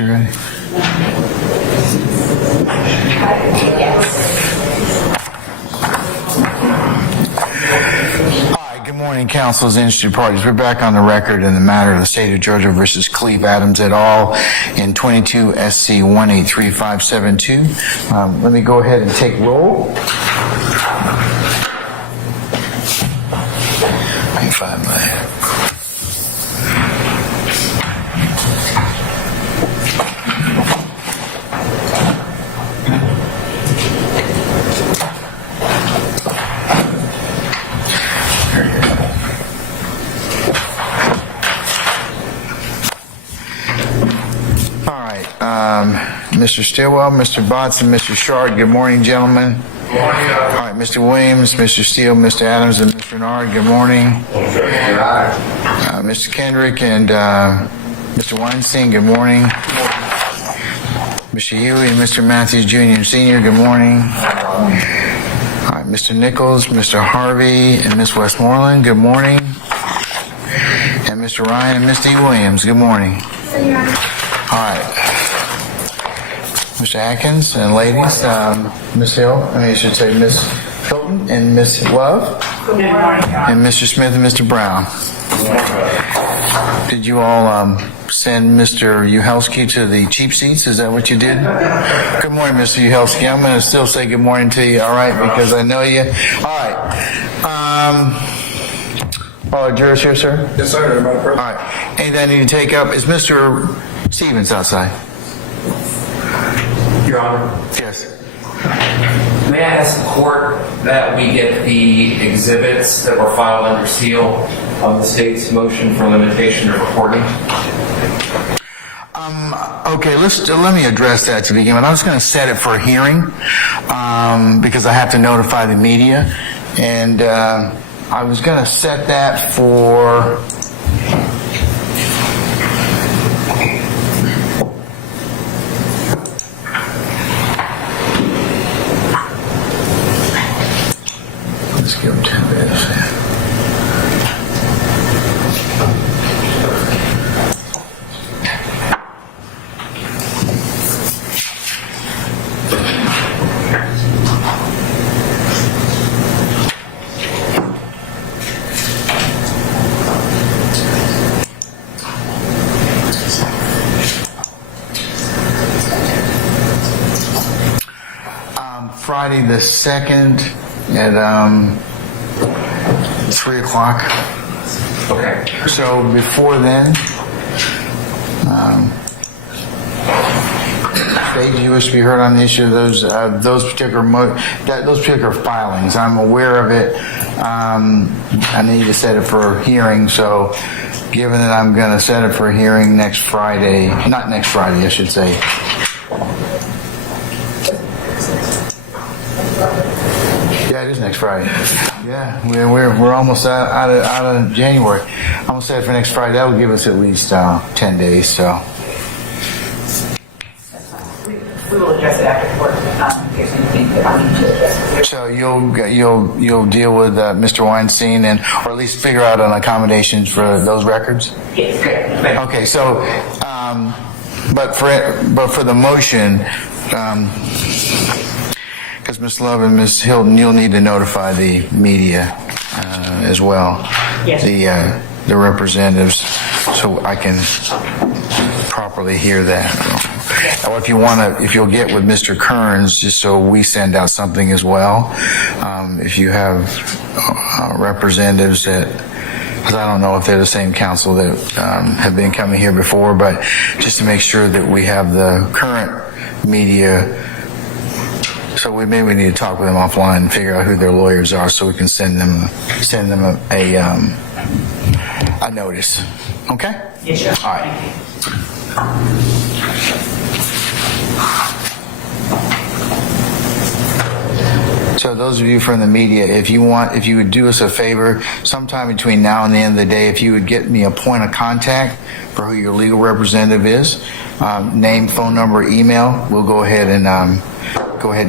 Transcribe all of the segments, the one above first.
Trish, you ready? Hi, good morning, council's interested parties. We're back on the record in the matter of the state of Georgia versus Cleve Adams et al. In 22 SC 183572. Let me go ahead and take roll. Let me find my... Mr. Stilwell, Mr. Botts, and Mr. Shard. Good morning, gentlemen. Good morning. All right, Mr. Williams, Mr. Steele, Mr. Adams, and Mr. Nard. Good morning. Mr. Kendrick and Mr. Weinstein. Good morning. Mr. Huey and Mr. Matthews, Jr. and Sr. Good morning. All right, Mr. Nichols, Mr. Harvey, and Ms. Westmoreland. Good morning. And Mr. Ryan and Mr. E. Williams. Good morning. All right. Mr. Atkins and ladies, Ms. Hill, I should say Ms. Hilton and Ms. Love. Good morning. And Mr. Smith and Mr. Brown. Did you all send Mr. Uhelski to the cheap seats? Is that what you did? Good morning, Mr. Uhelski. I'm going to still say good morning to you, all right, because I know you. All right. All jurors here, sir? Yes, sir. All right. Anything I need to take up? Is Mr. Stevens outside? Your Honor. Yes. May I ask the court that we get the exhibits that were filed under seal on the state's motion for limitation of reporting? Okay, let me address that to begin with. I was going to set it for a hearing because I have to notify the media, and I was going to set that for... Let's give them 10 minutes. Friday the 2nd at 3 o'clock. Okay. So before then, state, you wish to be heard on the issue of those particular filings. I'm aware of it. I need to set it for a hearing. So, given that I'm going to set it for a hearing next Friday, not next Friday, I should say. Yeah, it is next Friday. Yeah, we're almost out of January. I'm gonna set it for next Friday. That will give us at least 10 days. So. We will address it after court if there's anything that I need to address. So you'll deal with Mr. Weinstein or at least figure out an accommodations for those records. Yes. Okay. So, but for the motion. Because Ms. Love and Ms. Hilton, you'll need to notify the media as well. Yes. The representatives, so I can properly hear that. Or if you'll get with Mr. Kearns, just so we send out something as well. If you have representatives that, because I don't know if they're the same council that have been coming here before, but just to make sure that we have the current media. So we need to talk with them offline and figure out who their lawyers are, so we can send them a notice. Okay? Yes, sir. All right. So those of you from the media, if you would do us a favor, sometime between now and the end of the day, if you would get me a point of contact for who your legal representative is, name, phone number, email, we'll go ahead and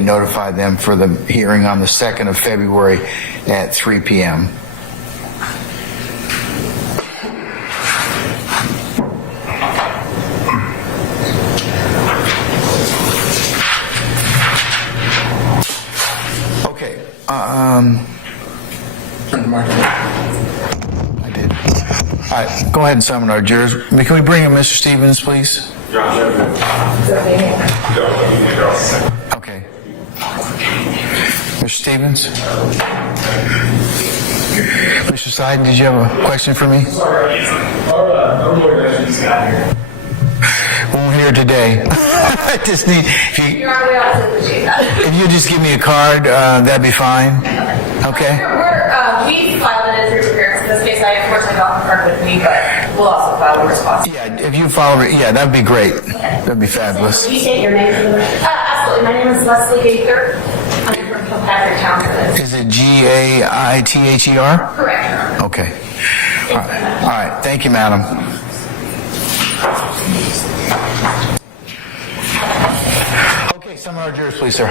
notify them for the hearing on the 2nd of February at 3 p.m. Okay. I did. All right, go ahead and summon our jurors. Can we bring in Mr. Stevens, please? Okay. Mr. Stevens? Mr. Seiden, did you have a question for me? Sorry, our lawyer actually just got here. Well, here today. I just need, You're on the way out, I appreciate that. if you just give me a card, that'd be fine. Okay? We filed it as pre-prepared. In this case, I unfortunately don't have a card with me, but we'll also file a response. Yeah, if you follow it, yeah, that'd be great. That'd be fabulous. Can you state your name for the record? Absolutely. My name is Leslie Gaither. I'm from Kilpatrick Township. Is it Gaither? Correct. Okay. All right. Thank you, madam. Okay, some of our jurors, please, sir.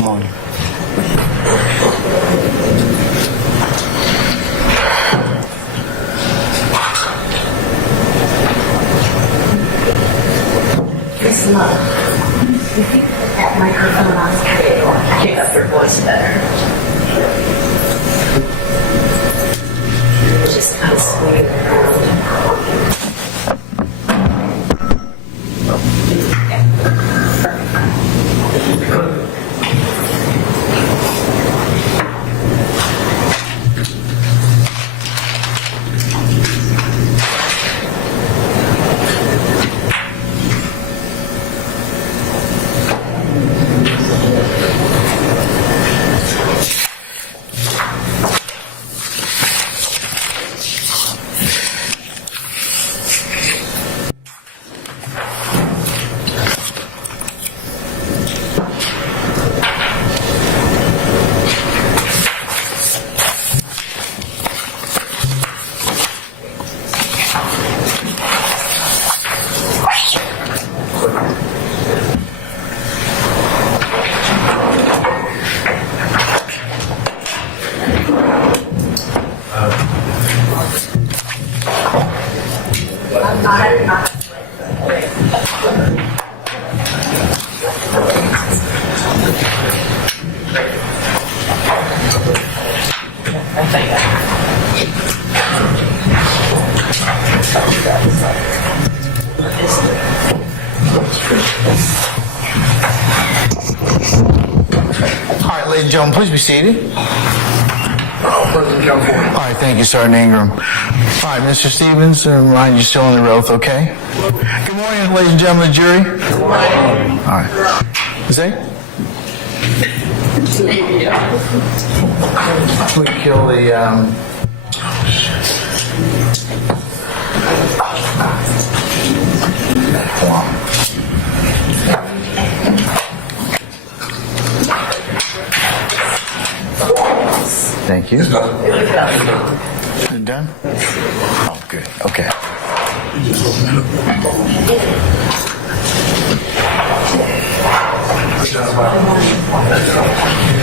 Morning. Miss Love, if you put that microphone on straight or pick up your voice better. Just kind of swing it around. All right, ladies and gentlemen, please be seated. All right, thank you, Sergeant Ingram. All right, Mr. Stevens, remind you still on the oath, okay? Good morning, ladies and gentlemen of the jury. Good morning. All right. Is that? We kill the, Thank you. Done? Oh, good. Okay.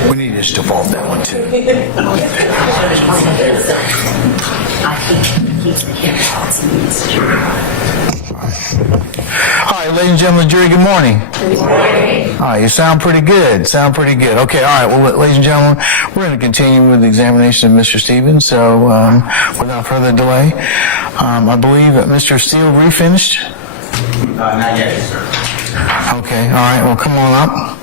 We need to just default that one too. All right, ladies and gentlemen of the jury, good morning. Good morning. All right, you sound pretty good. Okay, all right, well, ladies and gentlemen, we're going to continue with the examination of Mr. Stevens, so without further delay, I believe that Mr. Steele refinished? Not yet, sir. Okay, all right, well, come on up.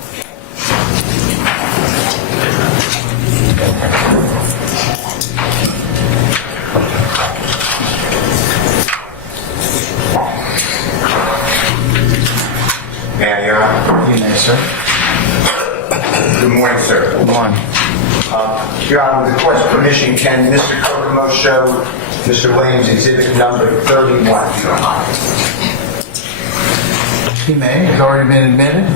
Mayor, Your Honor. You may, sir. Good morning, sir. Good morning. Your Honor, with the court's permission, can Mr. Kokomo show Mr. Williams exhibit number 31, Your Honor? He may. It's already been admitted.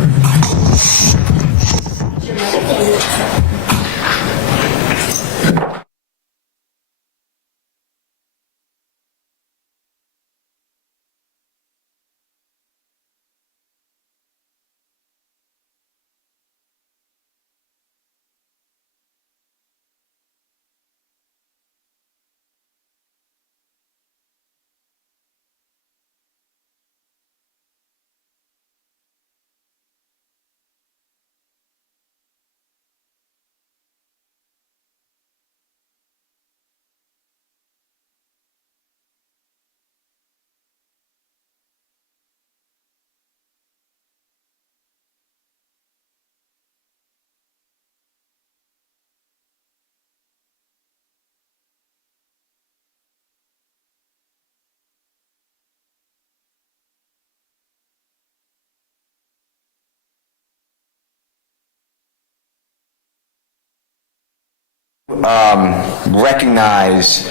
recognize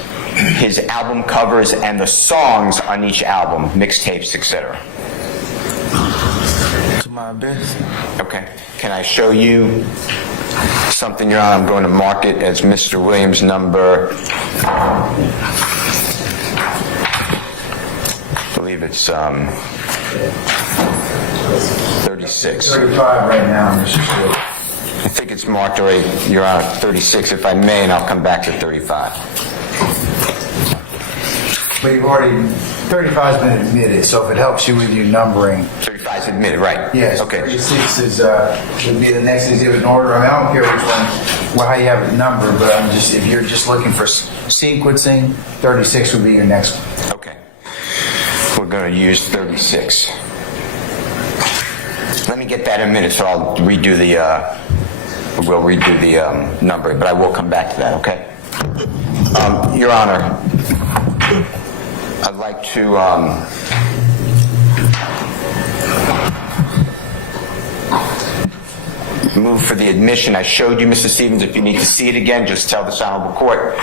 his album covers and the songs on each album, mixtapes, etc. To my best. Okay. Can I show you something, Your Honor? I'm going to mark it as Mr. Williams number, I believe it's 36. 35 right now, Mr. Stewart. I think it's marked already, Your Honor, 36, if I may, and I'll come back to 35. But you've already, 35's been admitted, so if it helps you with your numbering. 35 is admitted, right? Yes, Okay. 36 is, would be the next exhibit in order. I mean, I don't care which one, well, how you have it numbered, but I'm just, if you're just looking for sequencing, 36 would be your next one. Okay. We're going to use 36. Let me get that in a minute, so I'll redo the, we'll redo the number, but I will come back to that, okay? Your Honor, I'd like to move for the admission. I showed you, Mr. Stevens. If you need to see it again, just tell this honorable court.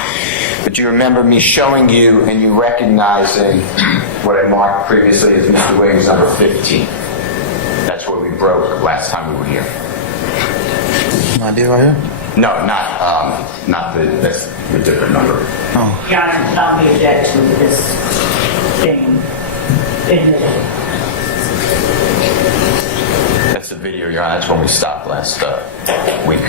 But you remember me showing you and you recognizing what I marked previously as Mr. Williams number 15. That's what we broke last time we were here. My deal right here? No, not the, that's a different number. Your Honor, I'll be object to this being admitted. That's the video, Your Honor. That's when we stopped last week.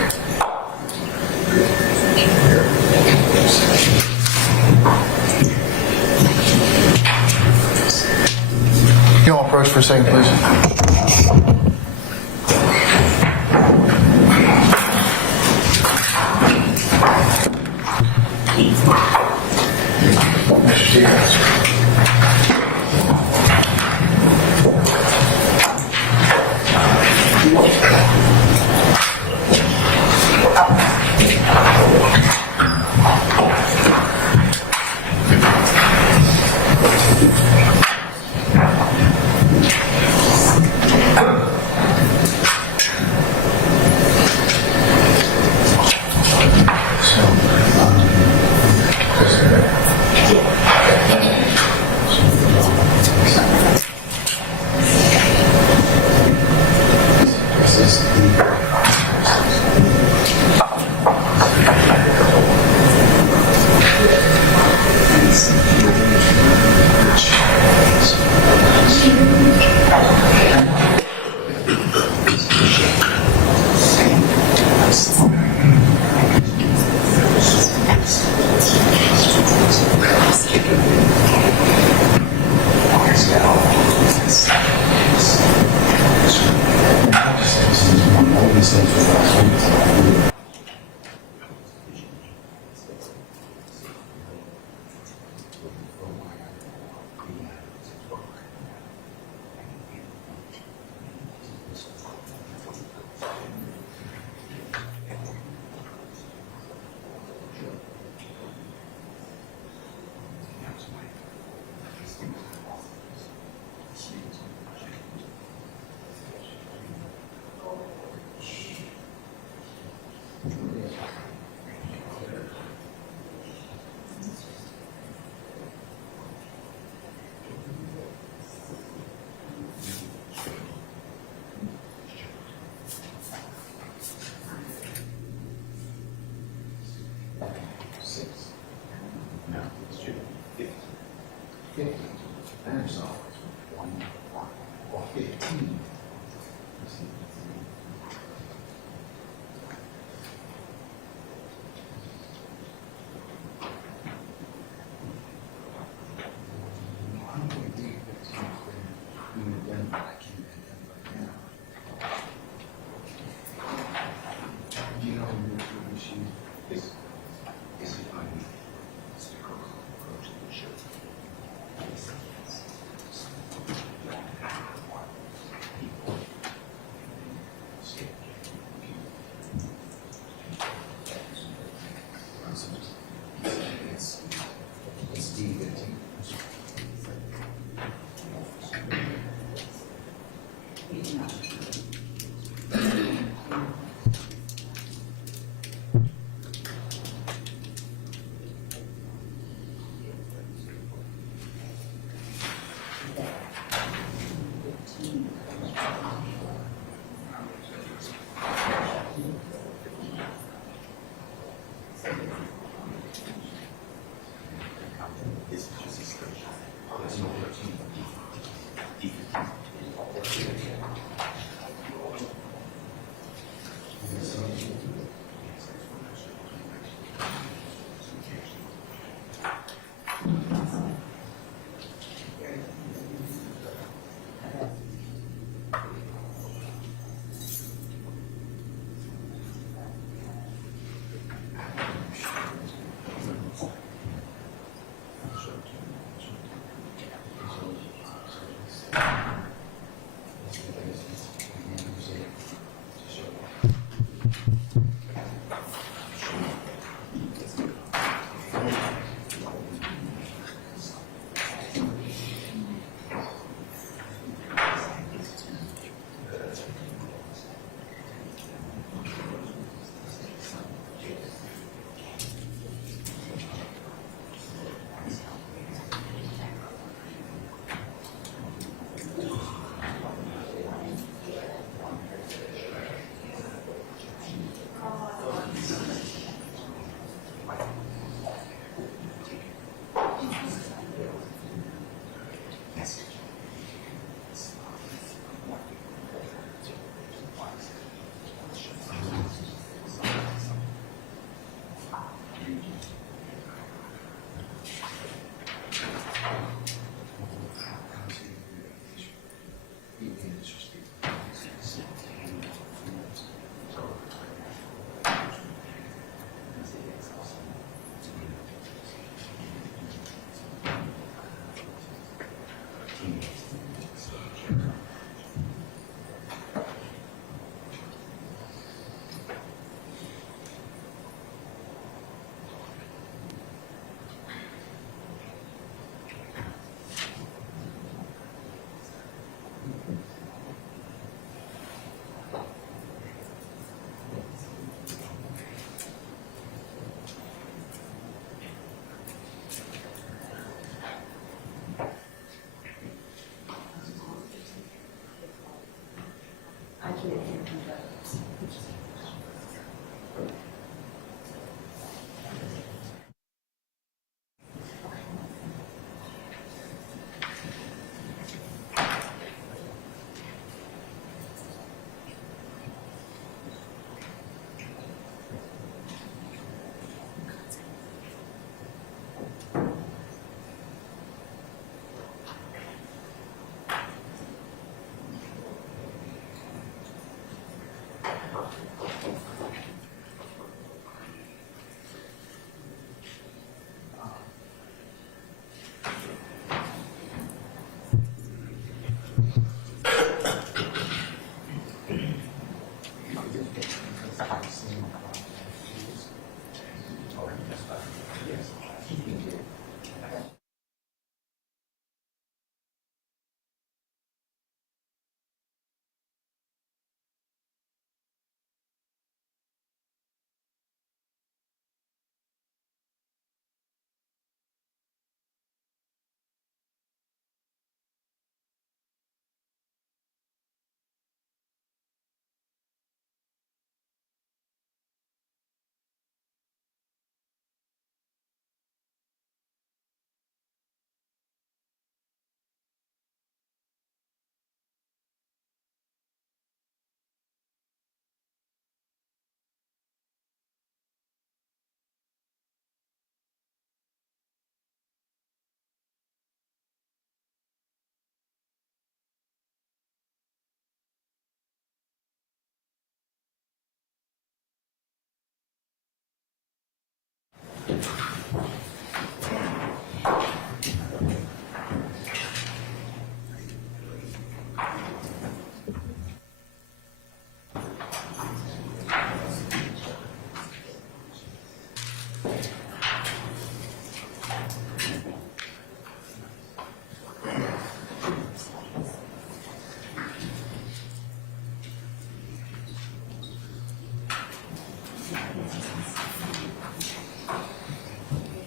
You want to approach for a second, please? Mr. Stevens.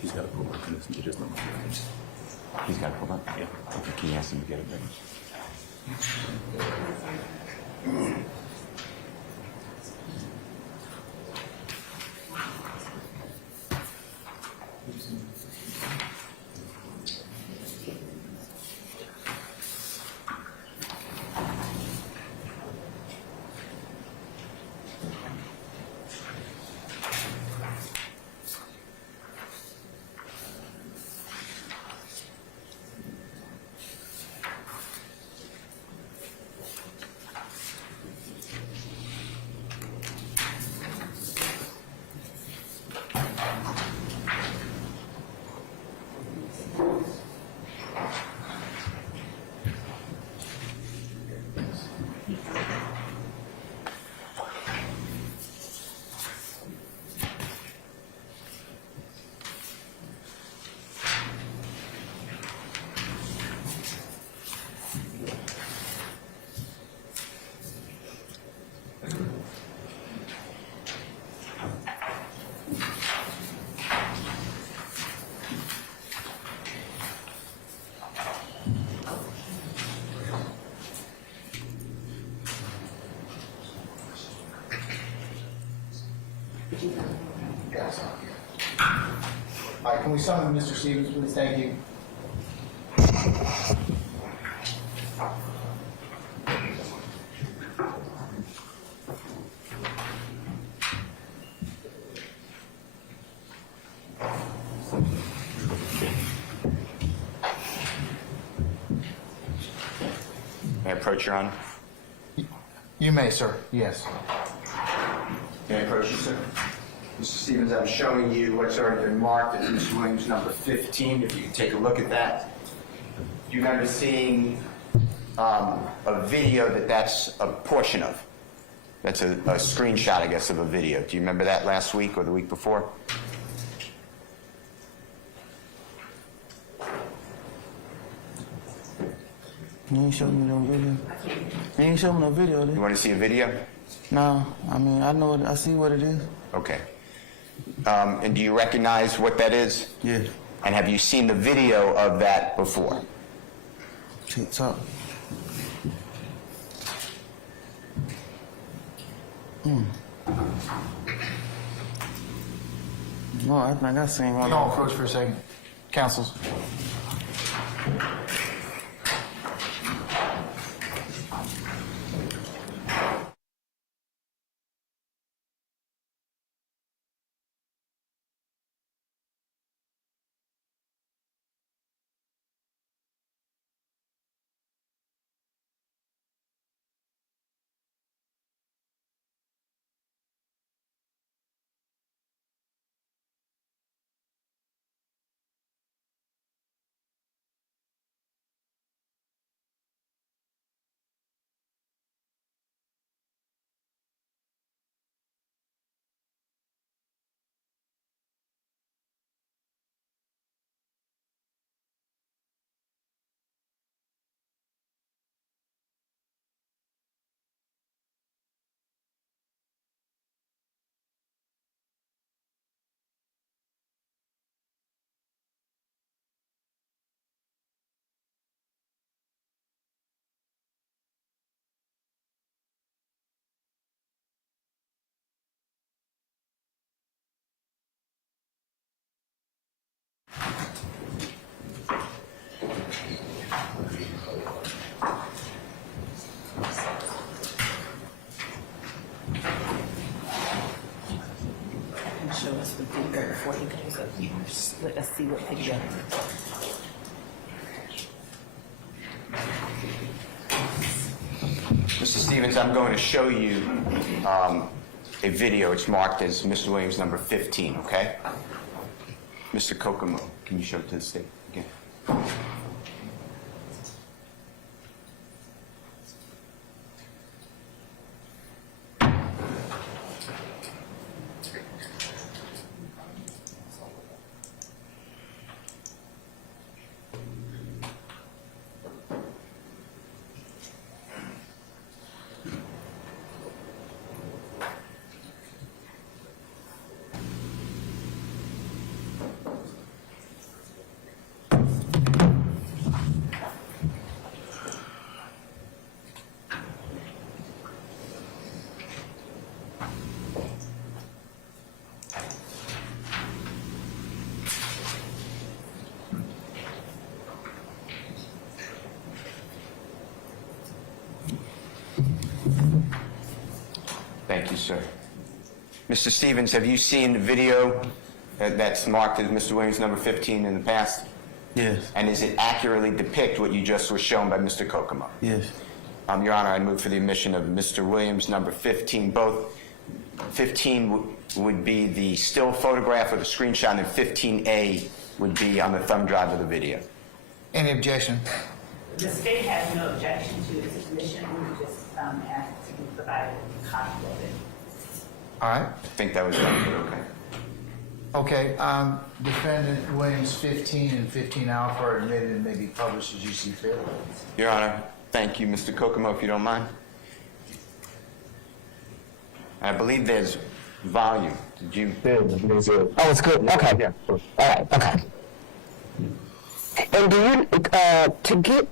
He's got to pull up and listen to this number. He's got to pull up? Yeah. Okay, can you ask him to get it ready? All right, can we summon Mr. Stevens, please? Thank you. May I approach, Your Honor? You may, sir. Yes. May I approach you, sir? Mr. Stevens, I'm showing you what's already been marked as Mr. Williams number 15. If you can take a look at that. You remember seeing a video that's a portion of. That's a screenshot, I guess, of a video. Do you remember that last week or the week before? You ain't show me no video. You ain't show me no video, You dude. want to see a video? No, I mean, I know, I see what it is. Okay. And do you recognize what that is? Yeah. And have you seen the video of that before? TikTok. No, I think I seen one. Hold on, folks, for a second. Councils. Show us the video before he goes up here. Just let us see what video. Mr. Stevens, I'm going to show you a video. It's marked as Mr. Williams number 15, okay? Mr. Kokomo, can you show it to the state again? Thank you, sir. Mr. Stevens, have you seen the video that's marked as Mr. Williams number 15 in the past? Yes. And does it accurately depict what you just was shown by Mr. Kokomo? Yes. Your Honor, I move for the admission of Mr. Williams number 15. Both 15 would be the still photograph or the screenshot, and 15A would be on the thumb drive of the video. Any objection? The state has no objection to its admission. We just ask to be provided a copy of it. All right. I think that was done, but okay. Okay, defendant Williams 15 and 15 alpha are admitted and may be published as you see fit. Your Honor, thank you, Mr. Kokomo, if you don't mind. I believe there's volume. Did you? Oh, it's good. Okay. Yeah. All right. Okay. And do you to get?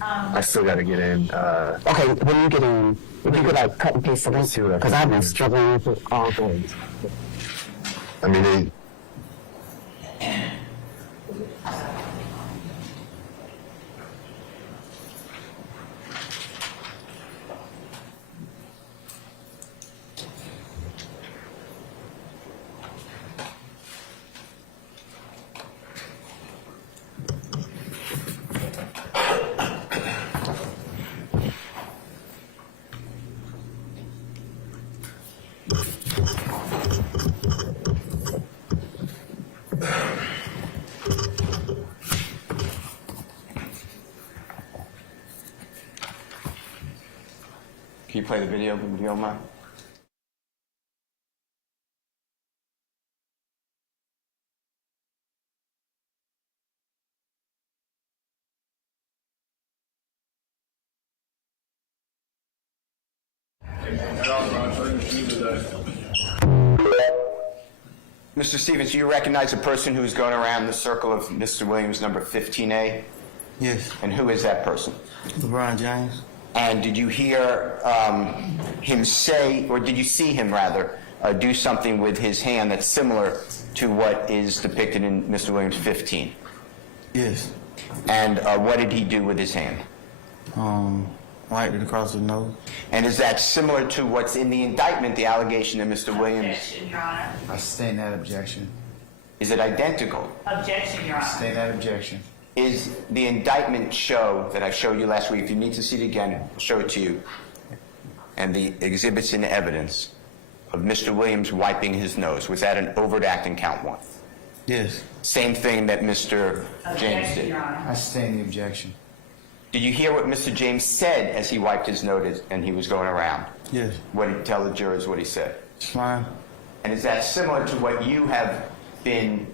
I still got to get in. Okay, when you get in, if you could like cut and paste the link because I've been struggling with it all day. I mean, they. Can you play the video if you don't mind? Mr. Stevens, do you recognize the person who's going around the circle of Mr. Williams number 15A? Yes. And who is that person? LeBron James. And did you hear him say, or did you see him rather, do something with his hand that's similar to what is depicted in Mr. Williams 15? Yes. And what did he do with his hand? Wiped it across the nose. And is that similar to what's in the indictment, the allegation that Mr. Williams? Objection, Your Honor. I sustain that objection. Is it identical? Objection, Your Honor. Sustain that objection. Is the indictment show that I showed you last week, if you need to see it again, I'll show it to you, and the exhibits and evidence of Mr. Williams wiping his nose, was that an overt act in count 1? Yes. Same thing that Mr. James Objection, did. Your Honor. I sustain the objection. Did you hear what Mr. James said as he wiped his nose and he was going around? Yes. What did he tell the jurors what he said? Slime. And is that similar to what you have been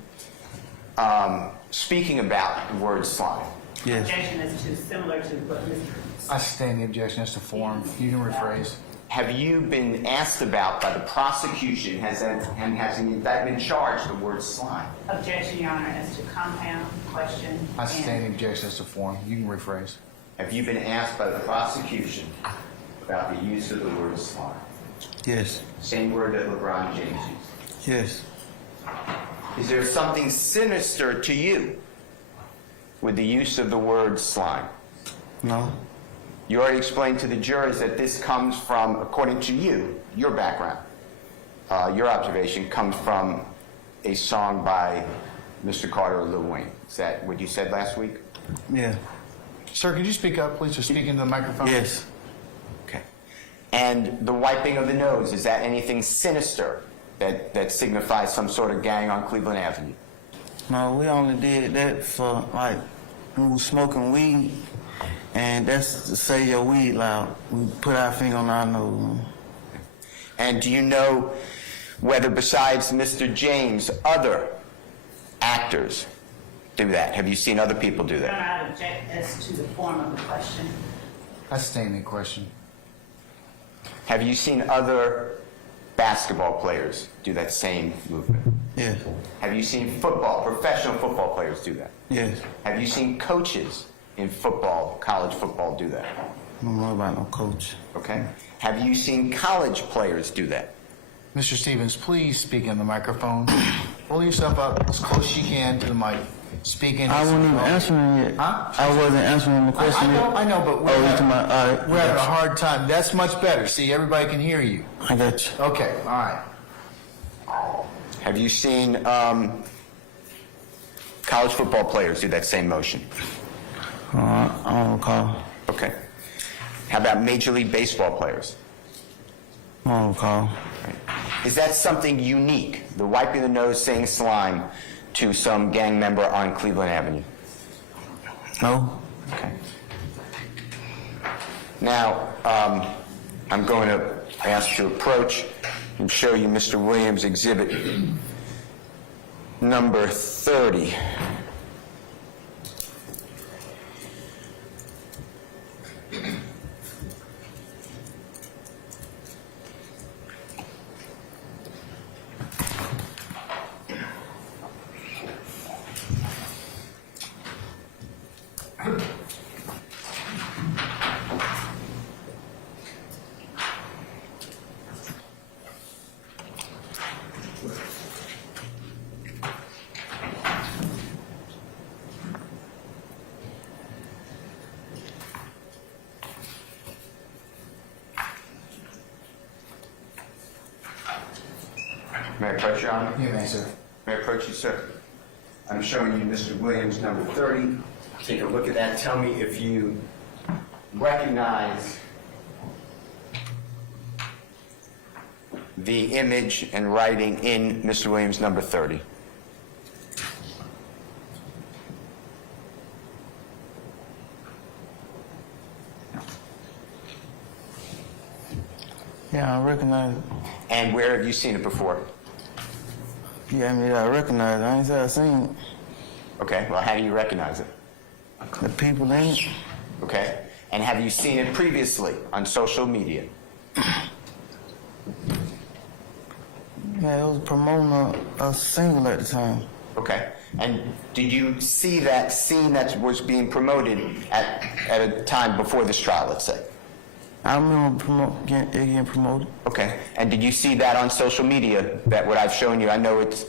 speaking about, the word slime? Yes. Objection is too similar to what Mr. I sustain the objection. That's the form. You can rephrase. Have you been asked about by the prosecution, has the indictment charged the word slime? Objection, Your Honor, as to compound, question, I sustain the and objection. That's the form. You can rephrase. Have you been asked by the prosecution about the use of the word slime? Yes. Same word that LeBron James used. Yes. Is there something sinister to you with the use of the word slime? No. You already explained to the jurors that this comes from, according to you, your background, your observation comes from a song by Mr. Carter or Lil Wayne. Is that what you said last week? Yeah. Sir, could you speak up, please, or speak into the microphone? Yes. Okay. And the wiping of the nose, is that anything sinister that signifies some sort of gang on Cleveland Avenue? No, we only did that for, like, we was smoking weed, and that's to say your weed loud. We put our finger on our nose. And do you know whether besides Mr. James, other actors do that? Have you seen other people do Your Honor, that? I object as to the form of the question. I sustain the question. Have you seen other basketball players do that same movement? Yes. Have you seen professional football players do that? Yes. Have you seen coaches in football, college football do that? I don't know about no coach. Okay. Have you seen college players do that? Mr. Stevens, please speak in the microphone. Pull yourself up as close as you can to the mic. Speak in. I wasn't even answering it. Huh? I wasn't answering the question yet. I know, but Oh, you talking about, all right. we're having a hard time. That's much better. See, everybody can hear you. I got you. Okay, all right. Have you seen college football players do that same motion? I don't recall. Okay. How about Major League Baseball players? I don't recall. Is that something unique, the wiping the nose, saying slime, to some gang member on Cleveland Avenue? No. Okay. Now, I'm going to ask you to approach and show you Mr. Williams' exhibit number 30. May I approach you, Your Honor? You may, sir. May I approach you, sir? I'm showing you Mr. Williams, number 30. Take a look at that. Tell me if you recognize the image and writing in Mr. Williams, number 30. Yeah, I recognize it. And where have you seen it before? Yeah, I mean, I recognize it. I ain't said I seen it. Okay, well, how do you recognize it? The people in it. Okay, and have you seen it previously on social media? Yeah, it was promoting a single at the time. Okay, and did you see that scene that was being promoted at a time before this trial, let's say? I remember getting promoted. Okay. And did you see that on social media, that what I've shown you? I know it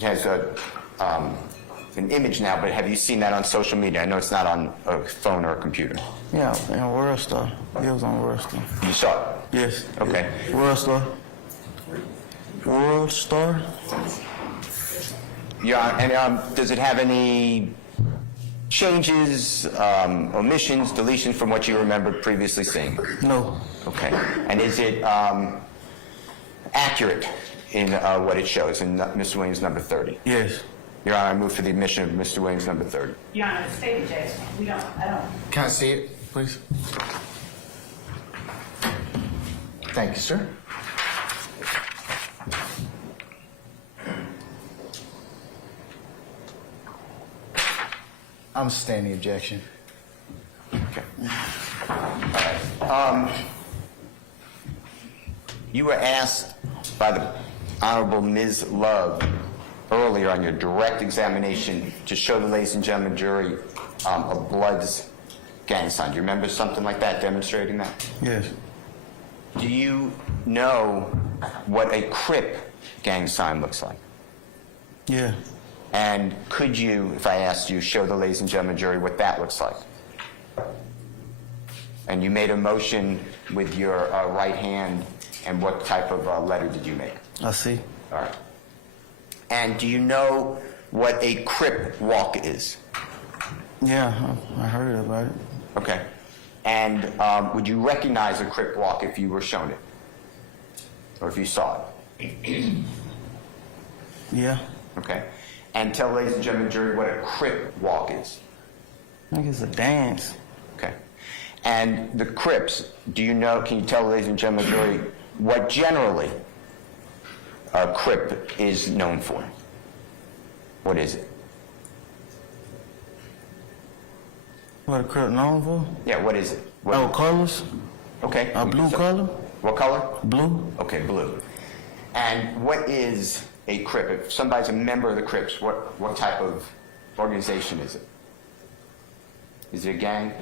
has an image now, but have you seen that on social media? I know it's not on a phone or a computer. Yeah, in World Star. It was on World Star. You saw it? Yes. Okay. World Star. World Star? Yeah, and does it have any changes, omissions, deletions from what you remembered previously seeing? No. Okay. And is it accurate in what it shows in Mr. Williams number 30? Yes. Your Honor, I move for the admission of Mr. Williams number 30. Your Honor, the state objection. I don't. Can I see it, please? Thank you, sir. I'm sustaining the objection. Okay. You were asked by the Honorable Ms. Love earlier on your direct examination to show the ladies and gentlemen jury a Bloods gang sign. Do you remember something like that, demonstrating that? Yes. Do you know what a Crip gang sign looks like? Yeah. And could you, if I asked you, show the ladies and gentlemen jury what that looks like? And you made a motion with your right hand, and what type of letter did you make? I see. All right. And do you know what a Crip walk is? Yeah, I heard about it. Okay. And would you recognize a Crip walk if you were shown it? Or if you saw it? Yeah. Okay. And tell ladies and gentlemen jury what a Crip walk is. I think it's a dance. Okay. And the Crips, do you know, can you tell ladies and gentlemen jury what generally a Crip is known for? What is it? What a Crip known for? Yeah, what is it? What Oh, colors? Okay. A blue color? What color? Blue? Okay, blue. And what is a Crip? If somebody's a member of the Crips, what type of organization is it? Is it a gang?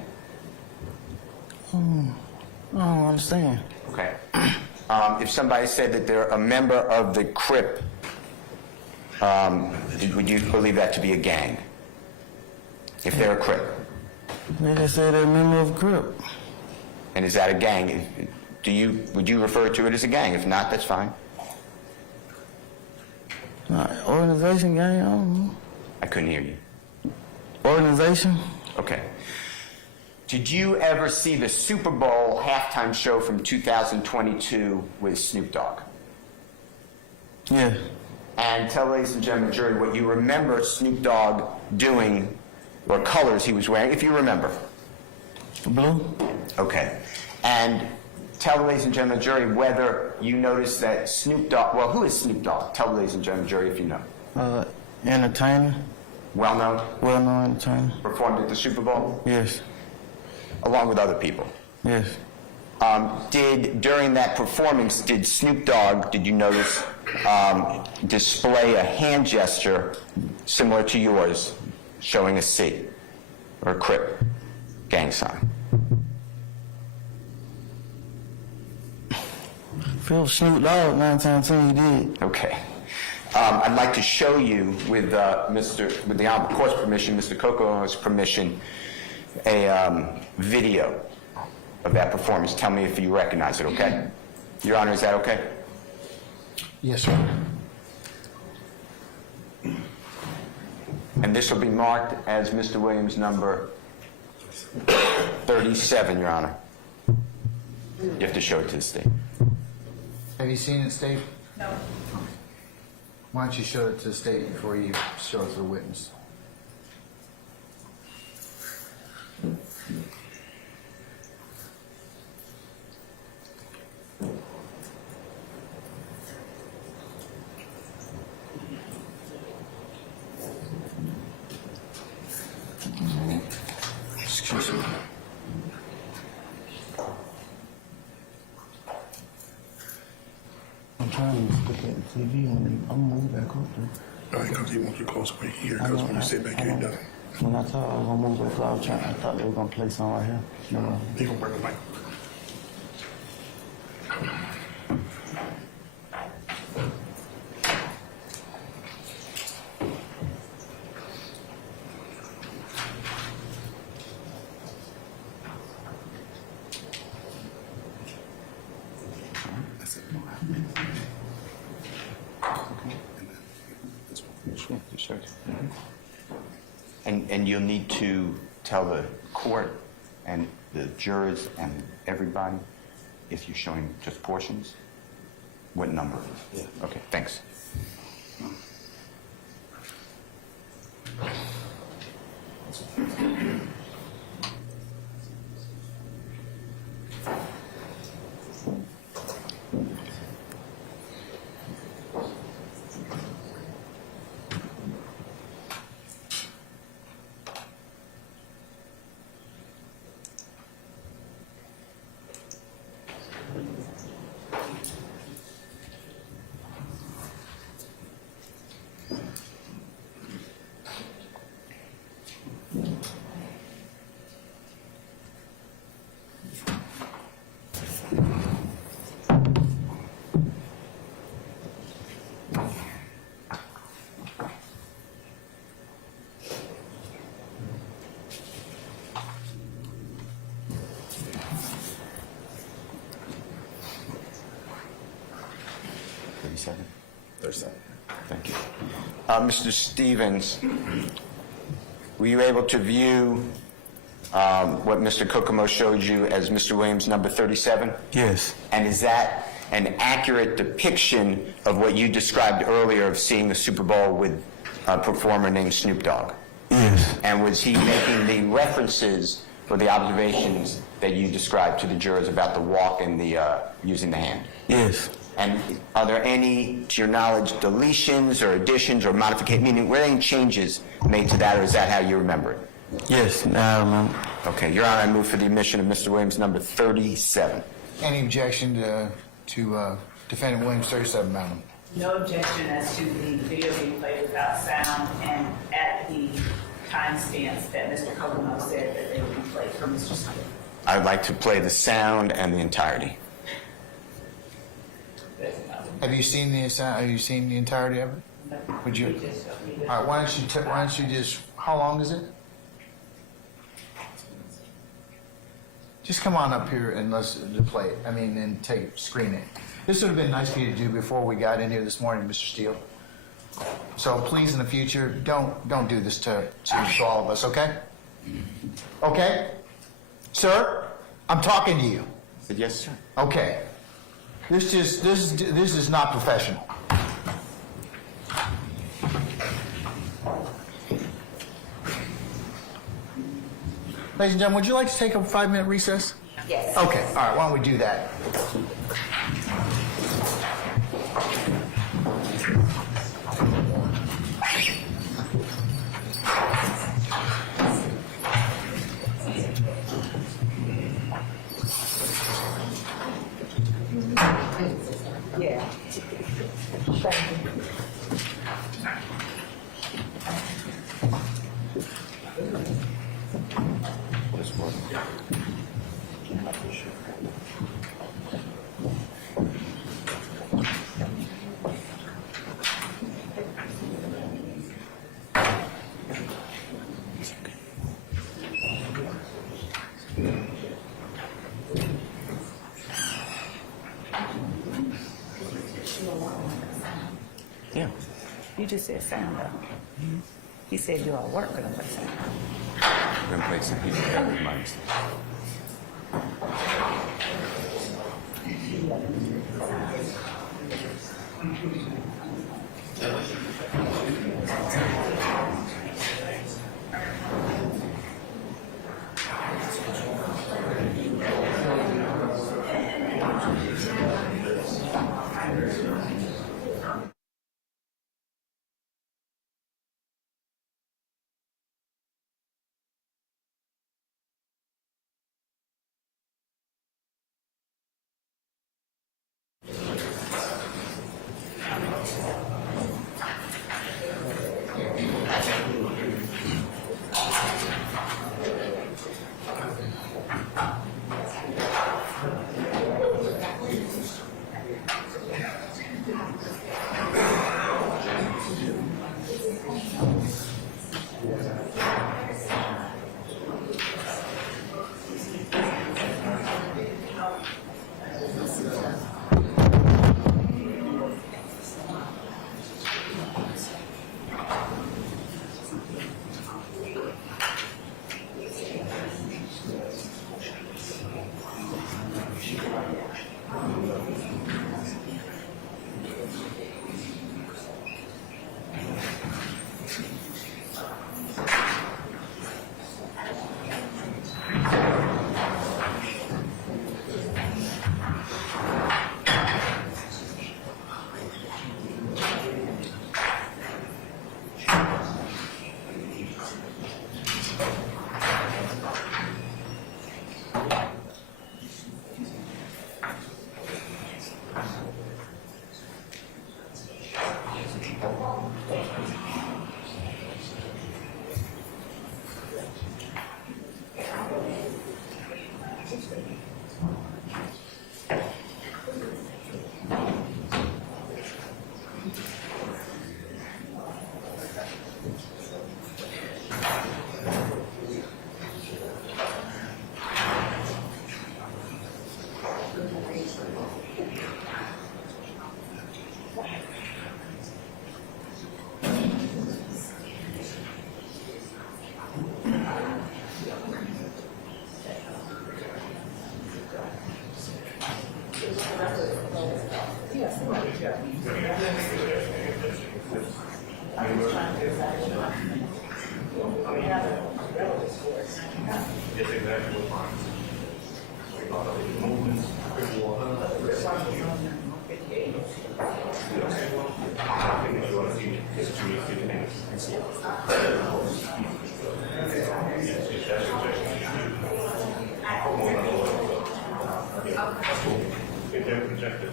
I don't understand. Okay. If somebody said that they're a member of the Crip, would you believe that to be a gang? If they're a Crip? They just say they're a member of a Crip. And is that a gang? Would you refer to it as a gang? If not, that's fine. Organization gang, I don't know. I couldn't hear you. Organization? Okay. Did you ever see the Super Bowl halftime show from 2022 with Snoop Dogg? Yeah. And tell ladies and gentlemen jury what you remember Snoop Dogg doing, or colors he was wearing, if you remember. Blue? Okay. And tell the ladies and gentlemen jury whether you noticed that Snoop Dogg, well, who is Snoop Dogg? Tell the ladies and gentlemen jury if you know. Entertainer. Well-known? Well-known entertainer. Performed at the Super Bowl? Yes. Along with other people? Yes. During that performance, did Snoop Dogg, did you notice, display a hand gesture similar to yours, showing a C, or a Crip gang sign? Phil Snoop Dogg, 9 times 10 he did. Okay. I'd like to show you, with the Honorable Court's permission, Mr. Coco's permission, a video of that performance. Tell me if you recognize it, okay? Your Honor, is that okay? Yes, sir. And this will be marked as Mr. Williams' number 37, Your Honor. You have to show it to the state. Have you seen it, Steve? No. Why don't you show it to the state before you show it to the witness? Excuse me. I'm trying to look at the TV and I'm moving back up there. All right, because he wants you close where you hear, because when you sit back here, he doesn't. When I thought I was gonna move back, I thought they were gonna play something right here. You know. He gonna bring the mic. Yeah, just show it. And you'll need to tell the court and the jurors and everybody, if you're showing just portions, what number. Yeah. Okay, thanks. Thank you. Mr. Stevens, were you able to view what Mr. Kokomo showed you as Mr. Williams number 37? Yes. And is that an accurate depiction of what you described earlier of seeing the Super Bowl with a performer named Snoop Dogg? Yes. And was he making the references for the observations that you described to the jurors about the walk and the using the hand? Yes. And are there any, to your knowledge, deletions or additions or modifications, meaning were there any changes made to that, or is that how you remember it? Yes, now I remember. Okay, Your Honor, I move for the admission of Mr. Williams number 37. Any objection to Defendant Williams 37, Madam? No objection as to the video being played without sound and at the timestamps that Mr. Kokomo said that they would be played for Mr. Smith. I'd like to play the sound and the entirety. Have you seen the entirety of it? Would you? All right. Why don't you just? How long is it? Just come on up here and let's play it. I mean, and screen it. This would have been nice for you to do before we got in here this morning, Mr. Steele. So please, in the future, don't do this to all of us, okay? Okay, sir, I'm talking to you. I said, yes, sir. Okay. This is not professional. Ladies and gentlemen, would you like to take a 5-minute recess? Yes. Okay, all right, why don't we do that? Yeah. Yeah. You just said sound though. He said you all work gonna play sound. We're going to play some people that reminds me. Yes, exactly what if they're projected.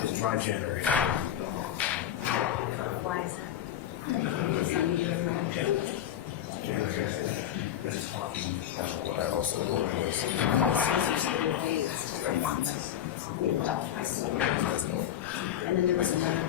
It's dry January. Why is that? And then there was another.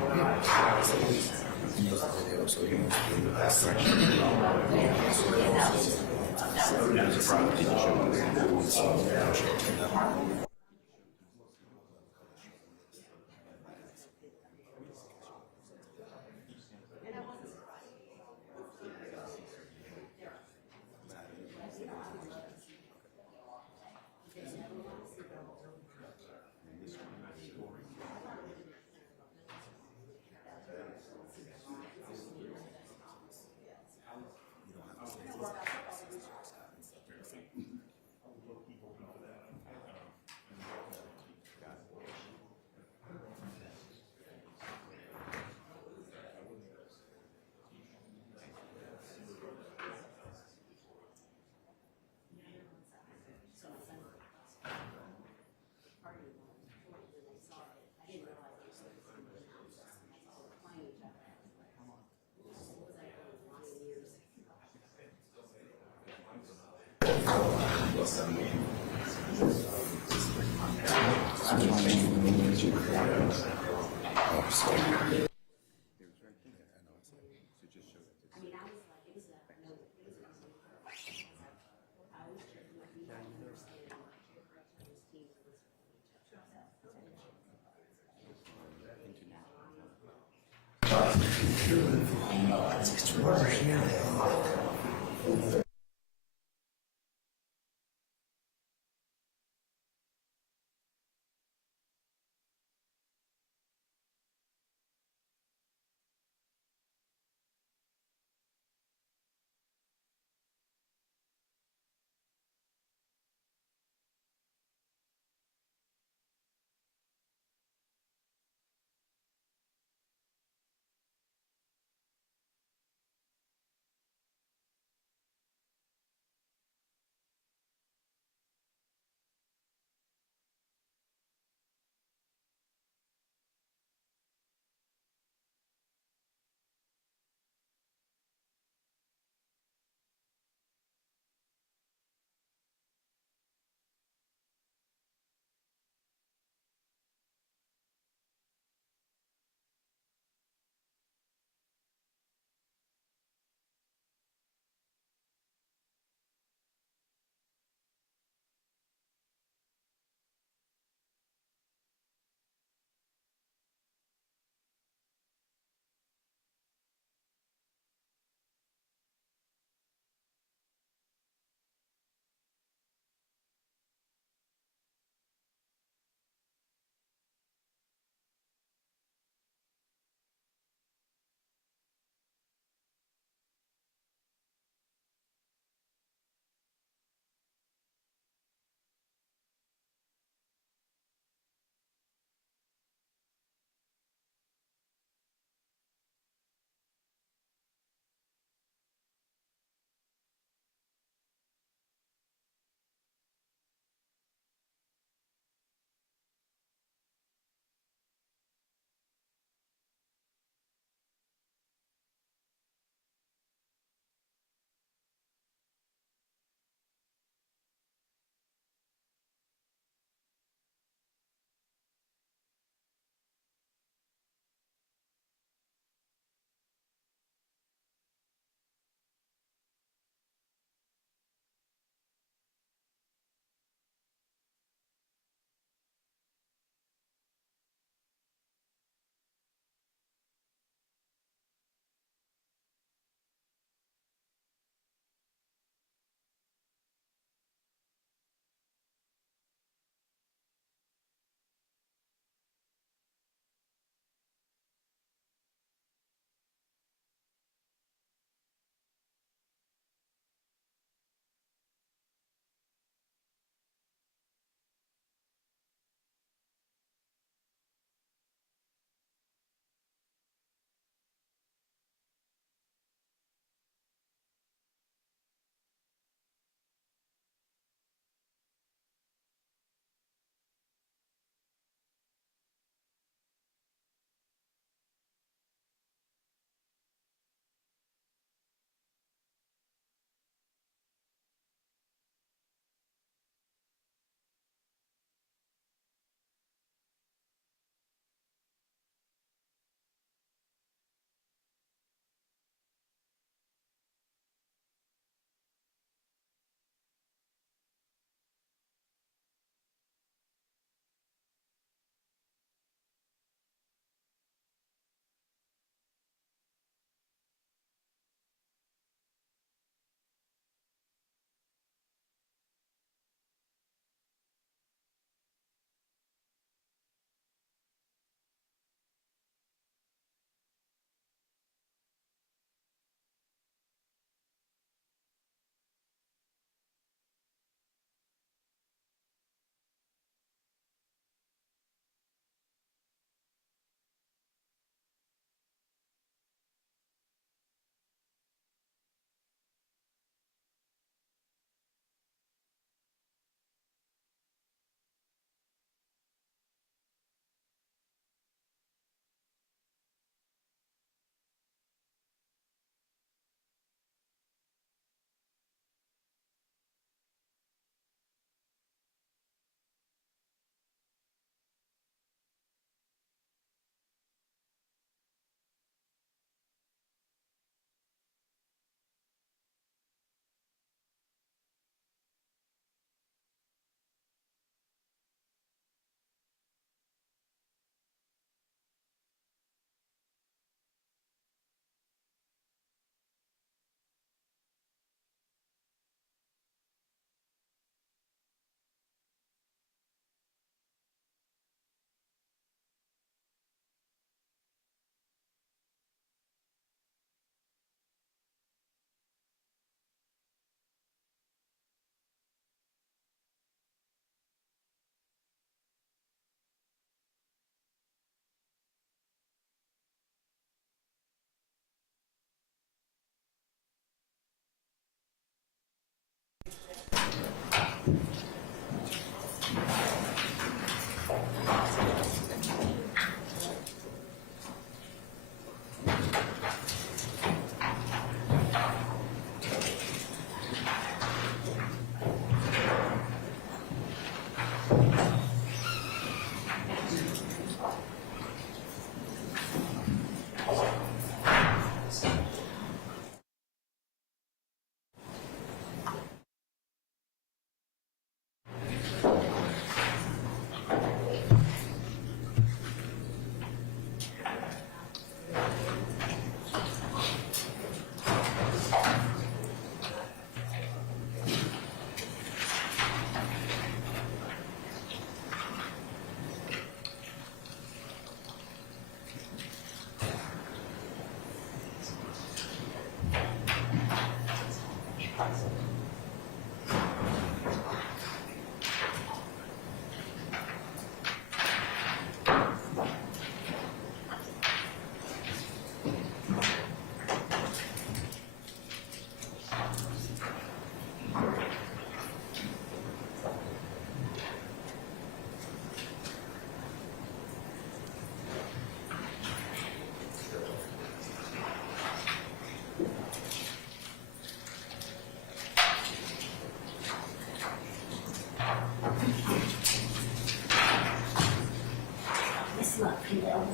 not female.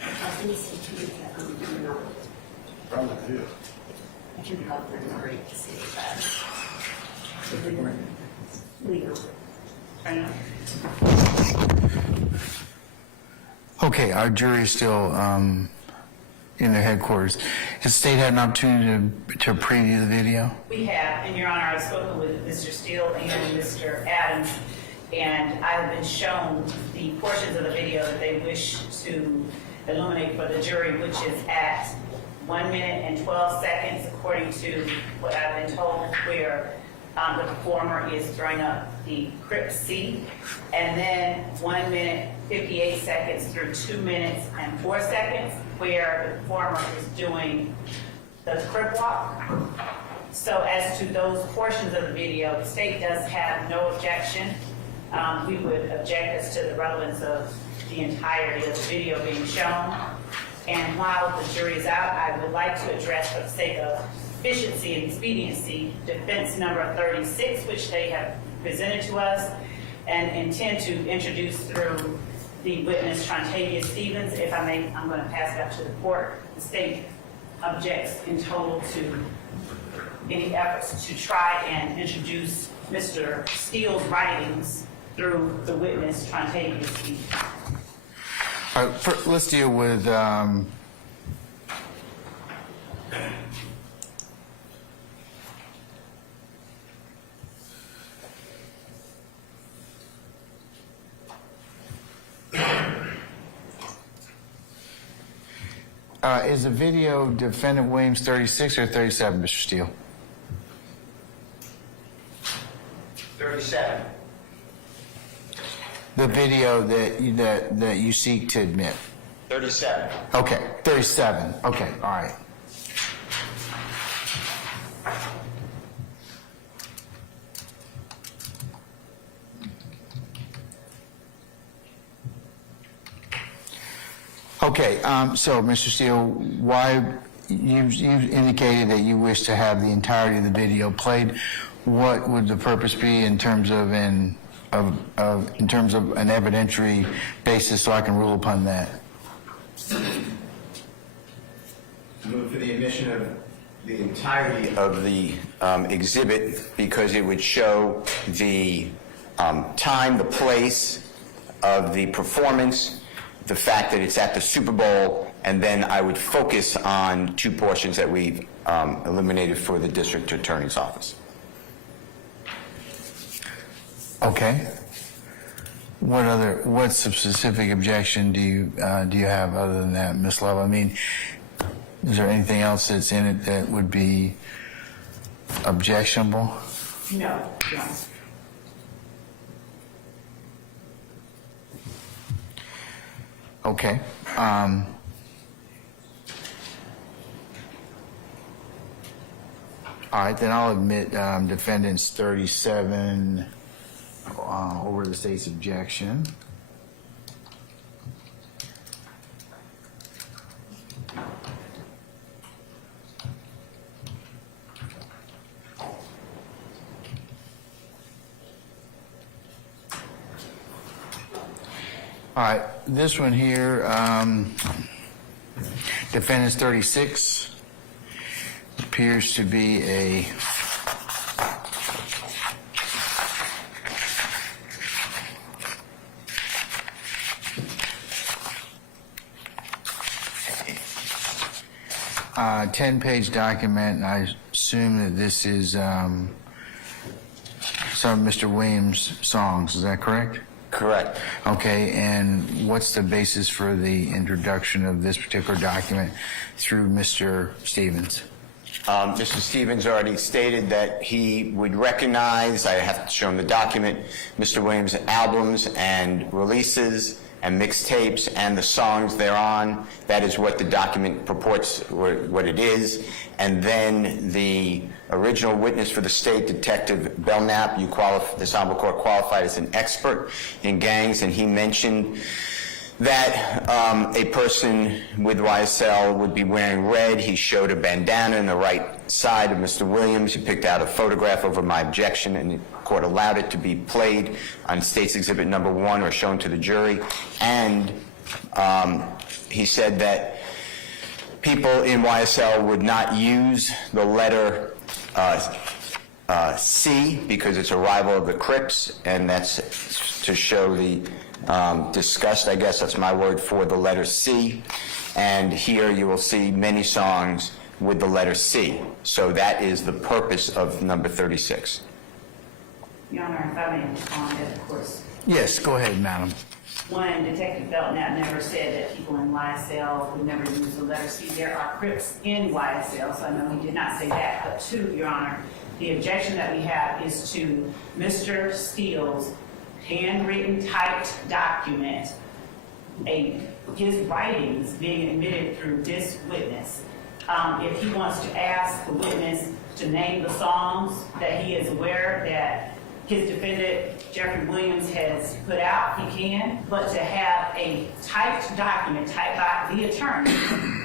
I think it's to you know, Probably is. I can help them great to see that. Legal. Okay, our jury is still in their headquarters. Has the state had an opportunity to preview the video? We have, and Your Honor, I've spoken with Mr. Steele and Mr. Adams, and I have been shown the portions of the video that they wish to illuminate for the jury, which is at 1 minute and 12 seconds, according to what I've been told, where the performer is throwing up the Crip C, and then 1 minute 58 seconds through 2 minutes and 4 seconds, where the performer is doing the Crip walk. So as to those portions of the video, the state does have no objection. We would object as to the relevance of the entirety of the video being shown. And while the jury is out, I would like to address, for the sake of efficiency and expediency, defense number 36, which they have presented to us, and intend to introduce through the witness Trontavia Stevens. If I may, I'm going to pass it up to the court. The state objects in total to any efforts to try and introduce Mr. Steele's writings through the witness Trontavia Stevens. All right, let's deal with is the video defendant Williams 36 or 37, Mr. Steele? 37. The video that you seek to admit. 37. Okay, 37. Okay, all right. Okay, so Mr. Steele, why you've indicated that you wish to have the entirety of the video played. What would the purpose be in terms of an evidentiary basis, so I can rule upon that? Move for the admission of the entirety of the exhibit, because it would show the time, the place of the performance, the fact that it's at the Super Bowl, and then I would focus on two portions that we've eliminated for the district attorney's office. Okay. What's the specific objection do you have other than that, Ms. Love? I mean, is there anything else that's in it that would be objectionable? No, no. Okay. All right, then I'll admit defendant's 37 over the state's objection. All right, this one here, defendant's 36, appears to be a a 10-page document, and I assume that this is some of Mr. Williams' songs. Is that correct? Correct. Okay, and what's the basis for the introduction of this particular document through Mr. Stevens? Mr. Stevens already stated that he would recognize, I have to show him the document, Mr. Williams' albums and releases and mixtapes and the songs thereon. That is what the document purports, or what it is. And then the original witness for the state, Detective Belknap, this honorable court qualified as an expert in gangs, and he mentioned that a person with YSL would be wearing red. He showed a bandana in the right side of Mr. Williams. He picked out a photograph over my objection, and the court allowed it to be played on State's Exhibit Number 1 or shown to the jury. And He said that people in YSL would not use the letter C because it's a rival of the Crips, and that's to show the disgust, I guess that's my word for the letter C. And here you will see many songs with the letter C. So that is the purpose of number 36. Your Honor, if I may respond, of course. Yes, go ahead, madam. One, Detective Belknap never said that people in YSL would never use the letter C. There are Crips in YSL, so I know he did not say that. But two, Your Honor, the objection that we have is to Mr. Steele's handwritten, typed document, his writings being admitted through this witness. If he wants to ask the witness to name the songs that he is aware that his defendant, Jeffrey Williams, has put out, he can, but to have a typed document typed by the attorney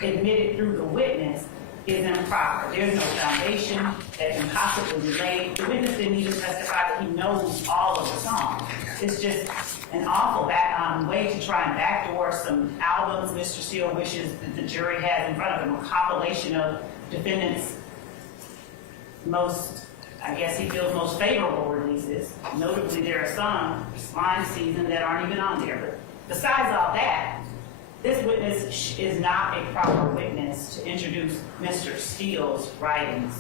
admitted through the witness is improper. There's no foundation that can possibly relate. The witness didn't even testify that he knows all of the songs. It's just an awful way to try and backdoor some albums Mr. Steele wishes that the jury has in front of him, a compilation of defendants' most, I guess he feels, most favorable releases. Notably, there are some Slime Season that aren't even on there. But besides all that, this witness is not a proper witness to introduce Mr. Steele's writings.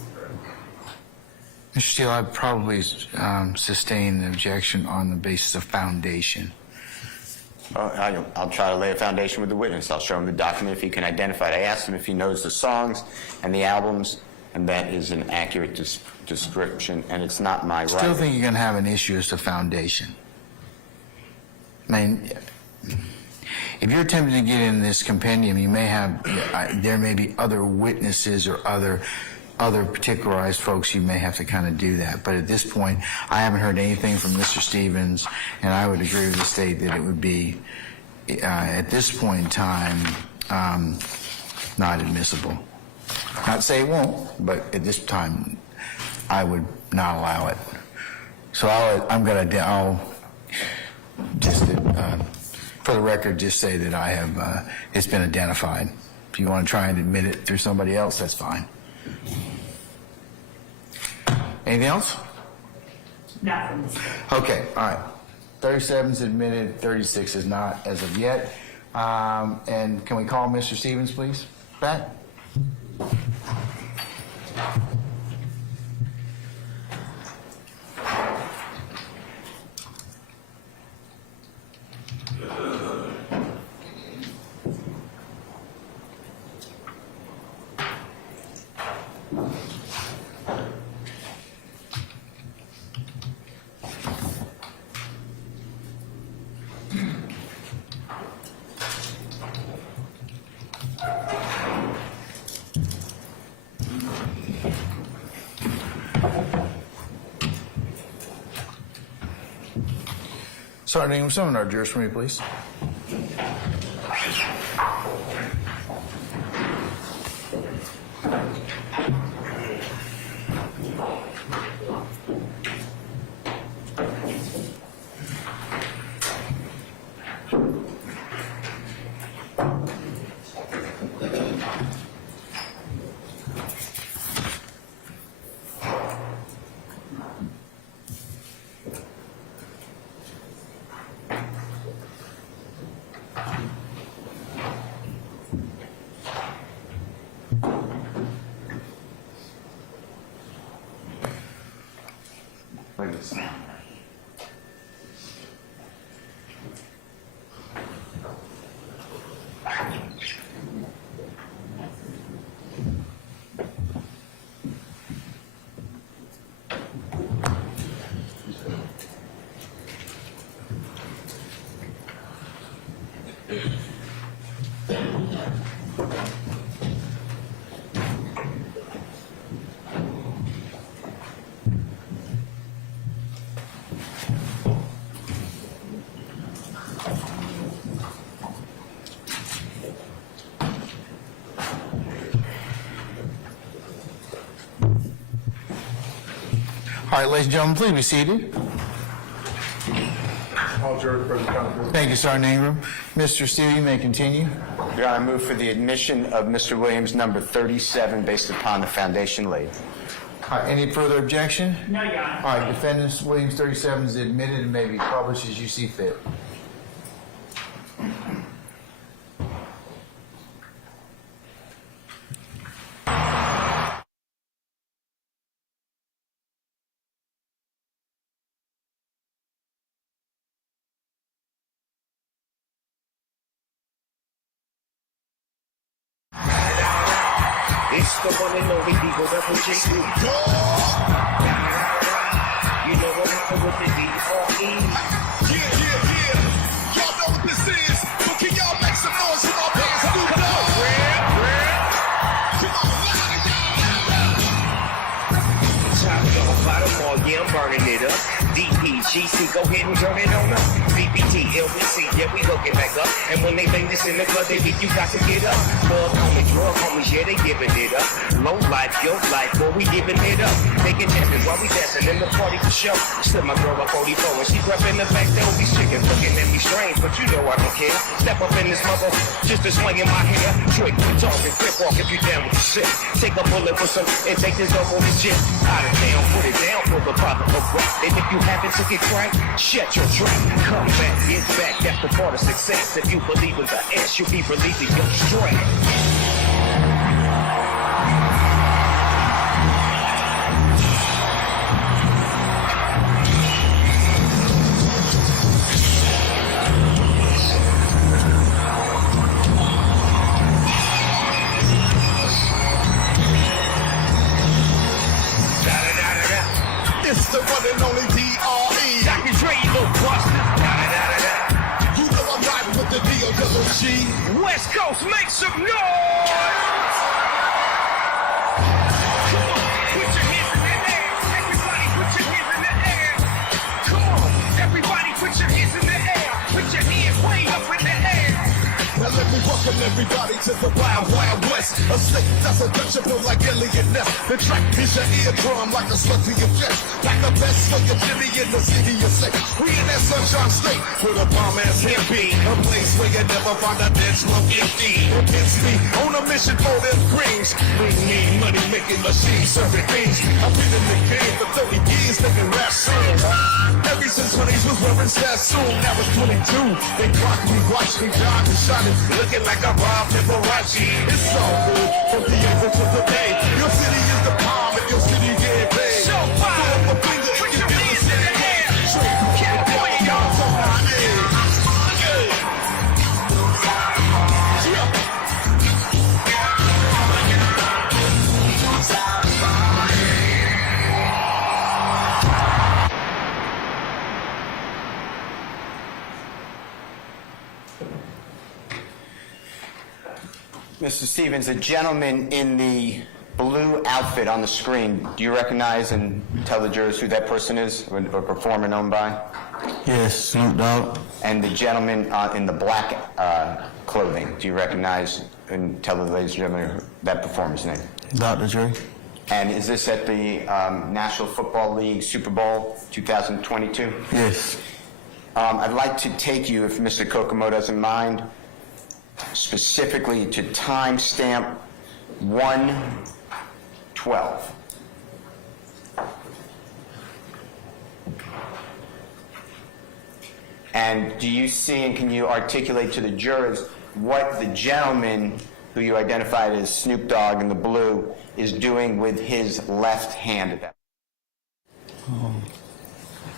Mr. Steele, I'd probably sustain the objection on the basis of foundation. I'll try to lay a foundation with the witness. I'll show him the document if he can identify it. I asked him if he knows the songs and the albums, and that is an accurate description, and it's not my right. Still think you're going to have an issue as to foundation. I mean, if you're attempting to get in this compendium, you may have, there may be other witnesses or other particularized folks you may have to kind of do that. But at this point, I haven't heard anything from Mr. Stevens, and I would agree with the state that it would be, at this point in time, not admissible. Not to say it won't, but at this time, I would not allow it. So I'll just, for the record, just say that I have, it's been identified. If you want to try and admit it through somebody else, that's fine. Anything else? Not from this. Okay, all right. 37 is admitted, 36 is not as of yet. And can we call Mr. Stevens, please, back? Sergeant Ingram, summon our jurors for me, please. All right, ladies and gentlemen, please be seated. All jurors present, count. Thank you, Sergeant Ingram. Mr. Steele, you may continue. Your Honor, I move for the admission of Mr. Williams, number 37, based upon the foundation laid. All right, any further objection? No, Your Honor. All right, defendants Williams 37 is admitted and may be published as you see fit. It's the one and only people that put you through. You know what happened with the D.R.E. Yeah. Y'all know what this is. So can y'all make some noise for my man Snoop Dogg? Come on, Top it off, bottom all, yeah, I'm burning it up. DPGC, go ahead and turn it on up. BBT, LBC, yeah, we hooking back up. And when they bang this in the club, they beat you got to get up. Love homies, drug homies, yeah, they giving it up. Low life, your life, boy, we giving it up. Making happen while we dancing in the party for show. Slip my girl up 44 and she grab in the back, there these chickens looking at me strange, but you know I don't care. Step up in this mother, just a swing in my hair. Trick, talk, and flip walk if you down with the shit. Take a bullet for some, and take this over this shit. Out of town, put it down for the father of rock. And if you haven't took it right, shut your trap. Come back, get back, that's the part of success. If you believe in the S, you'll be relieving your stress. it's the one and only D.R.E. Dr. Dre, you little buster. You know I'm riding with the D.O.G. West Coast, make some noise! Come on, put your hands in the air. Everybody put your hands in the air. Come on, everybody put your hands in the air. Put your hands way up in the air. Now let me welcome everybody to the Wild Wild West. A state that's untouchable like Elliot Ness. The track is your eardrum like a slug to your chest. Like the best for your Jimmy in the city of sex. We in that sunshine state with a bomb ass hippie. A place where you never find a dead slow empty. Against me on a mission for them greens. Bring me money making machines serving things. I've been in the game for 30 years making rap songs. Ever since 20s was wearing Sassoon. Now it's 22. They clock me, watch me, dive and shine. Looking like a Rob Liberace. It's all good from the end to the day. Your city is the palm and your city get paid. So fire, Throw up a finger put if your you feel hands the in the same way. air. Straight from California, California, y'all. so my name. Mr. Stevens, the gentleman in the blue outfit on the screen, do you recognize and tell the jurors who that person is, or performer known by? Yes, Snoop Dogg. And the gentleman in the black clothing, do you recognize and tell the ladies and gentlemen that performer's name? Dr. Dre. And is this at the National Football League Super Bowl 2022? Yes. I'd like to take you, if Mr. Kokomo doesn't mind, specifically to timestamp 1:12. And do you see and can you articulate to the jurors what the gentleman who you identified as Snoop Dogg in the blue is doing with his left hand at that?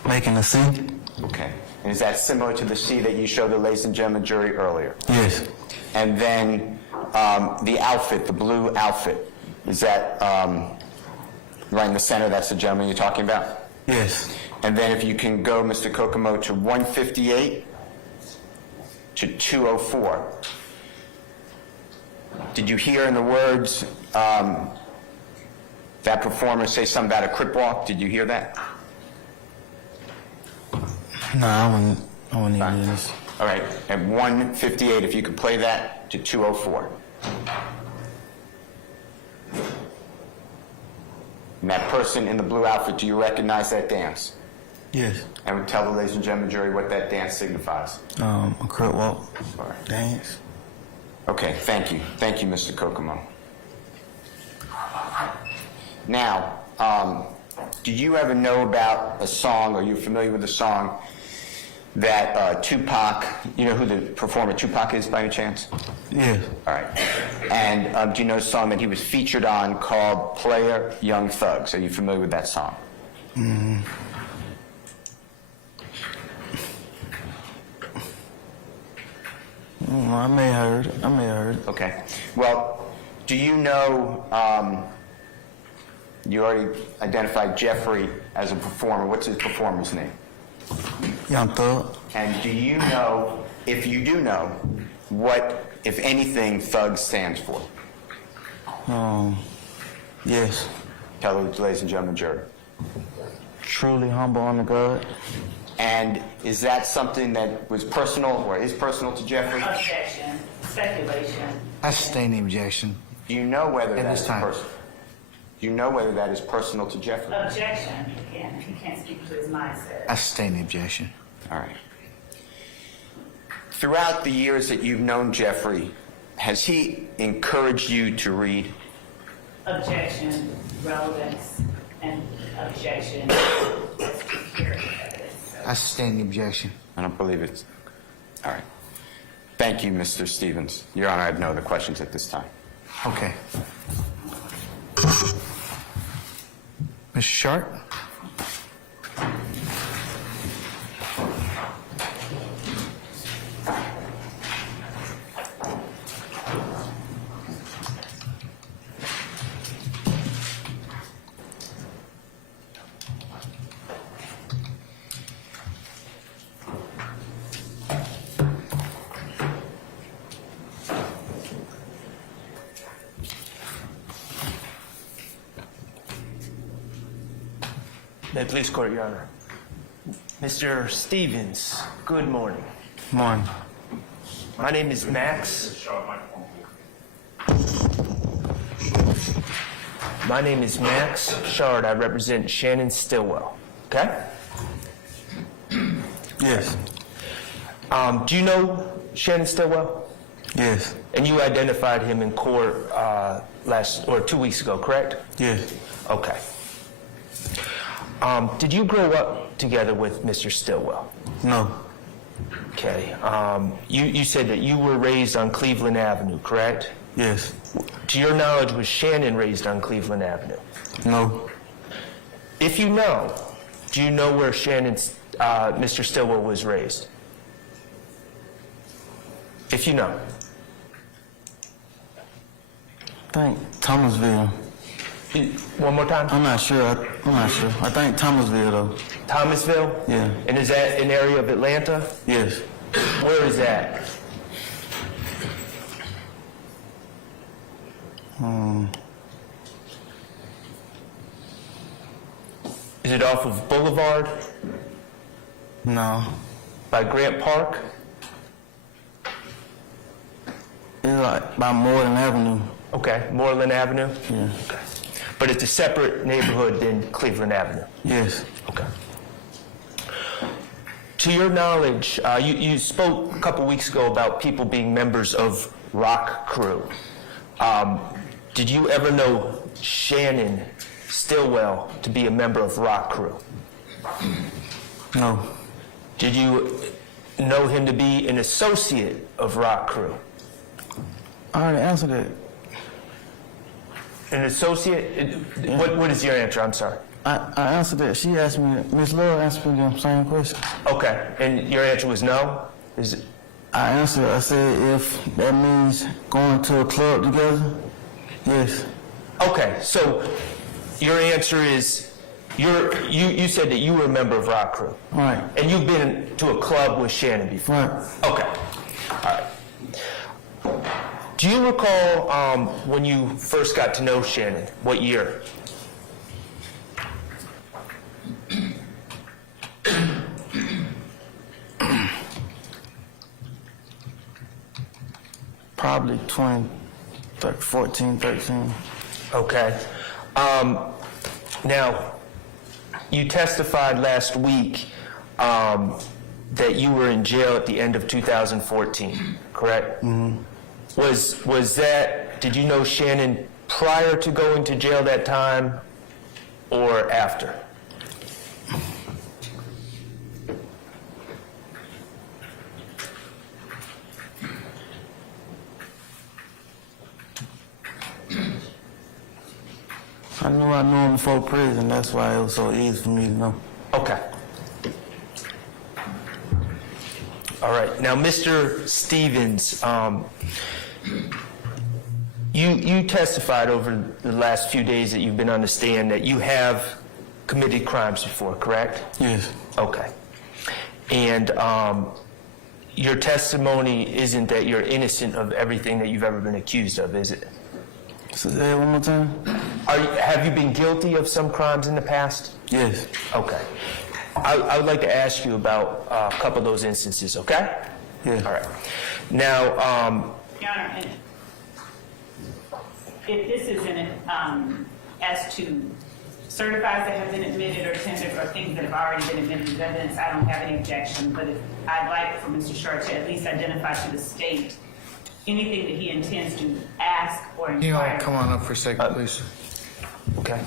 Making a scene? Okay. And is that similar to the C that you showed the ladies and gentlemen jury earlier? Yes. And then the outfit, the blue outfit, is that right in the center? That's the gentleman you're talking about? Yes. And then if you can go, Mr. Kokomo, to 158 to 204. Did you hear in the words that performer say something about a crip walk? Did you hear that? No, I wouldn't even do this. All right, at 158, if you could play that to 204. And that person in the blue outfit, do you recognize that dance? Yes. And would tell the ladies and gentlemen jury what that dance signifies. A crip walk. All right. Dance. Okay, thank you. Thank you, Mr. Kokomo. Now, do you ever know about a song, or you're familiar with a song that Tupac, you know who the performer Tupac is by any chance? Yes. All right. And do you know a song that he was featured on called Player Young Thugs? Are you familiar with that song? Mm-hmm. I may have heard it. Okay. Well, do you know, you already identified Jeffrey as a performer. What's his performer's name? Young Thug. And do you know, if you do know, what, if anything, Thug stands for? Yes. Tell the ladies and gentlemen jury. Truly humble on the God. And is that something that was personal or is personal to Jeffrey? Objection, speculation. I sustain the objection. Do you know whether At that this is time. personal? Do you know whether that is personal to Jeffrey? Objection, again, he can't speak to his mindset. I sustain the objection. All right. Throughout the years that you've known Jeffrey, has he encouraged you to read? Objection, relevance, and objection. I sustain the objection. I don't believe it. All right. Thank you, Mr. Stevens. Your Honor, I have no other questions at this time. Okay. Mr. Sharp? May it please court, Your Honor. Mr. Stevens, good morning. Morning. My name is Max. My name is Max Shard. I represent Shannon Stillwell. Okay? Yes. Do you know Shannon Stillwell? Yes. And you identified him in court 2 weeks ago, correct? Yes. Okay. Did you grow up together with Mr. Stillwell? No. Okay. You said that you were raised on Cleveland Avenue, correct? Yes. To your knowledge, was Shannon raised on Cleveland Avenue? No. If you know, do you know where Mr. Stillwell was raised? If you know. I think Thomasville. One more time? I'm not sure. I think Thomasville, though. Thomasville? Yeah. And is that an area of Atlanta? Yes. Where is that? Is it off of Boulevard? No. By Grant Park? It's like by Moreland Avenue. Okay, Moreland Avenue? Yeah. Okay. But it's a separate neighborhood than Cleveland Avenue? Yes. Okay. To your knowledge, you spoke a couple weeks ago about people being members of rock crew. Did you ever know Shannon Stillwell to be a member of rock crew? No. Did you know him to be an associate of rock crew? I already answered it. An associate? What is your answer? I'm sorry. I answered that. She asked me, Miss Love asked me the same question. Okay, and your answer was no? Is it? I answered, I said, if that means going to a club together, yes. Okay, so your answer is, you said that you were a member of rock crew. Right. And you've been to a club with Shannon before? Right. Okay, all right. Do you recall when you first got to know Shannon? What year? Probably 14, 13. Okay. Now, you testified last week that you were in jail at the end of 2014, correct? Mm-hmm. Was that, did you know Shannon prior to going to jail that time or after? I knew him before prison. That's why it was so easy for me to know. Okay. All right. Now, Mr. Stevens, you testified over the last few days that you've been on the stand that you have committed crimes before, correct? Yes. Okay. And your testimony isn't that you're innocent of everything that you've ever been accused of, is it? Say that one more time. Have you been guilty of some crimes in the past? Yes. Okay. I would like to ask you about a couple of those instances, okay? Yeah. All right. Now, Your Honor, and if this isn't as to certifies that have been admitted or tendered or things that have already been admitted as evidence, I don't have any objection. But if I'd like for Mr. Short to at least identify to the state anything that he intends to ask or You know, inquire. come on up for a second, please. okay.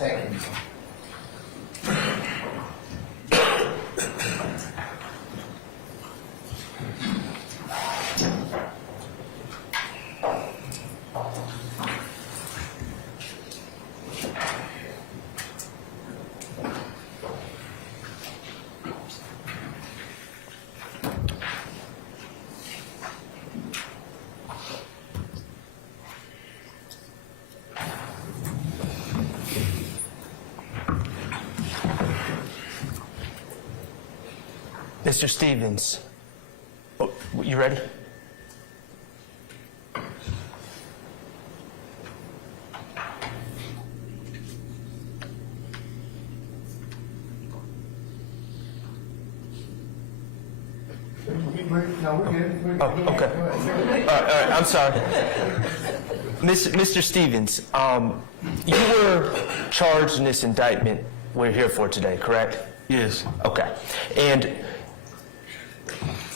Thank you. Mr. Stevens, oh, you ready? No, we're good. Oh, okay. All right, I'm sorry. Mr. Stevens, you were charged in this indictment we're here for today, correct? Yes. Okay. And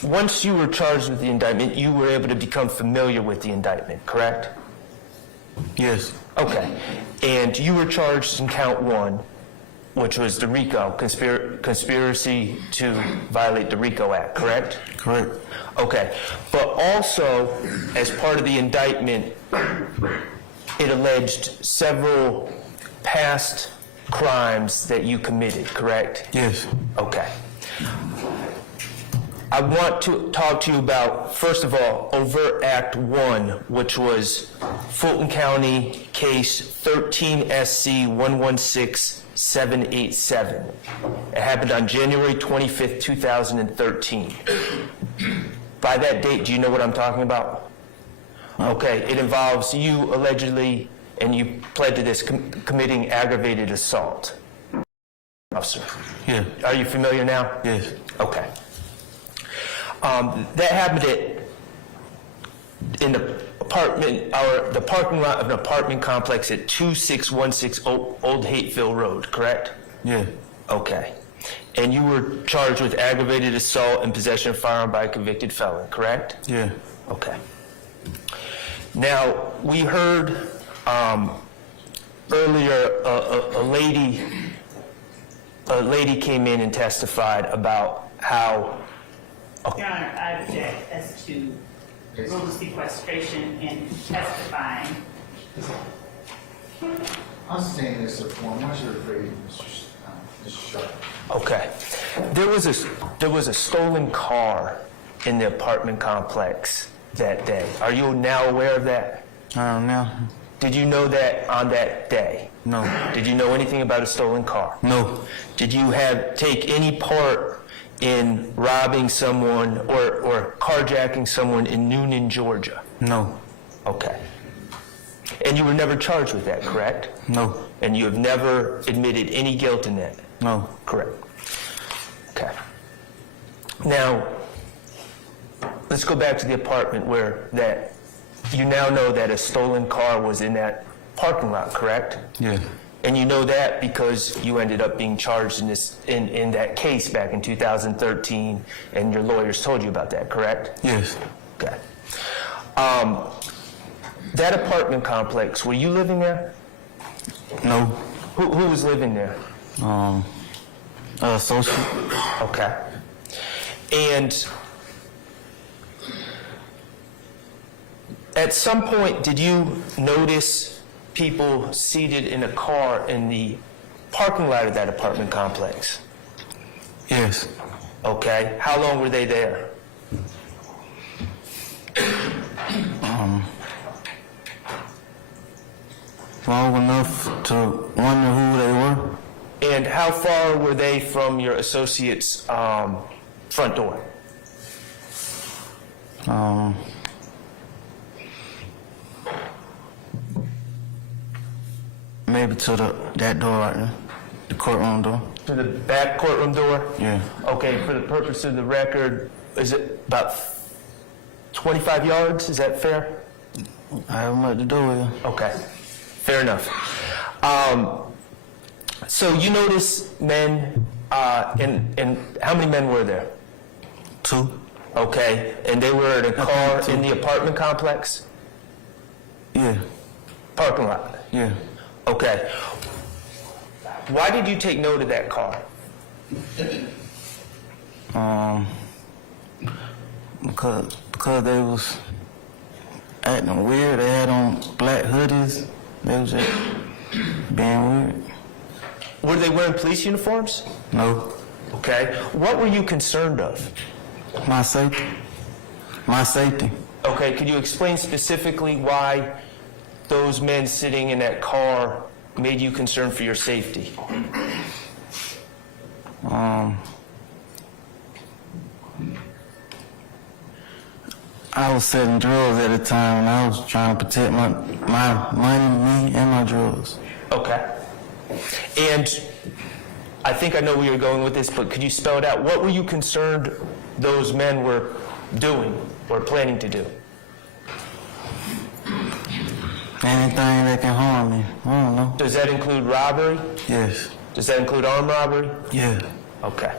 once you were charged with the indictment, you were able to become familiar with the indictment, correct? Yes. Okay. And you were charged in count 1, which was the RICO, conspiracy to violate the RICO Act, correct? Correct. Okay. But also, as part of the indictment, it alleged several past crimes that you committed, correct? Yes. Okay. I want to talk to you about, first of all, Overt Act 1, which was Fulton County Case 13 SC 116787. It happened on January 25th, 2013. By that date, do you know what I'm talking about? Okay, it involves you allegedly, and you pled to this, committing aggravated assault. Officer? Yeah. Are you familiar now? Yes. Okay. That happened in the apartment, or the parking lot of an apartment complex at 2616 Old Hateville Road, correct? Yeah. Okay. And you were charged with aggravated assault and possession of firearm by a convicted felon, correct? Yeah. Okay. Now, we heard earlier a lady came in and testified about how. Your Honor, I object as to rule of sequestration and testifying. I'm saying this a form. What's your grade, Mr. Sharp? Okay. There was a stolen car in the apartment complex that day. Are you now aware of that? No. Did you know that on that day? No. Did you know anything about a stolen car? No. Did you take any part in robbing someone or carjacking someone in Noonan, Georgia? No. Okay. And you were never charged with that, correct? No. And you have never admitted any guilt in that? No. Correct. Okay. Now, let's go back to the apartment where that you now know that a stolen car was in that parking lot, correct? Yeah. And you know that because you ended up being charged in that case back in 2013, and your lawyers told you about that, correct? Yes. Okay. That apartment complex, were you living there? No. Who was living there? Associate. Okay. And at some point, did you notice people seated in a car in the parking lot of that apartment complex? Yes. Okay. How long were they there? Long enough to wonder who they were. And how far were they from your associate's front door? Maybe to that door right there, the courtroom door. To the back courtroom door? Yeah. Okay, for the purpose of the record, is it about 25 yards? Is that fair? I haven't let the door in. Okay, fair enough. So you notice men, and how many men were there? 2. Okay, and they were in a car in the apartment complex? Yeah. Parking lot? Yeah. Okay. Why did you take note of that car? Because they was acting weird. They had on black hoodies. They was just being weird. Were they wearing police uniforms? No. Okay. What were you concerned of? My safety. My safety. Okay, could you explain specifically why those men sitting in that car made you concerned for your safety? I was selling drugs at the time, and I was trying to protect my money, me, and my drugs. Okay. And I think I know where you're going with this, but could you spell it out? What were you concerned those men were doing or planning to do? Anything that can harm me. I don't know. Does that include robbery? Yes. Does that include armed robbery? Yeah. Okay.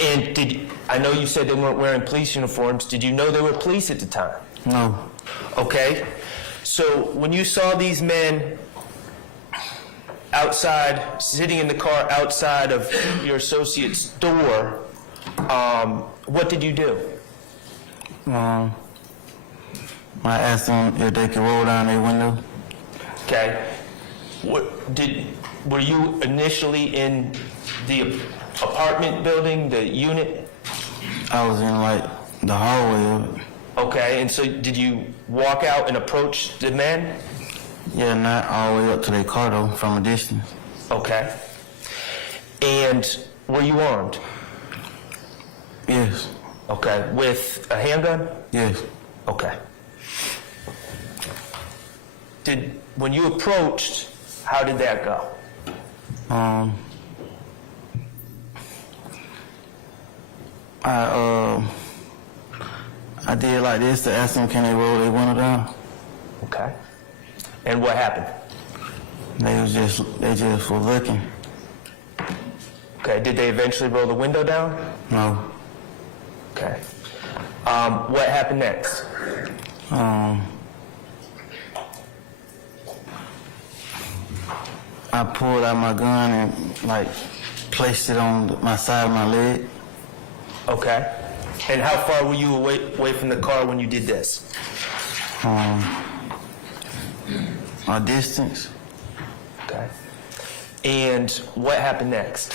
And I know you said they weren't wearing police uniforms. Did you know they were police at the time? No. Okay. So when you saw these men outside, sitting in the car outside of your associate's door, what did you do? I asked them if they could roll down their window. Okay. Were you initially in the apartment building, the unit? I was in like the hallway of it. Okay, and so did you walk out and approach the men? Yeah, not all the way up to their car though, from a distance. Okay. And were you armed? Yes. Okay, with a handgun? Yes. Okay. When you approached, how did that go? I did like this to ask them, can they roll their window down? Okay. And what happened? They just were looking. Okay, did they eventually roll the window down? No. Okay. What happened next? I pulled out my gun and like placed it on my side of my leg. Okay. And how far were you away from the car when you did this? A distance. Okay. And what happened next?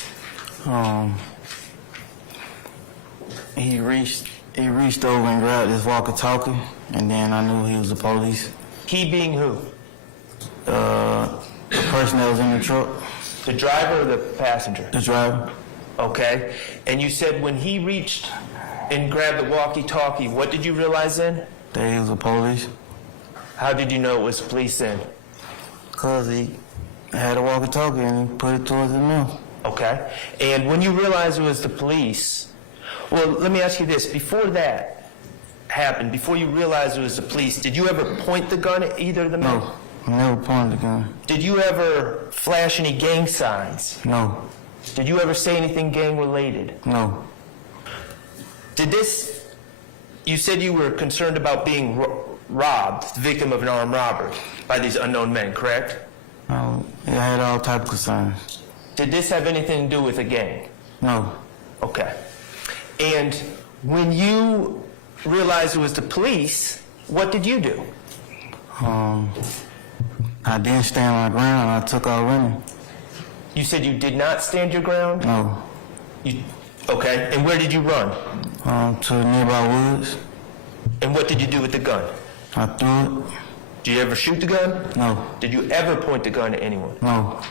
He reached over and grabbed his walkie-talkie, and then I knew he was the police. He being who? The person that was in the truck. The driver or the passenger? The driver. Okay. And you said when he reached and grabbed the walkie-talkie, what did you realize then? That he was the police. How did you know it was police then? Because he had a walkie-talkie and he put it towards his mouth. Okay. And when you realized it was the police, well, let me ask you this. Before that happened, before you realized it was the police, did you ever point the gun at either of the men? No, I never pointed the gun. Did you ever flash any gang signs? No. Did you ever say anything gang-related? No. You said you were concerned about being robbed, the victim of an armed robbery, by these unknown men, correct? No, I had all type of concerns. Did this have anything to do with a gang? No. Okay. And when you realized it was the police, what did you do? I didn't stand my ground. I took off running. You said you did not stand your ground? No. Okay. And where did you run? To the nearby woods. And what did you do with the gun? I threw it. Did you ever shoot the gun? No. Did you ever point the gun at anyone? No.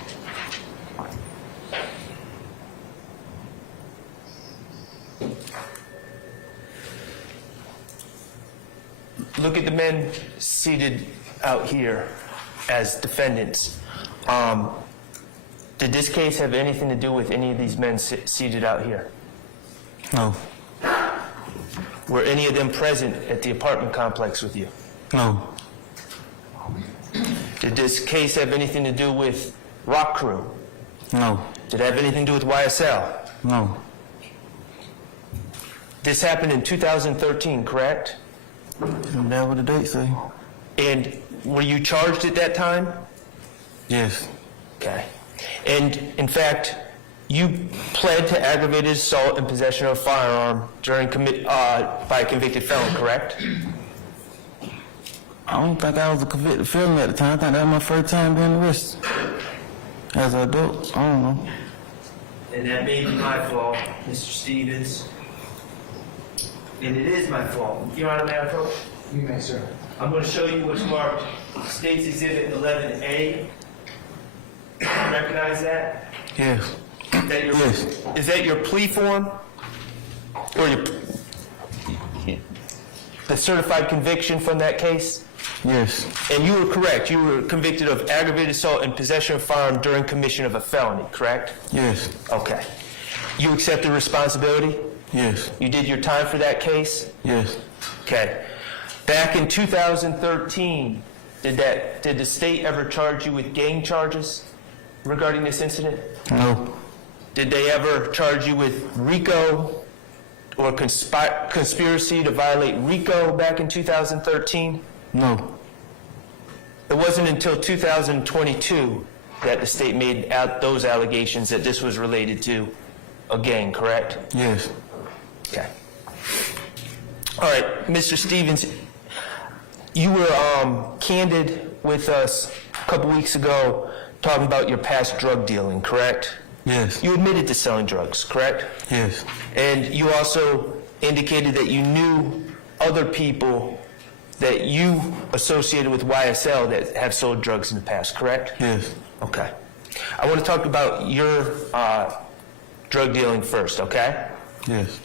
Look at the men seated out here as defendants. Did this case have anything to do with any of these men seated out here? No. Were any of them present at the apartment complex with you? No. Did this case have anything to do with Rock Crew? No. Did it have anything to do with YSL? No. This happened in 2013, correct? Isn't that what the date say? And were you charged at that time? Yes. Okay. And in fact, you pled to aggravated assault and possession of a firearm by a convicted felon, correct? I don't think I was a convicted felon at the time. I think that was my first time being arrested. As an adult, I don't know. And that may be my fault, Mr. Stevens. And it is my fault. Your Honor, may I approach? You may, sir. I'm going to show you what's marked State's Exhibit 11A. Recognize that? Yes. Yes. Is that your plea form? Or the certified conviction from that case? Yes. And you were correct. You were convicted of aggravated assault and possession of a firearm during commission of a felony, correct? Yes. Okay. You accepted responsibility? Yes. You did your time for that case? Yes. Okay. Back in 2013, did the state ever charge you with gang charges regarding this incident? No. Did they ever charge you with RICO or conspiracy to violate RICO back in 2013? No. It wasn't until 2022 that the state made out those allegations that this was related to a gang, correct? Yes. Okay. All right, Mr. Stevens, you were candid with us a couple weeks ago talking about your past drug dealing, correct? Yes. You admitted to selling drugs, correct? Yes. And you also indicated that you knew other people that you associated with YSL that have sold drugs in the past, correct? Yes. Okay. I want to talk about your drug dealing first, okay? Yes.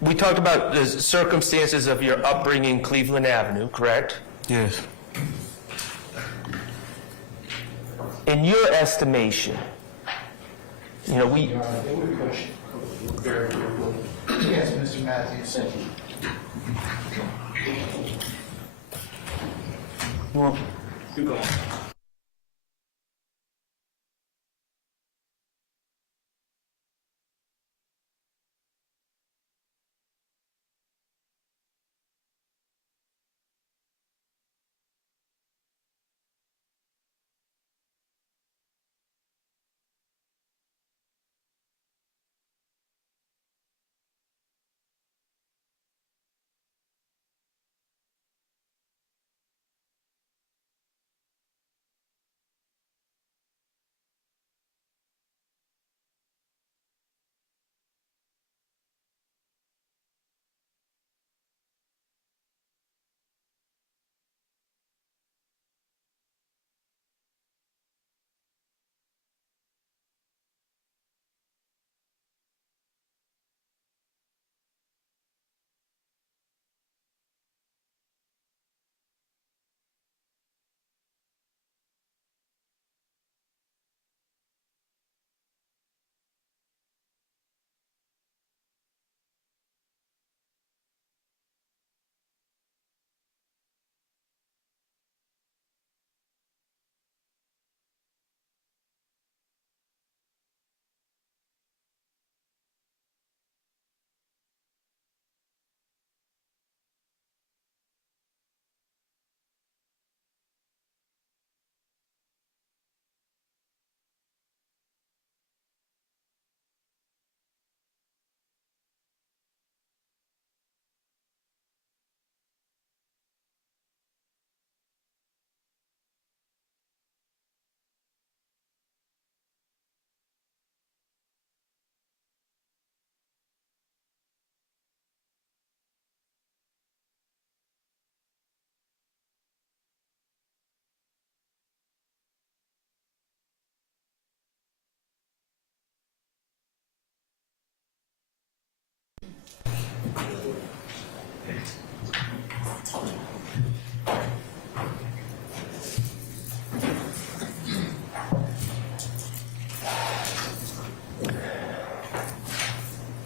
We talked about the circumstances of your upbringing, Cleveland Avenue, correct? Yes. In your estimation, you know, we... Yes, Mr. Matthews. Well,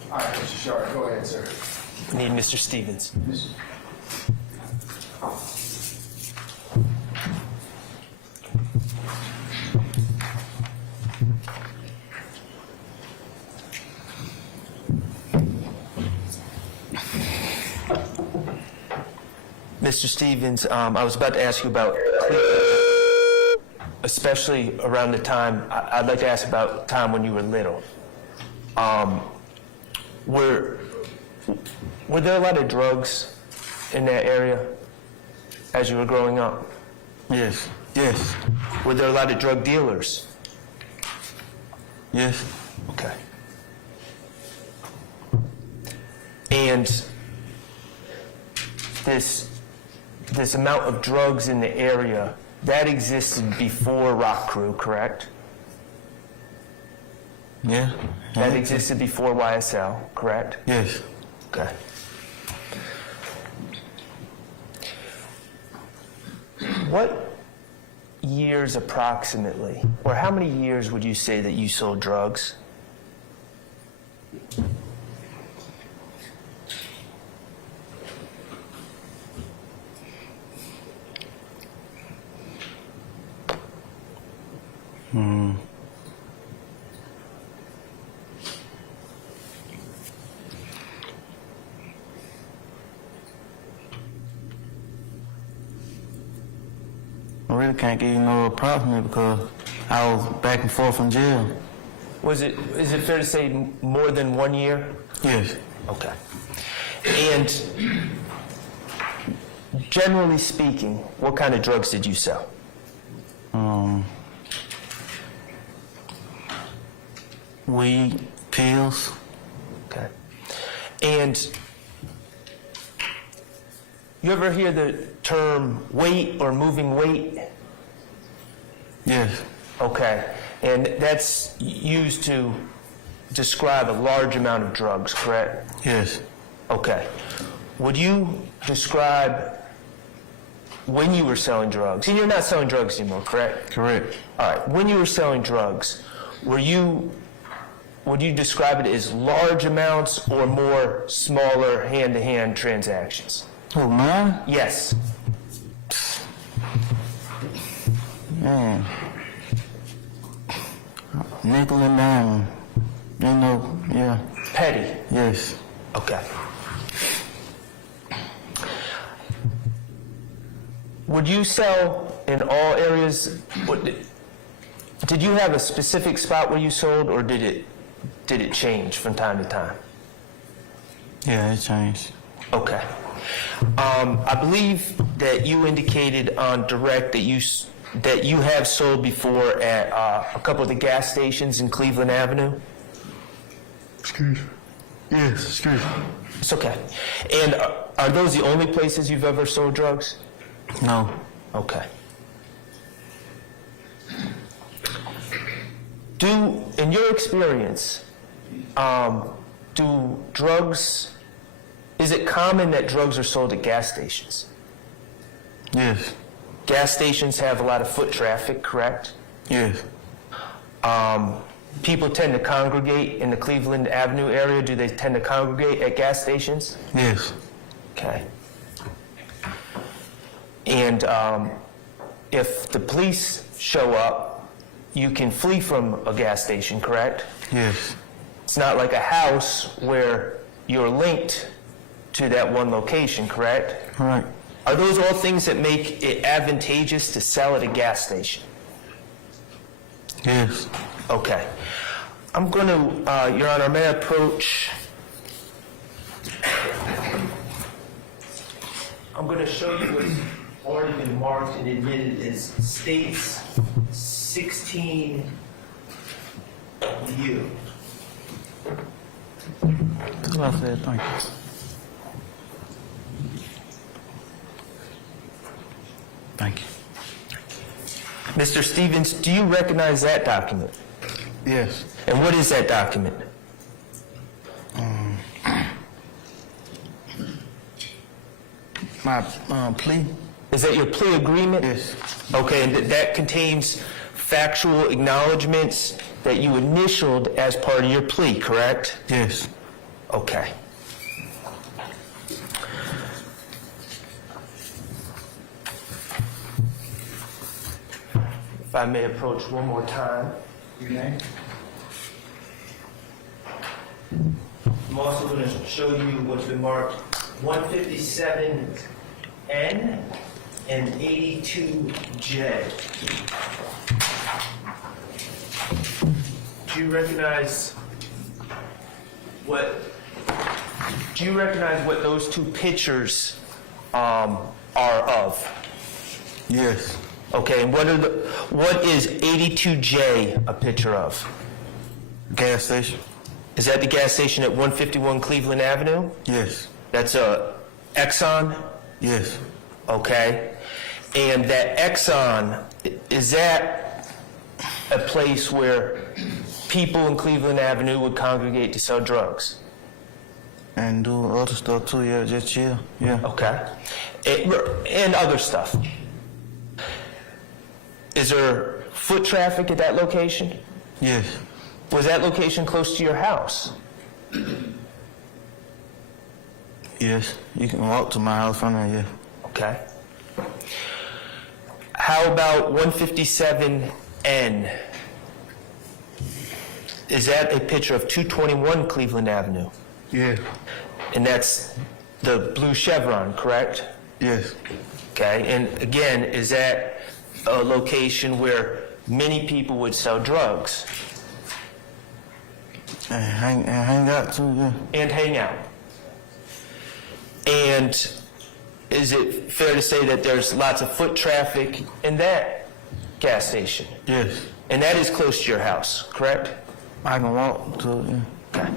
All right, Mr. Sharp, go ahead, sir. We need Mr. Stevens. Mr. Stevens, I was about to ask you about Cleveland, especially around the time, I'd like to ask about the time when you were little. Were there a lot of drugs in that area as you were growing up? yes. Yes. Were there a lot of drug dealers? Yes. Okay. And this amount of drugs in the area, that existed before Rock Crew, correct? Yeah. That existed before YSL, correct? Yes. Okay. What years approximately, or how many years would you say that you sold drugs? I really can't give you no approximate because I was back and forth from jail. Is it fair to say more than 1 year? Yes. Okay. And generally speaking, what kind of drugs did you sell? Weed, pills, And you ever hear the term weight or moving weight? Yes. Okay. And that's used to describe a large amount of drugs, correct? Yes. Okay. Would you describe when you were selling drugs? And you're not selling drugs anymore, correct? Correct. All right. When you were selling drugs, would you describe it as large amounts or more smaller hand-to-hand transactions? Oh, mine? Yes. Man. Nickel and dime. You know, yeah. Petty? Yes. Okay. Would you sell in all areas? Did you have a specific spot where you sold, or did it change from time to time? Yeah, it changed. Okay. I believe that you indicated on direct that you have sold before at a couple of the gas stations in Cleveland Avenue. Excuse me. Yes, excuse me. It's okay. And are those the only places you've ever sold drugs? No. Okay. In your experience, is it common that drugs are sold at gas stations? Yes. Gas stations have a lot of foot traffic, correct? Yes. People tend to congregate in the Cleveland Avenue area. Do they tend to congregate at gas stations? Yes. Okay. And if the police show up, you can flee from a gas station, correct? Yes. It's not like a house where you're linked to that one location, correct? All right. Are those all things that make it advantageous to sell at a gas station? Yes. Okay. I'm going to, Your Honor, may I approach? I'm going to show you what's already been marked and admitted as States 16U. That's what I said, thank you. Thank you. Mr. Stevens, do you recognize that document? Yes. And what is that document? My plea? Is that your plea agreement? Yes. Okay, and that contains factual acknowledgments that you initialed as part of your plea, correct? Yes. Okay. If I may approach one more time. Your name? I'm also going to show you what's been marked 157N and 82J. Do you recognize what those two pictures are of? Yes. Okay, and what is 82J a picture of? Gas station? Is that the gas station at 151 Cleveland Avenue? Yes. That's a Exxon? Yes. Okay. And that Exxon, is that a place where people in Cleveland Avenue would congregate to sell drugs? And do other stuff too, yeah, just chill, yeah. Okay. And other stuff. Is there foot traffic at that location? Yes. Was that location close to your house? Yes. You can walk to my house from there, yeah. Okay. How about 157N? Is that a picture of 221 Cleveland Avenue? Yeah. And that's the blue chevron, correct? Yes. Okay, and again, is that a location where many people would sell drugs? And hang out too, yeah. And hang out. And is it fair to say that there's lots of foot traffic in that gas station? Yes. And that is close to your house, correct? I can walk to it, yeah. Okay.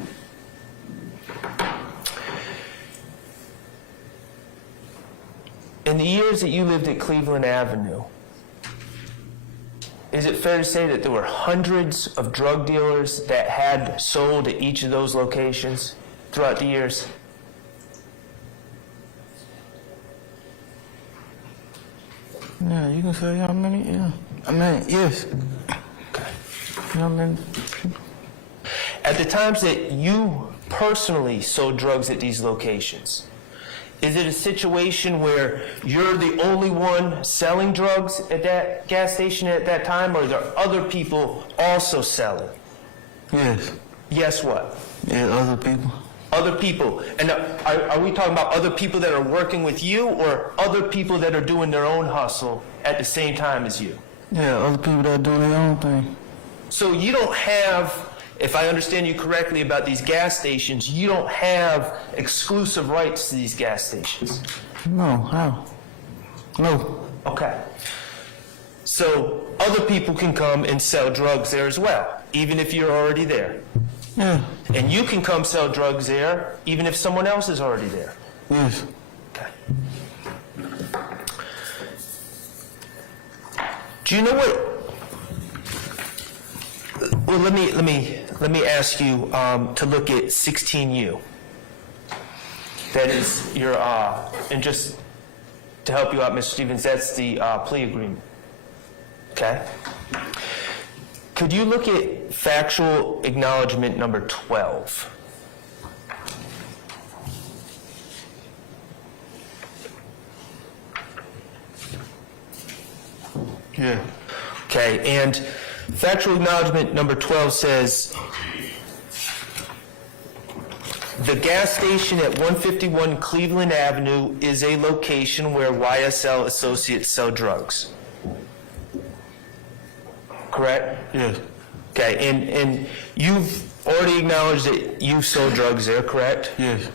the years that you lived at Cleveland Avenue, is it fair to say that there were hundreds of drug dealers that had sold at each of those locations throughout the years? Yeah, you can say how many, yeah. I mean, yes. Okay. You know what I mean? At the times that you personally sold drugs at these locations, is it a situation where you're the only one selling drugs at that gas station at that time, or are there other people also selling? Yes. Yes, what? Yeah, other people. Other people. And are we talking about other people that are working with you, or other people that are doing their own hustle at the same time as you? Yeah, other people that are doing their own thing. So you don't have, if I understand you correctly about these gas stations, you don't have exclusive rights to these gas stations. No, how? No. Okay. So other people can come and sell drugs there as well, even if you're already there. Yeah. And you can come sell drugs there, even if someone else is already there. Yes. Okay. Do you know what? Well, let me ask you to look at 16U. That is your and just to help you out, Mr. Stevens, that's the plea agreement. Okay. Could you look at factual acknowledgement number 12? Yeah. Okay, and factual acknowledgement number 12 says, the gas station at 151 Cleveland Avenue is a location where YSL associates sell drugs. Correct? Yes. Okay, and you've already acknowledged that you sold drugs there, correct? Yes.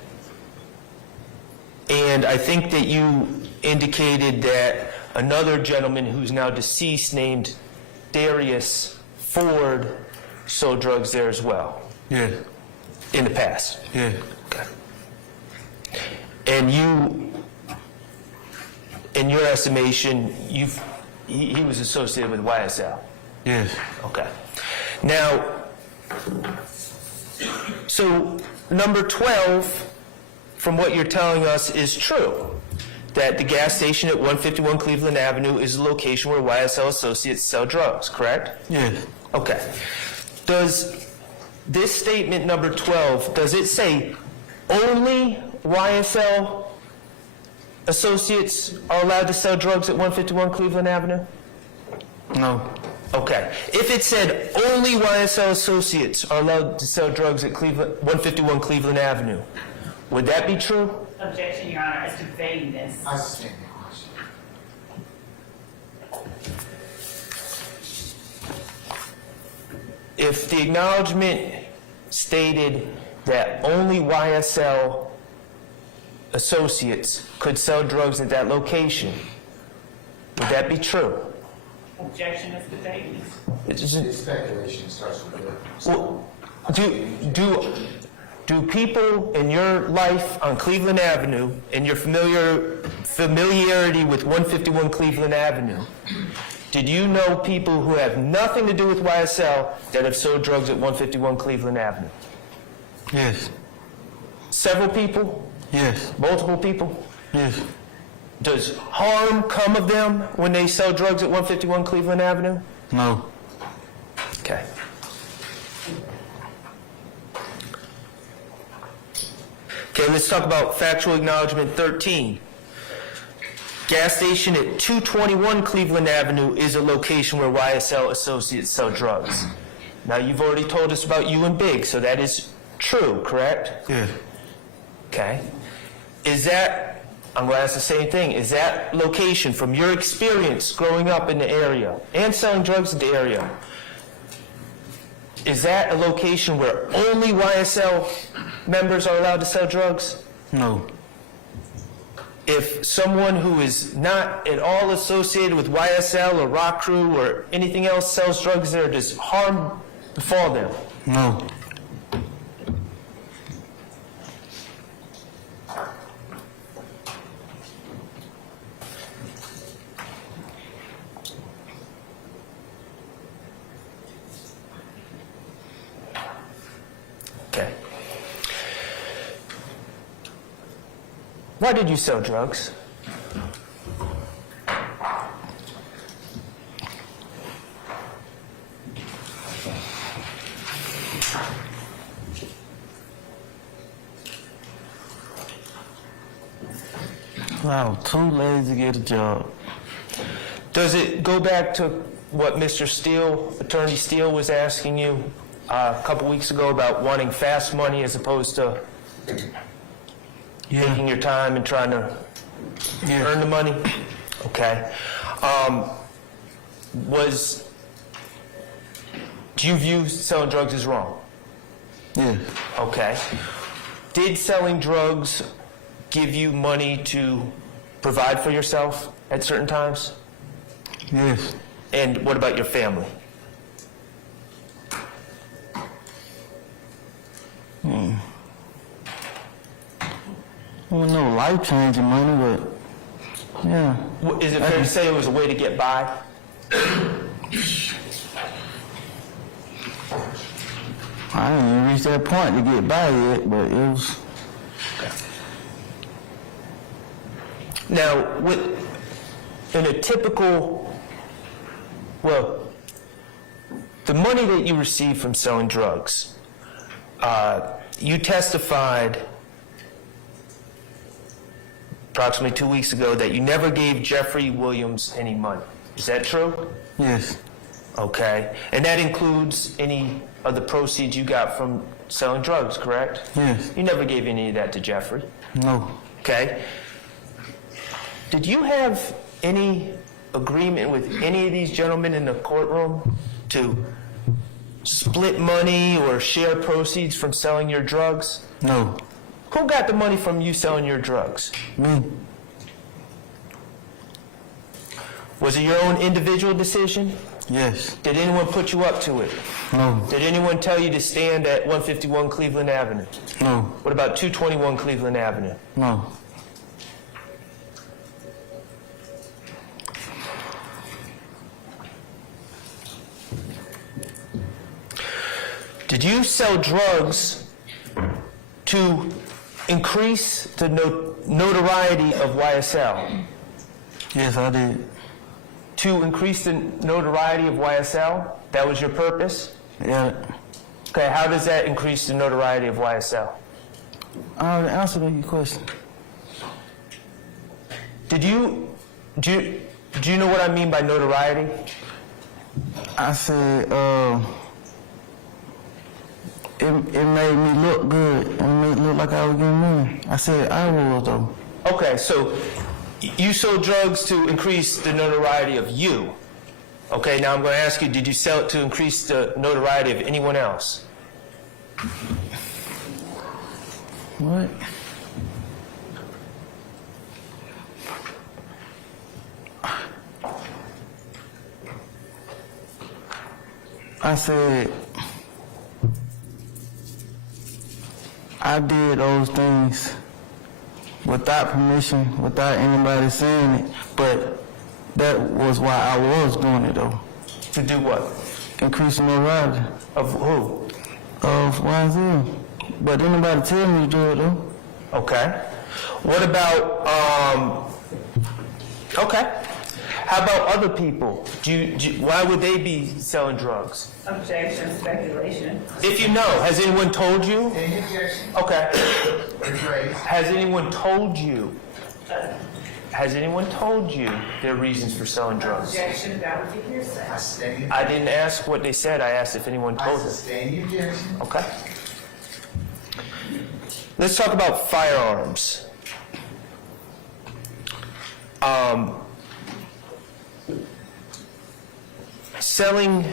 And I think that you indicated that another gentleman who's now deceased named Darius Ford sold drugs there as well. Yes. In the past. Yes. Okay. And you, in your estimation, he was associated with YSL. Yes. Okay. Now, so number 12, from what you're telling us, is true. That the gas station at 151 Cleveland Avenue is a location where YSL associates sell drugs, correct? Yes. Okay. Does this statement number 12, does it say only YSL associates are allowed to sell drugs at 151 Cleveland Avenue? No. Okay. If it said only YSL associates are allowed to sell drugs at 151 Cleveland Avenue, would that be true? Objection, Your Honor, as to vagueness. I understand the question. If the acknowledgement stated that only YSL associates could sell drugs at that location, would that be true? Objection as to vagueness. It's speculation starts with it. Well, do people in your life on Cleveland Avenue, in your familiarity with 151 Cleveland Avenue, did you know people who have nothing to do with YSL that have sold drugs at 151 Cleveland Avenue? Yes. Several people? Yes. Multiple people? Yes. Does harm come of them when they sell drugs at 151 Cleveland Avenue? No. Okay. Okay, let's talk about factual acknowledgement 13. Gas station at 221 Cleveland Avenue is a location where YSL associates sell drugs. Now, you've already told us about you and Big, so that is true, correct? Yes. Okay. Is that, I'm going to ask the same thing, is that location, from your experience growing up in the area and selling drugs in the area, is that a location where only YSL members are allowed to sell drugs? No. If someone who is not at all associated with YSL or Rock Crew or anything else sells drugs there, does harm befall them? No. Okay. Why did you sell drugs? I was too lazy to get a job. Does it go back to what Mr. Steele, Attorney Steele, was asking you a couple weeks ago about wanting fast money as opposed to taking your time and trying to earn the money? Okay. Do you view selling drugs as wrong? Yeah. Okay. Did selling drugs give you money to provide for yourself at certain times? Yes. And what about your family? Well, no life-changing money, but yeah. Is it fair to say it was a way to get by? I didn't even reach that point to get by yet, but it was. Now, in a typical, the money that you receive from selling drugs, you testified approximately 2 weeks ago that you never gave Jeffrey Williams any money. Is that true? Yes. Okay. And that includes any of the proceeds you got from selling drugs, correct? Yes. You never gave any of that to Jeffrey? No. Okay. Did you have any agreement with any of these gentlemen in the courtroom to split money or share proceeds from selling your drugs? No. Who got the money from you selling your drugs? Me. Was it your own individual decision? Yes. Did anyone put you up to it? No. Did anyone tell you to stand at 151 Cleveland Avenue? No. What about 221 Cleveland Avenue? No. Did you sell drugs to increase the notoriety of YSL? Yes, I did. To increase the notoriety of YSL? That was your purpose? Yeah. Okay, how does that increase the notoriety of YSL? I already answered your question. Do you know what I mean by notoriety? I said, it made me look good. It made me look like I was getting money. I said I was, though. Okay, so you sold drugs to increase the notoriety of you. Okay, now I'm going to ask you, did you sell it to increase the notoriety of anyone else? What? I said I did those things without permission, without anybody saying it, but that was why I was doing it, though. To do what? Increasing notoriety. Of who? Of YSL. But didn't nobody tell me to do it, though. Okay. What about, okay. How about other people? Why would they be selling drugs? Objection, speculation. If you know, has anyone told you? Okay. Has anyone told you? Has anyone told you their reasons for selling drugs? Objection, that would be hearsay. I didn't ask what they said. I asked if anyone told them. Okay. Let's talk about firearms. Selling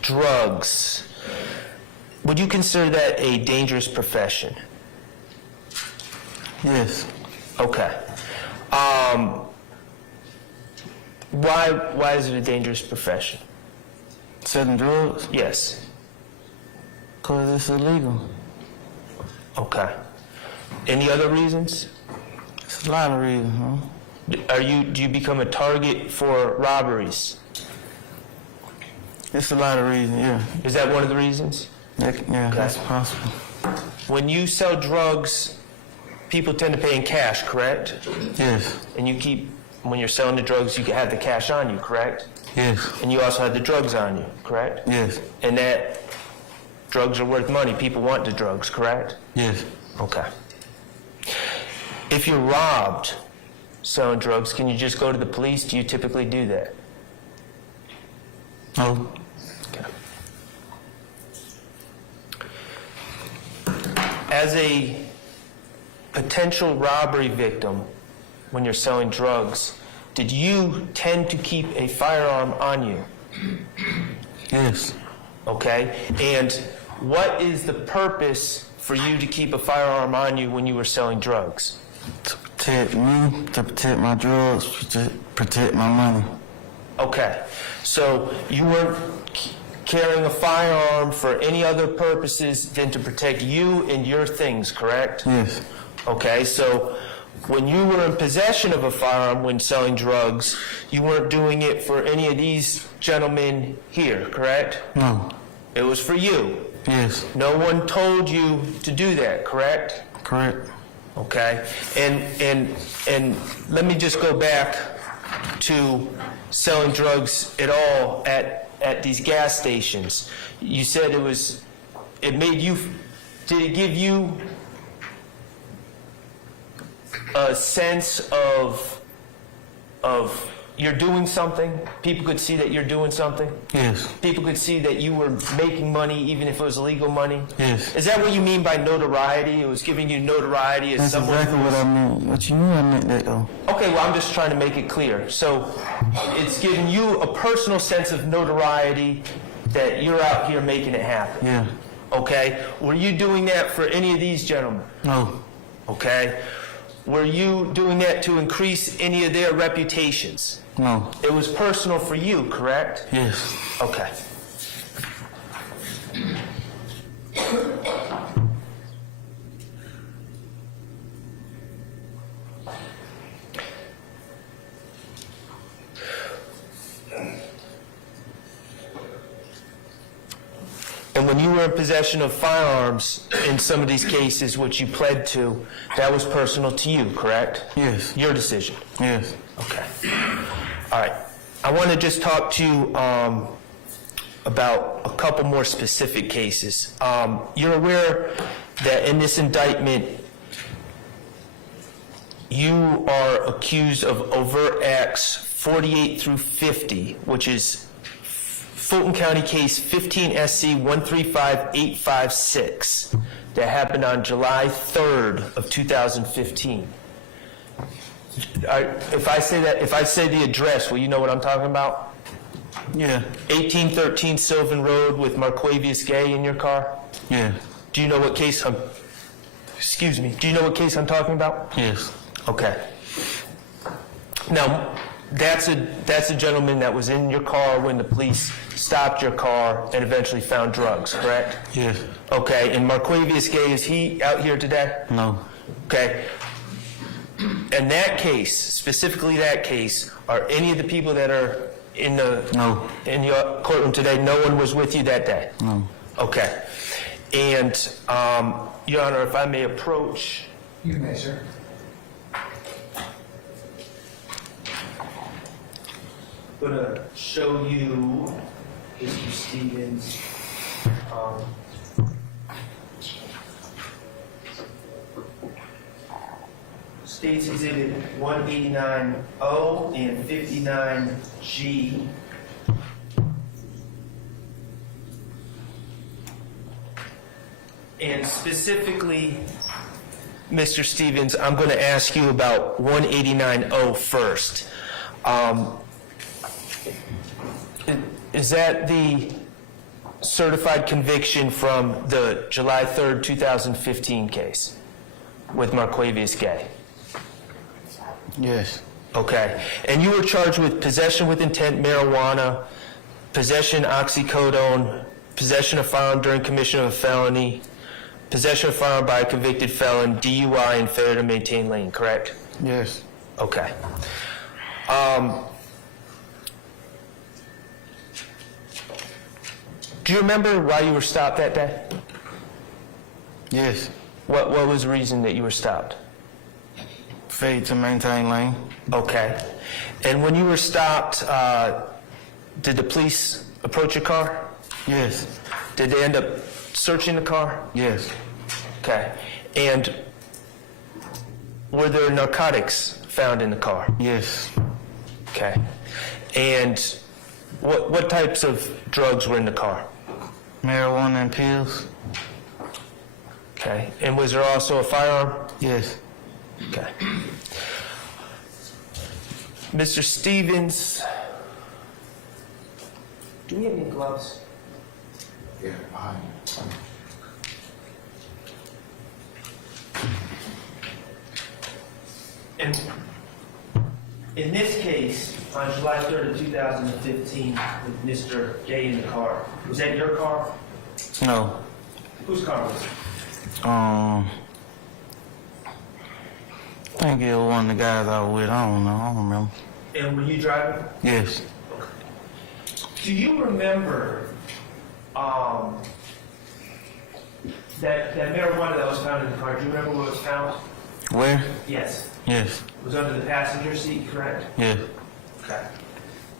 drugs, would you consider that a dangerous profession? Yes. Okay. Why is it a dangerous profession? Selling drugs? Yes. Because it's illegal. Okay. Any other reasons? It's a lot of reasons, huh? Do you become a target for robberies? It's a lot of reasons, yeah. Is that one of the reasons? Yeah, that's possible. When you sell drugs, people tend to pay in cash, correct? Yes, And when you're selling the drugs, you can have the cash on you, correct? yes, And you also have the drugs on you, correct? yes, And that drugs are worth money. People want the drugs, correct? yes. Okay. If you're robbed selling drugs, can you just go to the police? Do you typically do that? No, Okay. As a potential robbery victim, when you're selling drugs, did you tend to keep a firearm on you? yes. Okay? And what is the purpose for you to keep a firearm on you when you were selling drugs? To protect me, to protect my drugs, to protect my money. Okay. So you weren't carrying a firearm for any other purposes than to protect you and your things, correct? Yes, Okay, so when you were in possession of a firearm when selling drugs, you weren't doing it for any of these gentlemen here, correct? no, It was for you. yes, No one told you to do that, correct? correct. Okay, and let me just go back to selling drugs at all at these gas stations. You said it made you, did it give you a sense of you're doing something? People could see that you're doing something? Yes, People could see that you were making money even if it was illegal money? yes. Is that what you mean by notoriety? It was giving you notoriety as That's someone exactly who what was... I mean. What you mean I meant that though? Okay, well, I'm just trying to make it clear. So it's giving you a personal sense of notoriety that you're out here making it happen. Yeah, Okay? Were you doing that for any of these gentlemen? no, Okay? Were you doing that to increase any of their reputations? no, It was personal for you, correct? yes, Okay. And when you were in possession of firearms in some of these cases, which you pled to, that was personal to you, correct? yes, Your decision. yes, Okay. All right. I want to just talk to you about a couple more specific cases. You're aware that in this indictment, you are accused of overt acts 48 through 50, which is Fulton County case 15 SC 135856 that happened on July 3rd of 2015. If I say the address, will you know what I'm talking about? yeah, 1813 Sylvan Road with Marquavius Gay in your car? yeah, Do you know what case do you know what case I'm talking about? yes, Okay. Now, that's a gentleman that was in your car when the police stopped your car and eventually found drugs, correct? yes, Okay, and Marquavius Gay, is he out here today? no, Okay. In that case, specifically that case, are any of the people that are in no, your courtroom today, no one was with you that day? no. Okay. And, Your Honor, if I may approach. You may, sir. I'm going to show you Mr. Stevens. States Exhibit 189O and 59G. And specifically, Mr. Stevens, I'm going to ask you about 189O first. Is that the certified conviction from the July 3rd, 2015 case with Marquavius Gay? Yes, Okay. And you were charged with possession with intent marijuana, possession oxycodone, possession of firearm during commission of a felony, possession of firearm by a convicted felon, DUI, and failure to maintain lane, correct? yes, Okay. Do you remember why you were stopped that day? Yes. What was the reason that you were stopped? Failure to maintain lane. Okay. And when you were stopped, did the police approach your car? Yes. Did they end up searching the car? Yes. Okay. And were there narcotics found in the car? Yes. Okay. And what types of drugs were in the car? Marijuana and pills. Okay. And was there also a firearm? Yes. Okay. Mr. Stevens, do we have any gloves? Yeah, behind you. And in this case, on July 3rd of 2015, with Mr. Gay in the car, was that your car? No. Whose car was it? I think it was one of the guys I was with. I don't know. I don't remember. And were you driving? Yes. Do you remember that marijuana that was found in the car? Do you remember where it was found? Where? Yes. Yes. It was under the passenger seat, correct? Yes. Okay.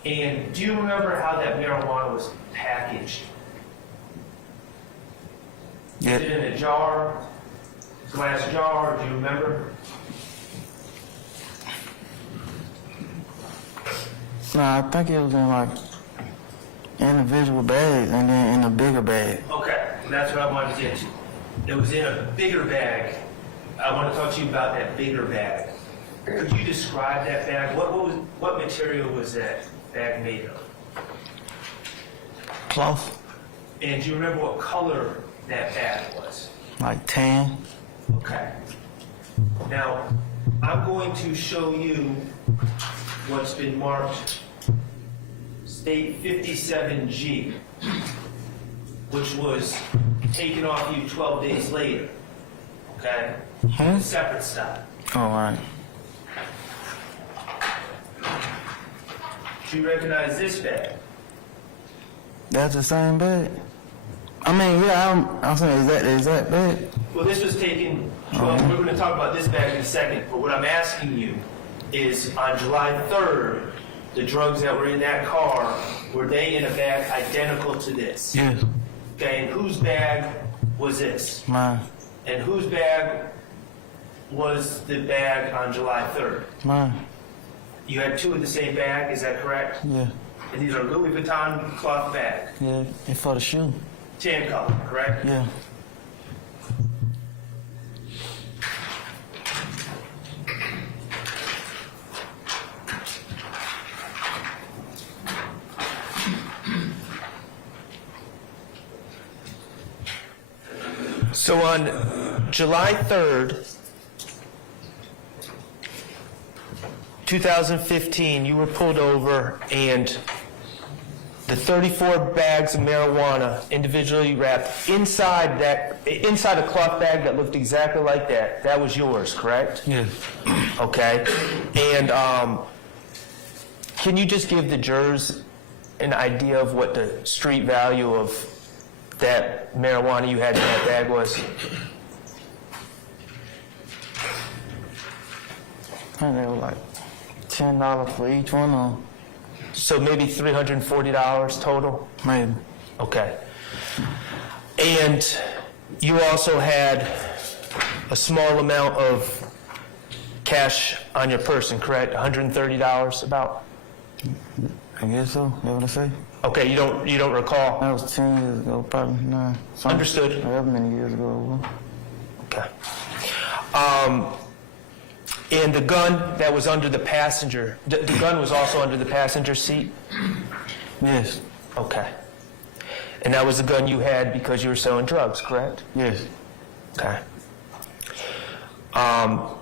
And do you remember how that marijuana was packaged? Yeah. Was it in a jar, glass jar? Do you remember? No, I think it was in like individual bags and then in a bigger bag. Okay, that's what I wanted to get to. It was in a bigger bag. I want to talk to you about that bigger bag. Could you describe that bag? What material was that bag made of? Cloth. And do you remember what color that bag was? Like tan. Okay. Now, I'm going to show you what's been marked State 57G, which was taken off you 12 days later. Okay? A separate stop. All right. Do you recognize this bag? That's the same bag. I mean, yeah, I'm saying, is that bag? Well, this was taken, well, we're going to talk about this bag in a second, but what I'm asking you is on July 3rd, the drugs that were in that car, were they in a bag identical to this? Yes. Okay, and whose bag was this? Mine. And whose bag was the bag on July 3rd? Mine. You had two of the same bag, is that correct? Yeah. And these are Louis Vuitton cloth bag, Yeah. It's for the shoe. tan color, correct? Yeah. So on July 3rd, 2015, you were pulled over and the 34 bags of marijuana individually wrapped inside a cloth bag that looked exactly like that was yours, correct? Yes. Okay. And can you just give the jurors an idea of what the street value of that marijuana you had in that bag was? I think they were like $10 for each one of them. So maybe $340 total? Maybe. Okay. And you also had a small amount of cash on your person, correct? $130 about? I guess so. That's what I say. Okay, you don't recall? That was 10 years ago, probably. Nah. Understood. However many years ago. Okay. And the gun that was under the passenger, the gun was also under the passenger seat? Yes. Okay. And that was the gun you had because you were selling drugs, correct? Yes. Okay.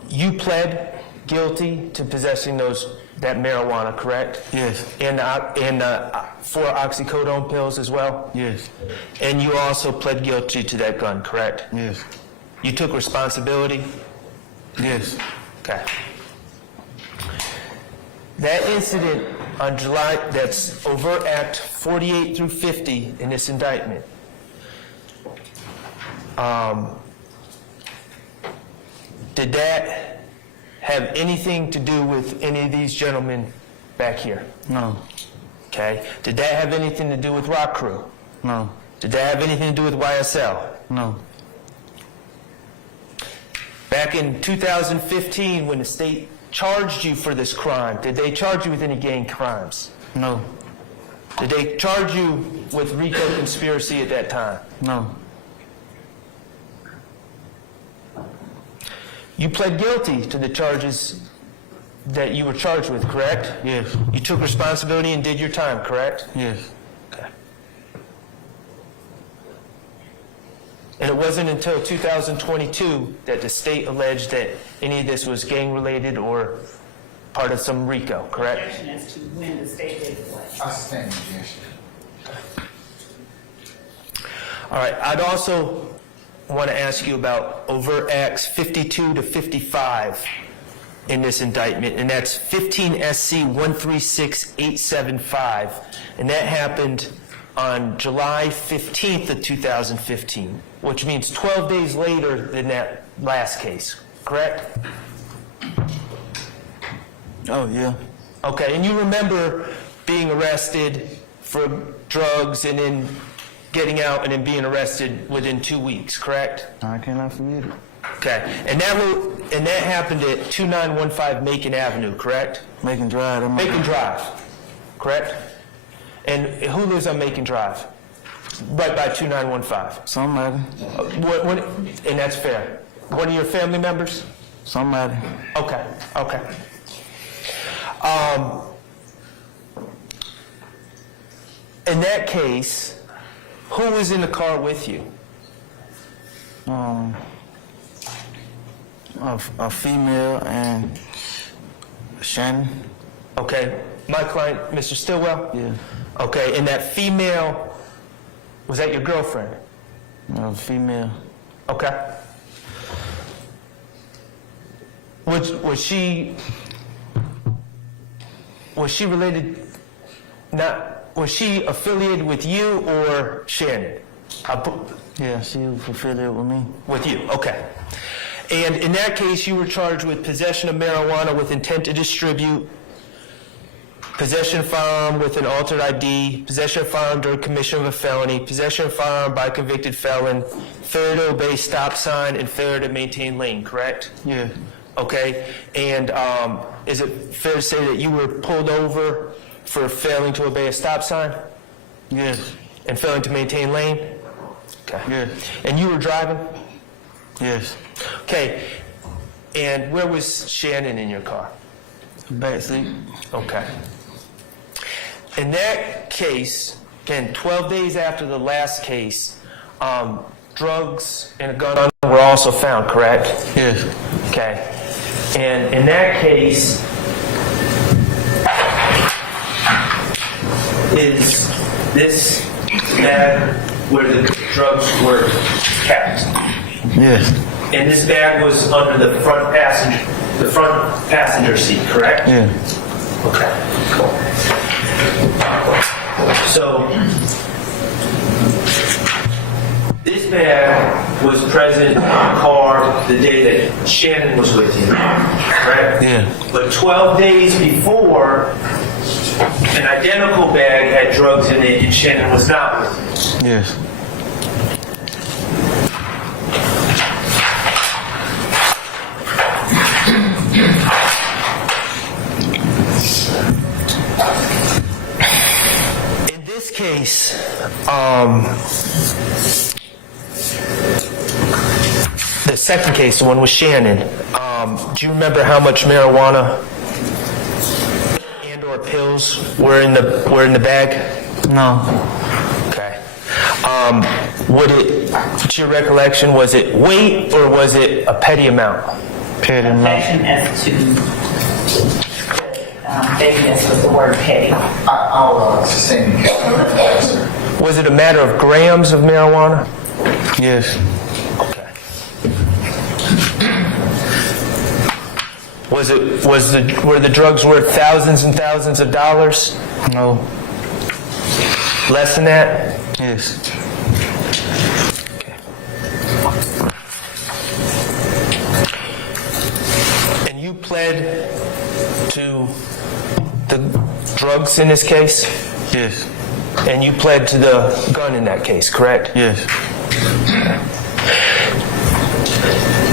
You pled guilty to possessing that marijuana, correct? Yes. And 4 oxycodone pills as well? Yes. And you also pled guilty to that gun, correct? Yes. You took responsibility? Yes. Okay. That incident on July, that's overt act 48 through 50 in this indictment. Did that have anything to do with any of these gentlemen back here? No. Okay. Did that have anything to do with Rock Crew? No. Did that have anything to do with YSL? No. Back in 2015, when the state charged you for this crime, did they charge you with any gang crimes? No. Did they charge you with RICO conspiracy at that time? No. You pled guilty to the charges that you were charged with, correct? Yes. You took responsibility and did your time, correct? Yes. Okay. And it wasn't until 2022 that the state alleged that any of this was gang-related or part of some RICO, correct? Objection as to when the state did what. All right, I'd also want to ask you about overt acts 52 to 55 in this indictment, and that's 15 SC 136875, and that happened on July 15th of 2015, which means 12 days later than that last case, correct? Oh, yeah. Okay, and you remember being arrested for drugs and then getting out and then being arrested within 2 weeks, correct? I cannot forget it. Okay, and that happened at 2915 Macon Avenue, correct? Macon Drive. Macon Drive, correct? And who lives on Macon Drive? Right by 2915. Somebody. And that's fair. One of your family members? Somebody. Okay, okay. In that case, who was in the car with you? A female and Shannon. Okay, my client, Mr. Stillwell? Yeah. Okay, and that female, was that your girlfriend? No, female. Okay. Was she related, was she affiliated with you or Shannon? Yeah, she was affiliated with me. With you, okay. And in that case, you were charged with possession of marijuana with intent to distribute, possession of firearm with an altered ID, possession of firearm during commission of a felony, possession of firearm by a convicted felon, failure to obey stop sign, and failure to maintain lane, correct? Yeah. Okay, and is it fair to say that you were pulled over for failing to obey a stop sign? Yes. And failing to maintain lane? Okay. Yes. And you were driving? Yes. Okay, and where was Shannon in your car? Back seat. Okay. In that case, again, 12 days after the last case, drugs and a gun were also found, correct? Yes. Okay. And in that case, is this bag where the drugs were kept? Yes. And this bag was under the front passenger seat, correct? Yeah. Okay, cool. So, this bag was present in the car the day that Shannon was with you, correct? Yeah. But 12 days before, an identical bag had drugs in it and Shannon was not with you. Yes. In this case, the second case, the one with Shannon, do you remember how much marijuana and/or pills were in the bag? No. Okay. To your recollection, was it weight or was it a petty amount? Petty amount. Objection as to vagueness of the word petty. It's the same. Was it a matter of grams of marijuana? Yes. Okay. Were the drugs worth thousands and thousands of dollars? No. Less than that? Yes. Okay. And you pled to the drugs in this case? Yes. And you pled to the gun in that case, correct? Yes.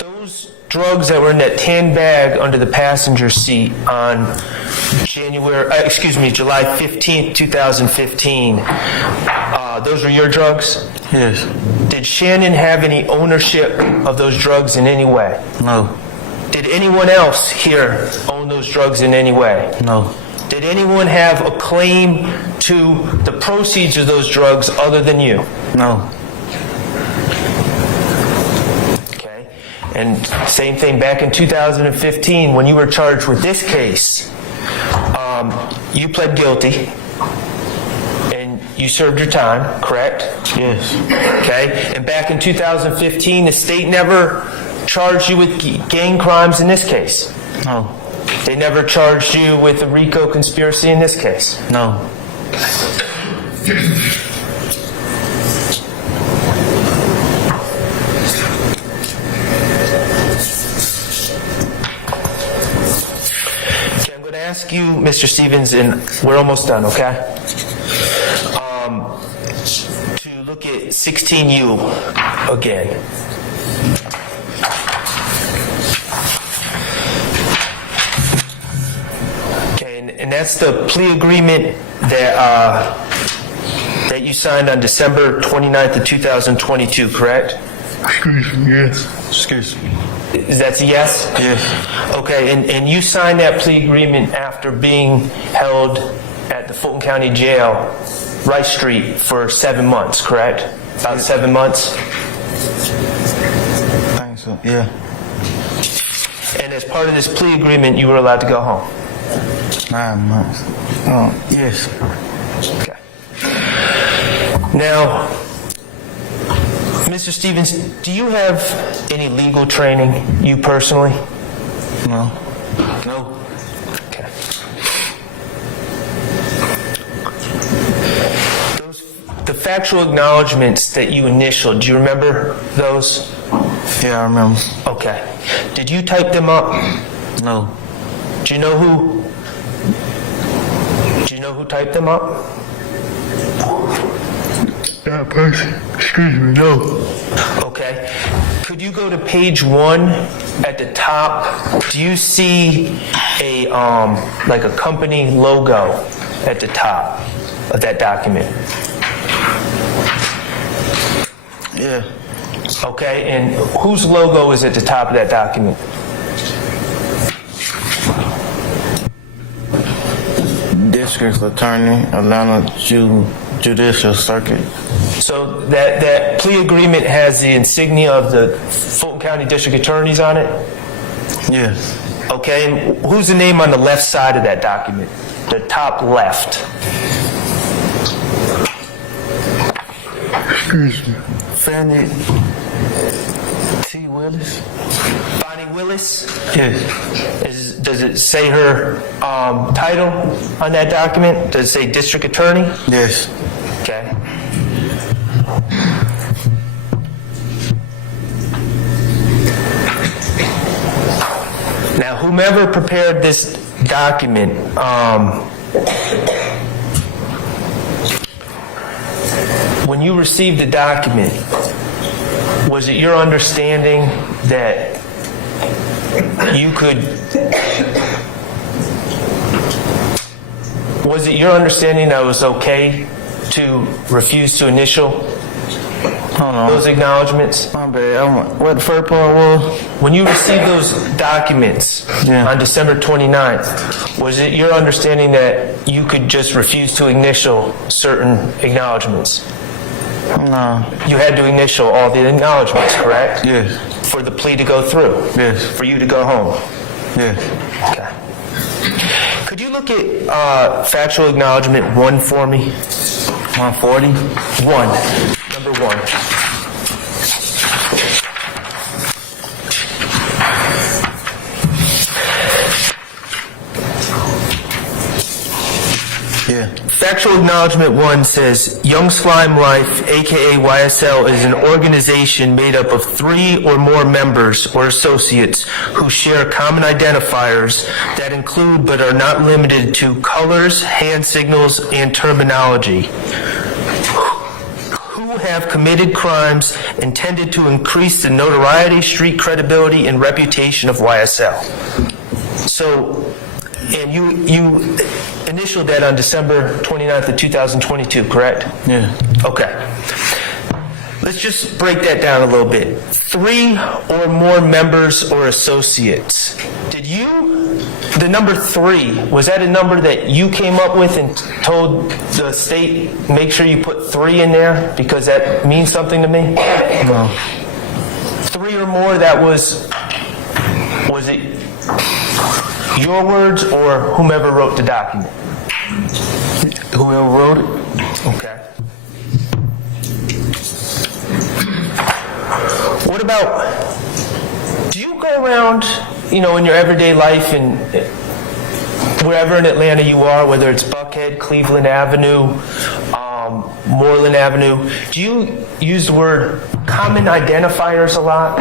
Those drugs that were in that tan bag under the passenger seat on July 15th, 2015, those were your drugs? Yes. Did Shannon have any ownership of those drugs in any way? No. Did anyone else here own those drugs in any way? No. Did anyone have a claim to the proceeds of those drugs other than you? No. Okay. And same thing back in 2015 when you were charged with this case, you pled guilty and you served your time, correct? Yes. Okay. And back in 2015, the state never charged you with gang crimes in this case. No. They never charged you with a RICO conspiracy in this case. No. Okay, I'm going to ask you, Mr. Stevens, and we're almost done, okay? To look at 16U again. And that's the plea agreement that you signed on December 29th of 2022, correct? Excuse me, yes. Excuse me. That's a yes? Yes. Okay, and you signed that plea agreement after being held at the Fulton County Jail, Rice Street, for 7 months, correct? About 7 months? I think so, yeah. And as part of this plea agreement, you were allowed to go home? 9 months. Oh, yes. Okay. Now, Mr. Stevens, do you have any legal training, you personally? No. No. Okay. The factual acknowledgments that you initialed, do you remember those? Yeah, I remember. Okay. Did you type them up? No. Do you know who typed them up? That person. Excuse me, no. Okay. Could you go to page 1 at the top? Do you see a like a company logo at the top of that document? Yeah. Okay, and whose logo is at the top of that document? District Attorney, Atlanta Judicial Circuit. So that plea agreement has the insignia of the Fulton County District Attorneys on it? Yes. Okay, and who's the name on the left side of that document? The top left. Excuse me. Fannie T. Willis? Bonnie Willis? Yes. Does it say her title on that document? Does it say District Attorney? Yes. Okay. Now, whomever prepared this document, when you received the document, was it your understanding that you could... Was it your understanding that it was okay to refuse to initial Hold on. those acknowledgments? My bad. What the first part was? When you received those documents on December 29th, was it your understanding that you could just refuse to initial certain acknowledgments? No. You had to initial all the acknowledgments, correct? Yes. For the plea to go through? Yes. For you to go home? Yes. Okay. Could you look at factual acknowledgement 1 for me? 140? 1. Number 1. factual acknowledgement 1 says, Young Slime Life, aka YSL, is an organization made up of 3 or more members or associates who share common identifiers that include but are not limited to colors, hand signals, and terminology, who have committed crimes intended to increase the notoriety, street credibility, and reputation of YSL. So, and you initialed that on December 29th of 2022, correct? Yeah. Okay. Let's just break that down a little bit. 3 or more members or associates. The number 3, was that a number that you came up with and told the state, make sure you put 3 in there because that means something to me? No. 3 or more, that was it your words or whomever wrote the document? Whoever wrote it? Okay. What about, do you go around, in your everyday life and wherever in Atlanta you are, whether it's Buckhead, Cleveland Avenue, Moreland Avenue, do you use the word common identifiers a lot?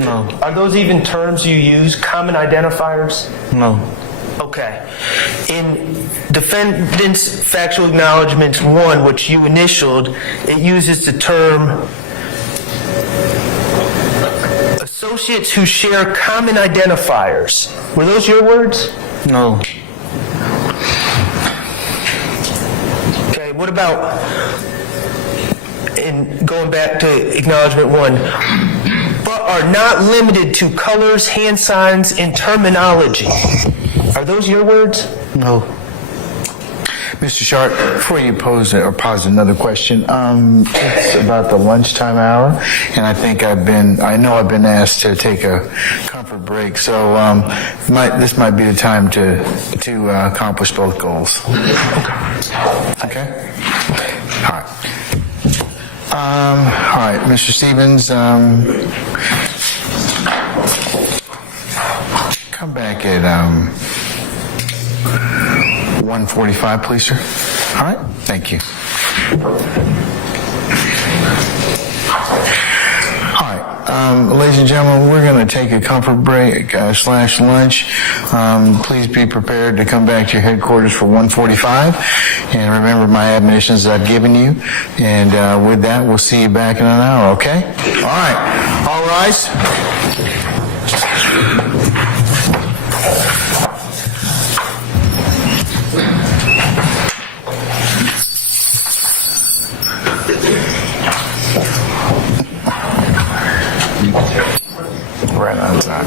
No. Are those even terms you use, common identifiers? No. Okay. In defendant's factual acknowledgments 1, which you initialed, it uses the term associates who share common identifiers. Were those your words? No. Okay, what about, in going back to acknowledgement 1, but are not limited to colors, hand signs, and terminology. Are those your words? No. Mr. Sharp, before you pose another question, it's about the lunchtime hour, and I know I've been asked to take a comfort break, so this might be the time to accomplish both goals. Okay? All right. All right, Mr. Stevens, come back at 1:45, please, sir. All right, thank you. All right, ladies and gentlemen, we're going to take a comfort break / lunch. Please be prepared to come back to your headquarters for 1:45, and remember my admonitions that I've given you. And with that, we'll see you back in an hour. Okay? All right. All rise. Right on time.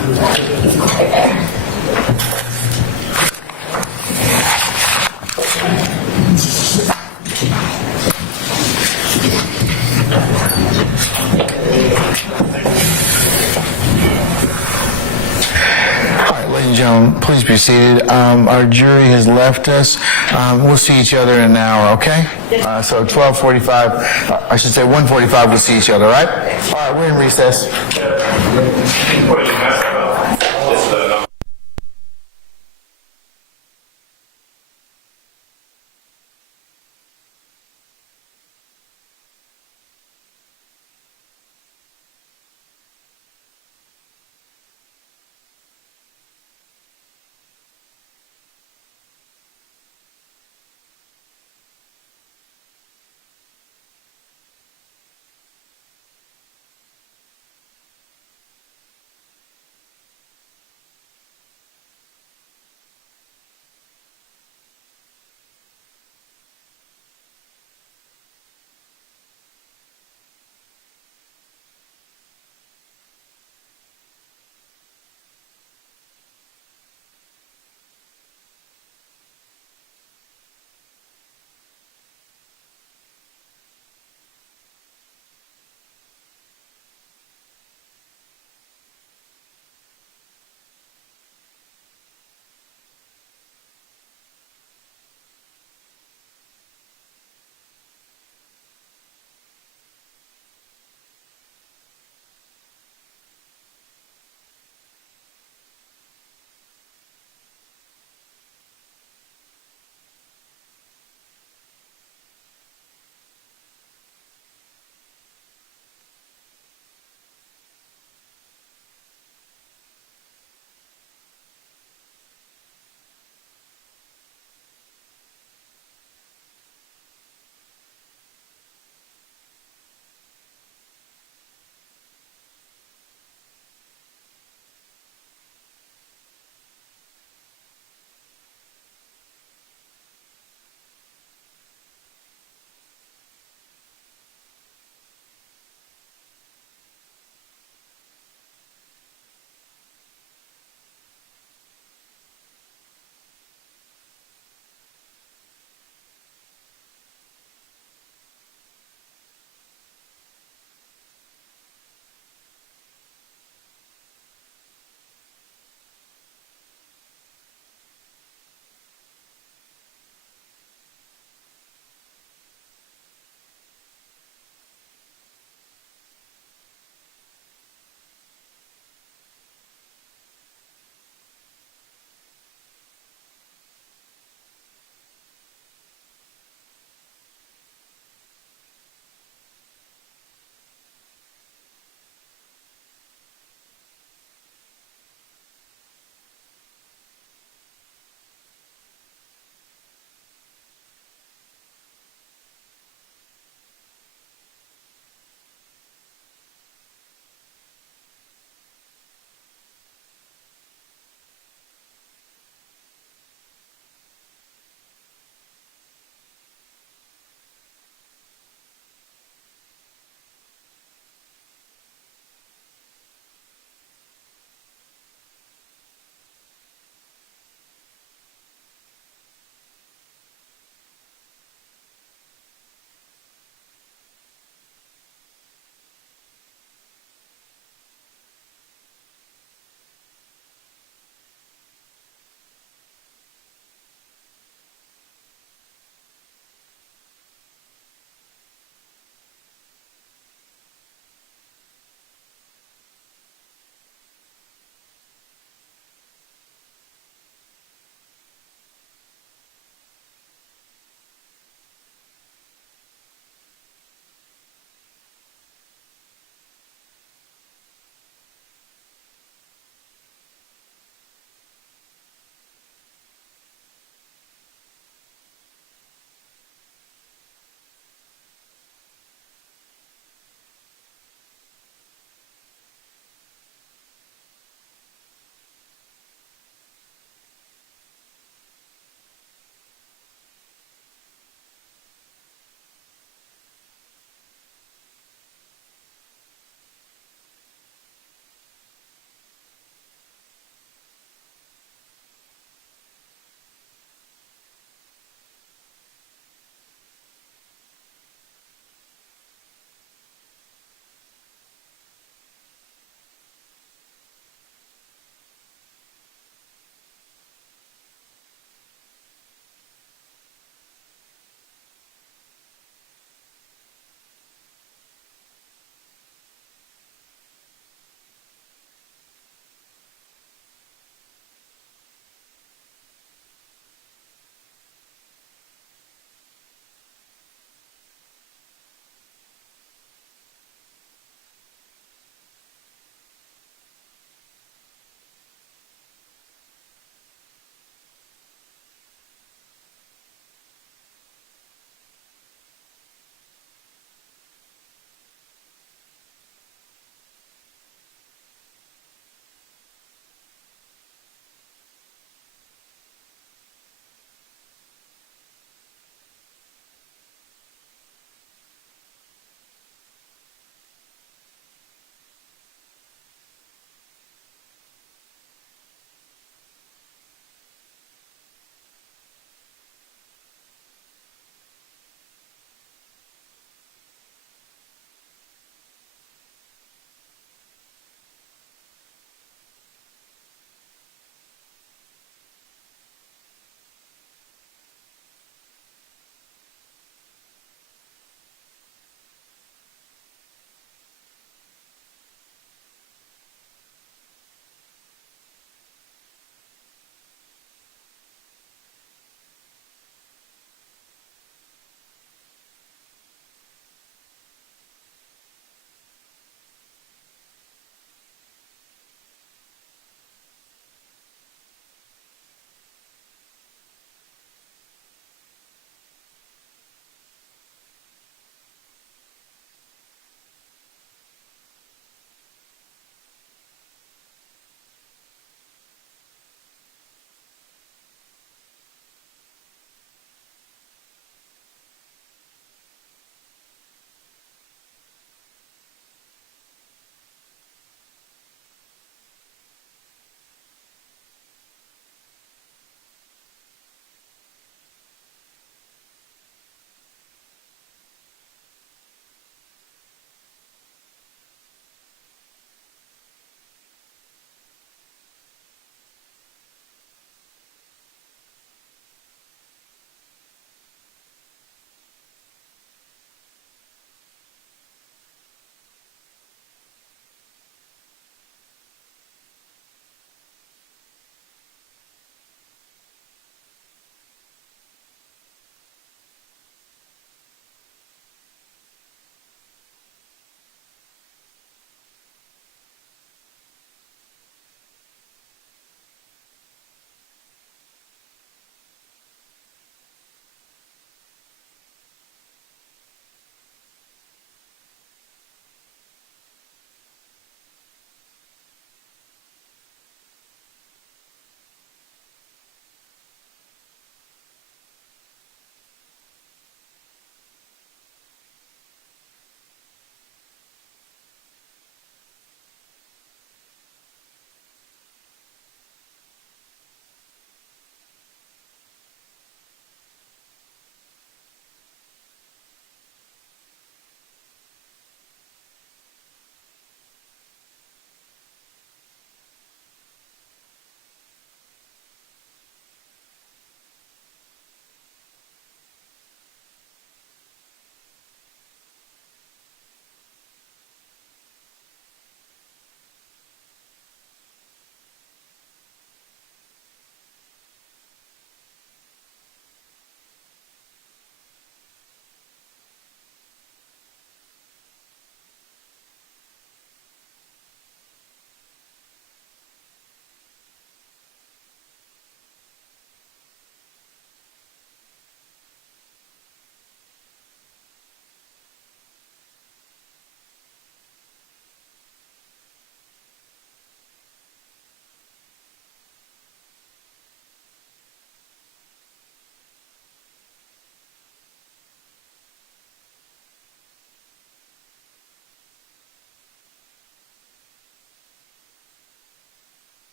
All right, ladies and gentlemen, please be seated. Our jury has left us. We'll see each other in an hour, okay? So 12:45, I should say 1:45, we'll see each other, all right? All right, we're in recess.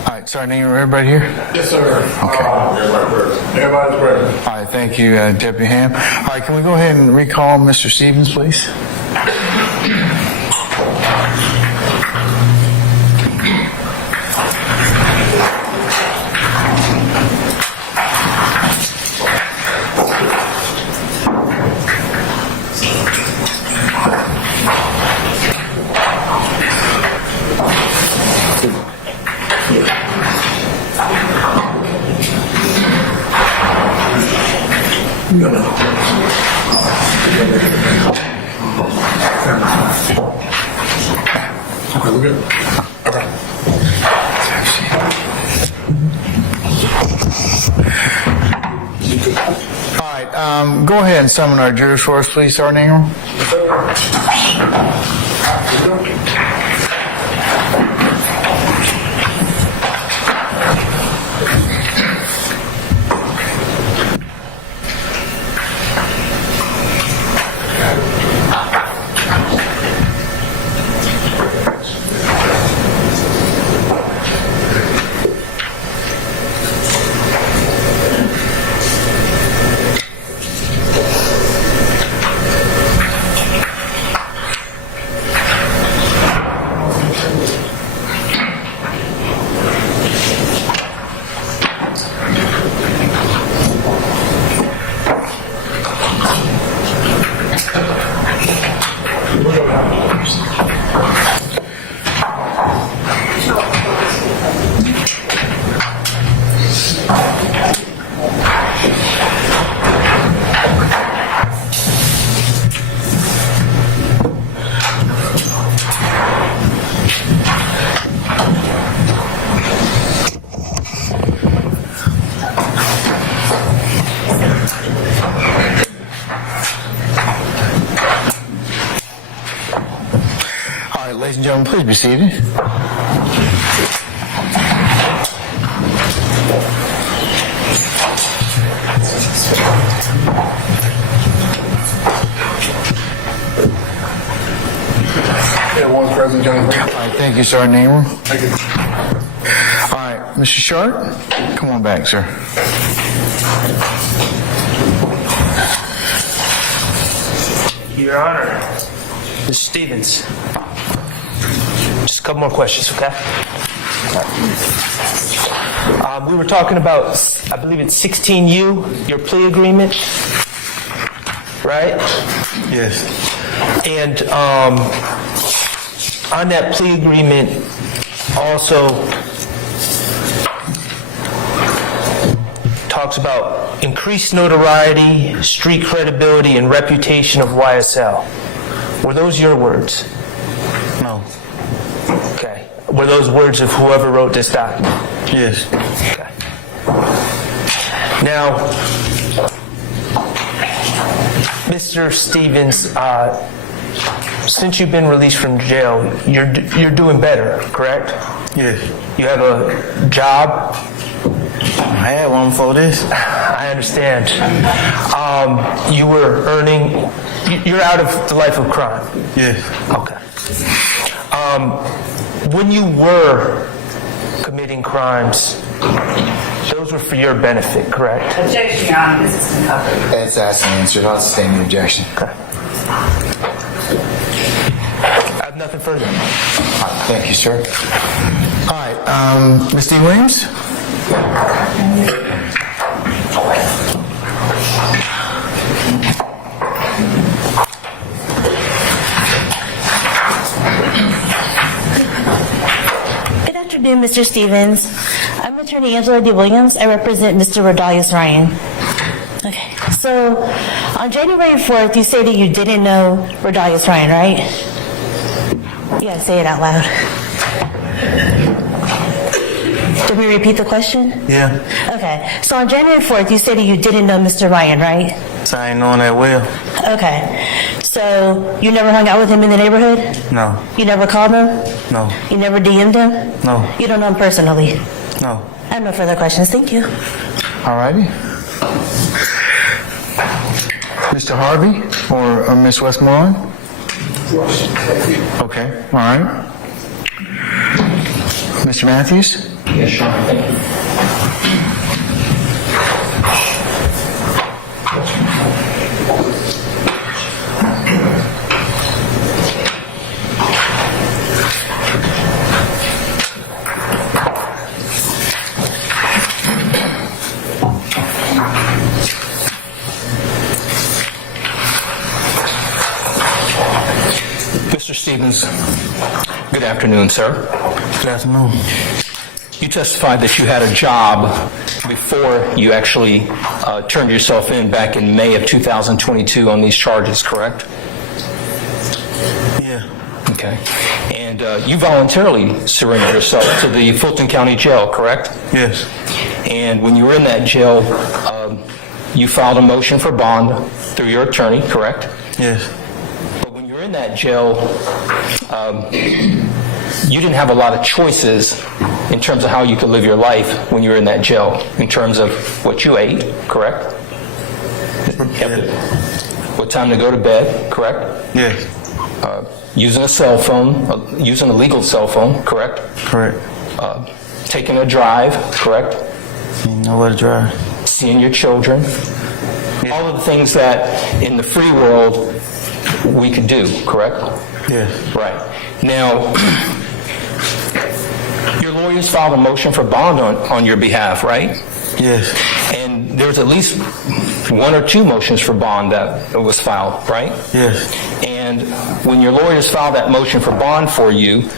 All right, sorry, name everybody here? Yes, sir. Okay. Everybody's present. All right, thank you, Deputy Ham. All right, can we go ahead and recall Mr. Stevens, please? Okay, we're good. Okay. All right, go ahead and summon our jurors for us, please, Sergeant Ingram. Ladies and gentlemen, please be seated. Everyone's present, gentlemen. All right, thank you, Sergeant Ingram. Thank you. All right, Mr. Sharp, come on back, sir. Your Honor, Mr. Stevens, just a couple more questions, okay? We were talking about, I believe it's 16U, your plea agreement, right? Yes. And on that plea agreement also talks about increased notoriety, street credibility, and reputation of YSL. Were those your words? No. Okay. Were those words of whoever wrote this document? Yes. Okay. Now, Mr. Stevens, since you've been released from jail, you're doing better, correct? Yes. You have a job? I had one before this. I understand. You were earning, you're out of the life of crime? Yes. Okay. When you were committing crimes, those were for your benefit, correct? Objection, Your Honor, this is covered. That's asked and answered. I'll sustain the objection. Okay. I have nothing further. All right, thank you, sir. All right, Ms. D. Williams? Good afternoon, Mr. Stevens. I'm Attorney Angela D. Williams. I represent Mr. Rodalius Ryan. Okay, so on January 4th, you say that you didn't know Rodalius Ryan, right? Yeah, say it out loud. Let me repeat the question? Yeah. Okay. So on January 4th, you said you didn't know Mr. Ryan, right? So I ain't knowing that well. Okay. So you never hung out with him in the neighborhood? No. You never called him? No. You never DM'd him? No. You don't know him personally? No. I have no further questions. Thank you. All righty. Mr. Harvey or Ms. Westmoreland? Okay, all right. Mr. Matthews? Yes, sure. Thank you. Mr. Stevens, good afternoon, sir. Good afternoon. You testified that you had a job before you actually turned yourself in back in May of 2022 on these charges, correct? Yeah. Okay. And you voluntarily surrendered yourself to the Fulton County Jail, correct? Yes. And when you were in that jail, you filed a motion for bond through your attorney, correct? Yes. But when you were in that jail, you didn't have a lot of choices in terms of how you could live your life when you were in that jail, in terms of what you ate, correct? What time to go to bed, correct? Yes. Using a cell phone, using a legal cell phone, correct? Correct. Taking a drive, correct? You know where to drive. Seeing your children. All of the things that in the free world we could do, correct? Yes. Right. Now, your lawyers filed a motion for bond on your behalf, right? Yes. And there's at least one or two motions for bond that was filed, right? Yes. And when your lawyers filed that motion for bond for you,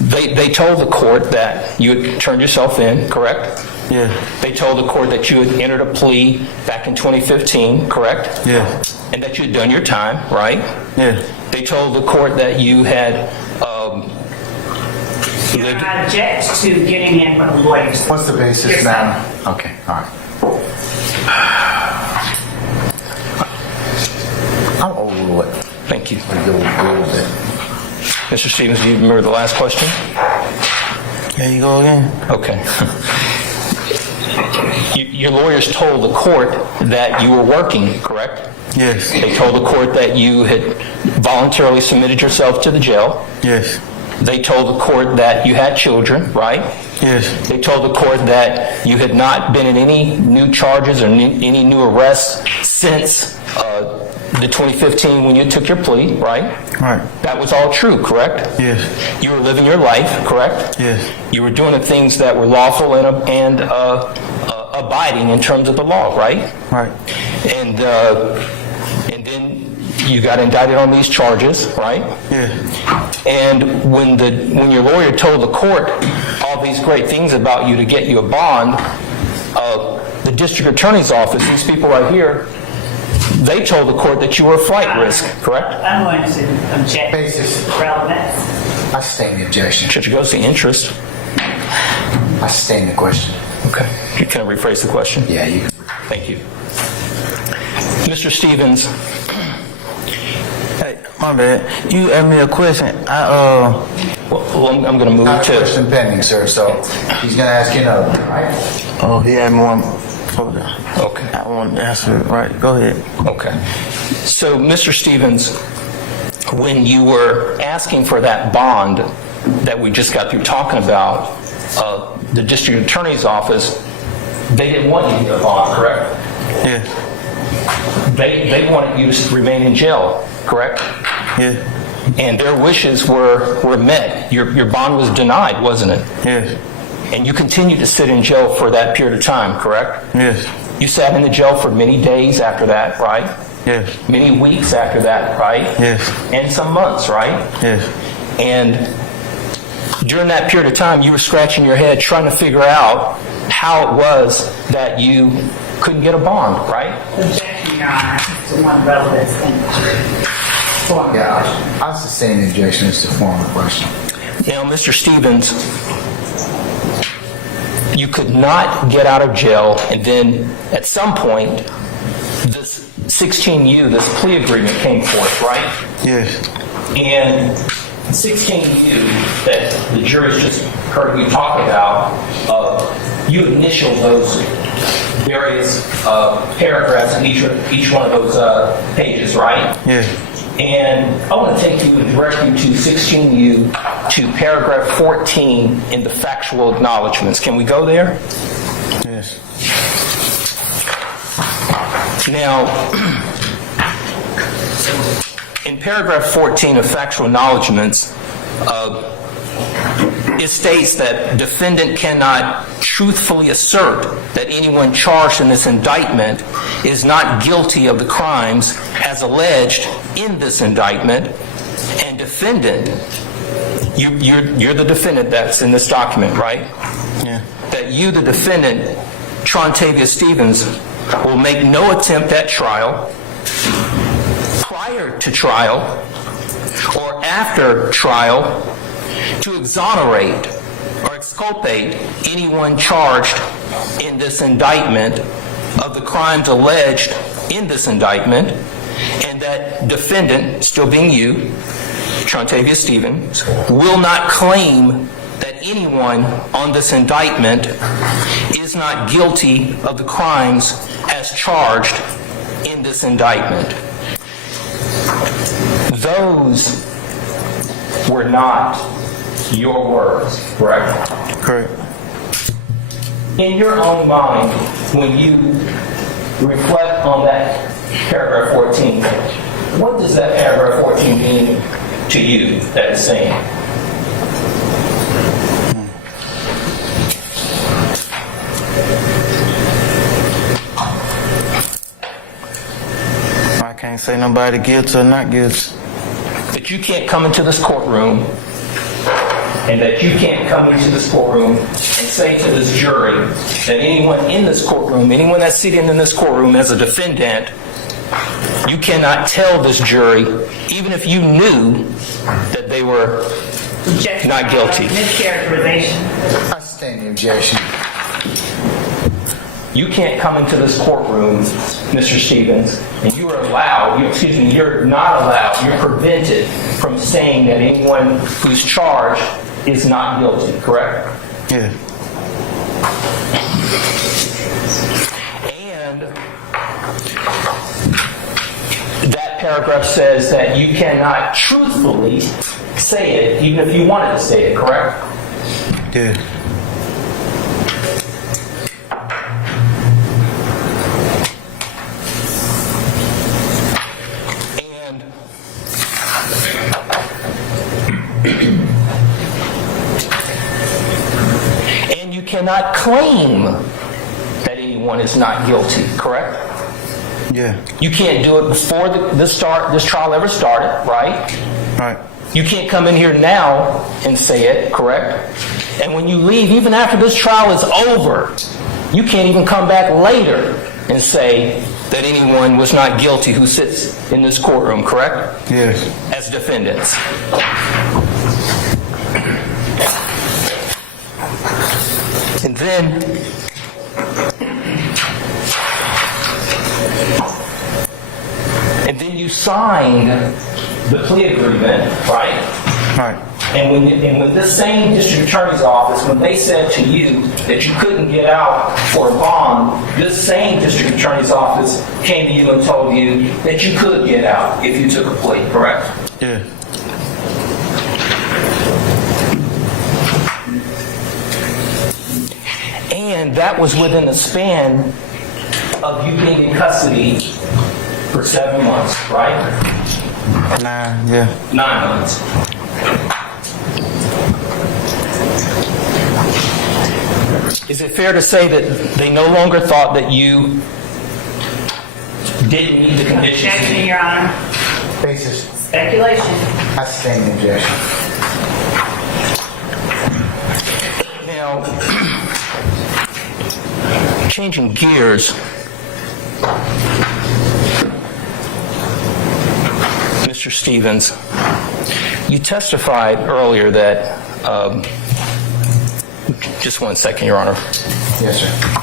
they told the court that you had turned yourself in, correct? Yeah. They told the court that you had entered a plea back in 2015, correct? Yeah. And that you had done your time, right? Yeah. They told the court that you had lived... I object to getting in from the lawyers. What's the basis now? Okay, all right. I'll overrule it. Thank you. I'll go a little bit. Mr. Stevens, do you remember the last question? There you go again. Okay. Your lawyers told the court that you were working, correct? Yes. They told the court that you had voluntarily submitted yourself to the jail. Yes. They told the court that you had children, right? Yes. They told the court that you had not been in any new charges or any new arrests since the 2015 when you took your plea, right? Right. That was all true, correct? Yes. You were living your life, correct? Yes. You were doing the things that were lawful and abiding in terms of the law, right? Right. And then you got indicted on these charges, right? Yeah. And when your lawyer told the court all these great things about you to get you a bond, the district attorney's office, these people right here, they told the court that you were a flight risk, correct? I'm going to object Basis. to relevance. I sustain the objection. Judge goes the interest. I sustain the question. Okay. Can I rephrase the question? Yeah, you can. Thank you. Mr. Stevens. Hey, my bad. You asked me a question. Well, I'm going to move Not a to... question pending, sir, so he's going to ask you another one, right? Oh, he had me one. Hold on. Okay. I want to answer it. Right. Go ahead. Okay. So, Mr. Stevens, when you were asking for that bond that we just got through talking about, the district attorney's office, they didn't want you to get a bond, correct? Yeah. They wanted you to remain in jail, correct? Yeah. And their wishes were met. Your bond was denied, wasn't it? Yes. And you continued to sit in jail for that period of time, correct? Yes. You sat in the jail for many days after that, right? Yes. Many weeks after that, right? Yes. And some months, right? Yes. And during that period of time, you were scratching your head trying to figure out how it was that you couldn't get a bond, right? Objection, Your Honor, to one relevance and form. Yeah, I sustain the objection. It's the formal question. Now, Mr. Stevens, you could not get out of jail, and then at some point, this 16U, this plea agreement came forth, right? Yes. And 16U that the jury's just heard you talk about, you initial those various paragraphs in each one of those pages, right? Yeah. And I want to take you and direct you to 16U to paragraph 14 in the factual acknowledgments. Can we go there? Yes. Now, in paragraph 14 of factual acknowledgments, it states that defendant cannot truthfully assert that anyone charged in this indictment is not guilty of the crimes as alleged in this indictment, and defendant, you're the defendant that's in this document, right? Yeah. That you, the defendant, Trontavia Stevens, will make no attempt at trial, prior to trial, or after trial, to exonerate or exculpate anyone charged in this indictment of the crimes alleged in this indictment, and that defendant, still being you, Trontavia Stevens, will not claim that anyone on this indictment is not guilty of the crimes as charged in this indictment. Those were not your words, correct? Correct. In your own mind, when you reflect on that paragraph 14, what does that paragraph 14 mean to you that is saying? I can't say nobody guilty or not guilty. That you can't come into this courtroom, and that you can't come into this courtroom and say to this jury that anyone in this courtroom, anyone that's sitting in this courtroom as a defendant, you cannot tell this jury, even if you knew that they were not guilty. Mischaracterization. I sustain the objection. You can't come into this courtroom, Mr. Stevens, and you're not allowed, you're prevented from saying that anyone who's charged is not guilty, correct? Yeah. And that paragraph says that you cannot truthfully say it, even if you wanted to say it, correct? Yeah. And you cannot claim that anyone is not guilty, correct? Yeah. You can't do it before this trial ever started, right? Right. You can't come in here now and say it, correct? And when you leave, even after this trial is over, you can't even come back later and say that anyone was not guilty who sits in this courtroom, correct? Yes. As defendants. And then you signed the plea agreement, right? Right. And when this same district attorney's office, when they said to you that you couldn't get out for a bond, this same district attorney's office came to you and told you that you could get out if you took a plea, correct? Yeah. And that was within the span of you being in custody for 7 months, right? 9, yeah. 9 months. Is it fair to say that they no longer thought that you didn't need the convictions? Objection, Your Honor. Basis. Speculation. I sustain the objection. Now, changing gears, Mr. Stevens, you testified earlier that Just one second, Your Honor. Yes, sir.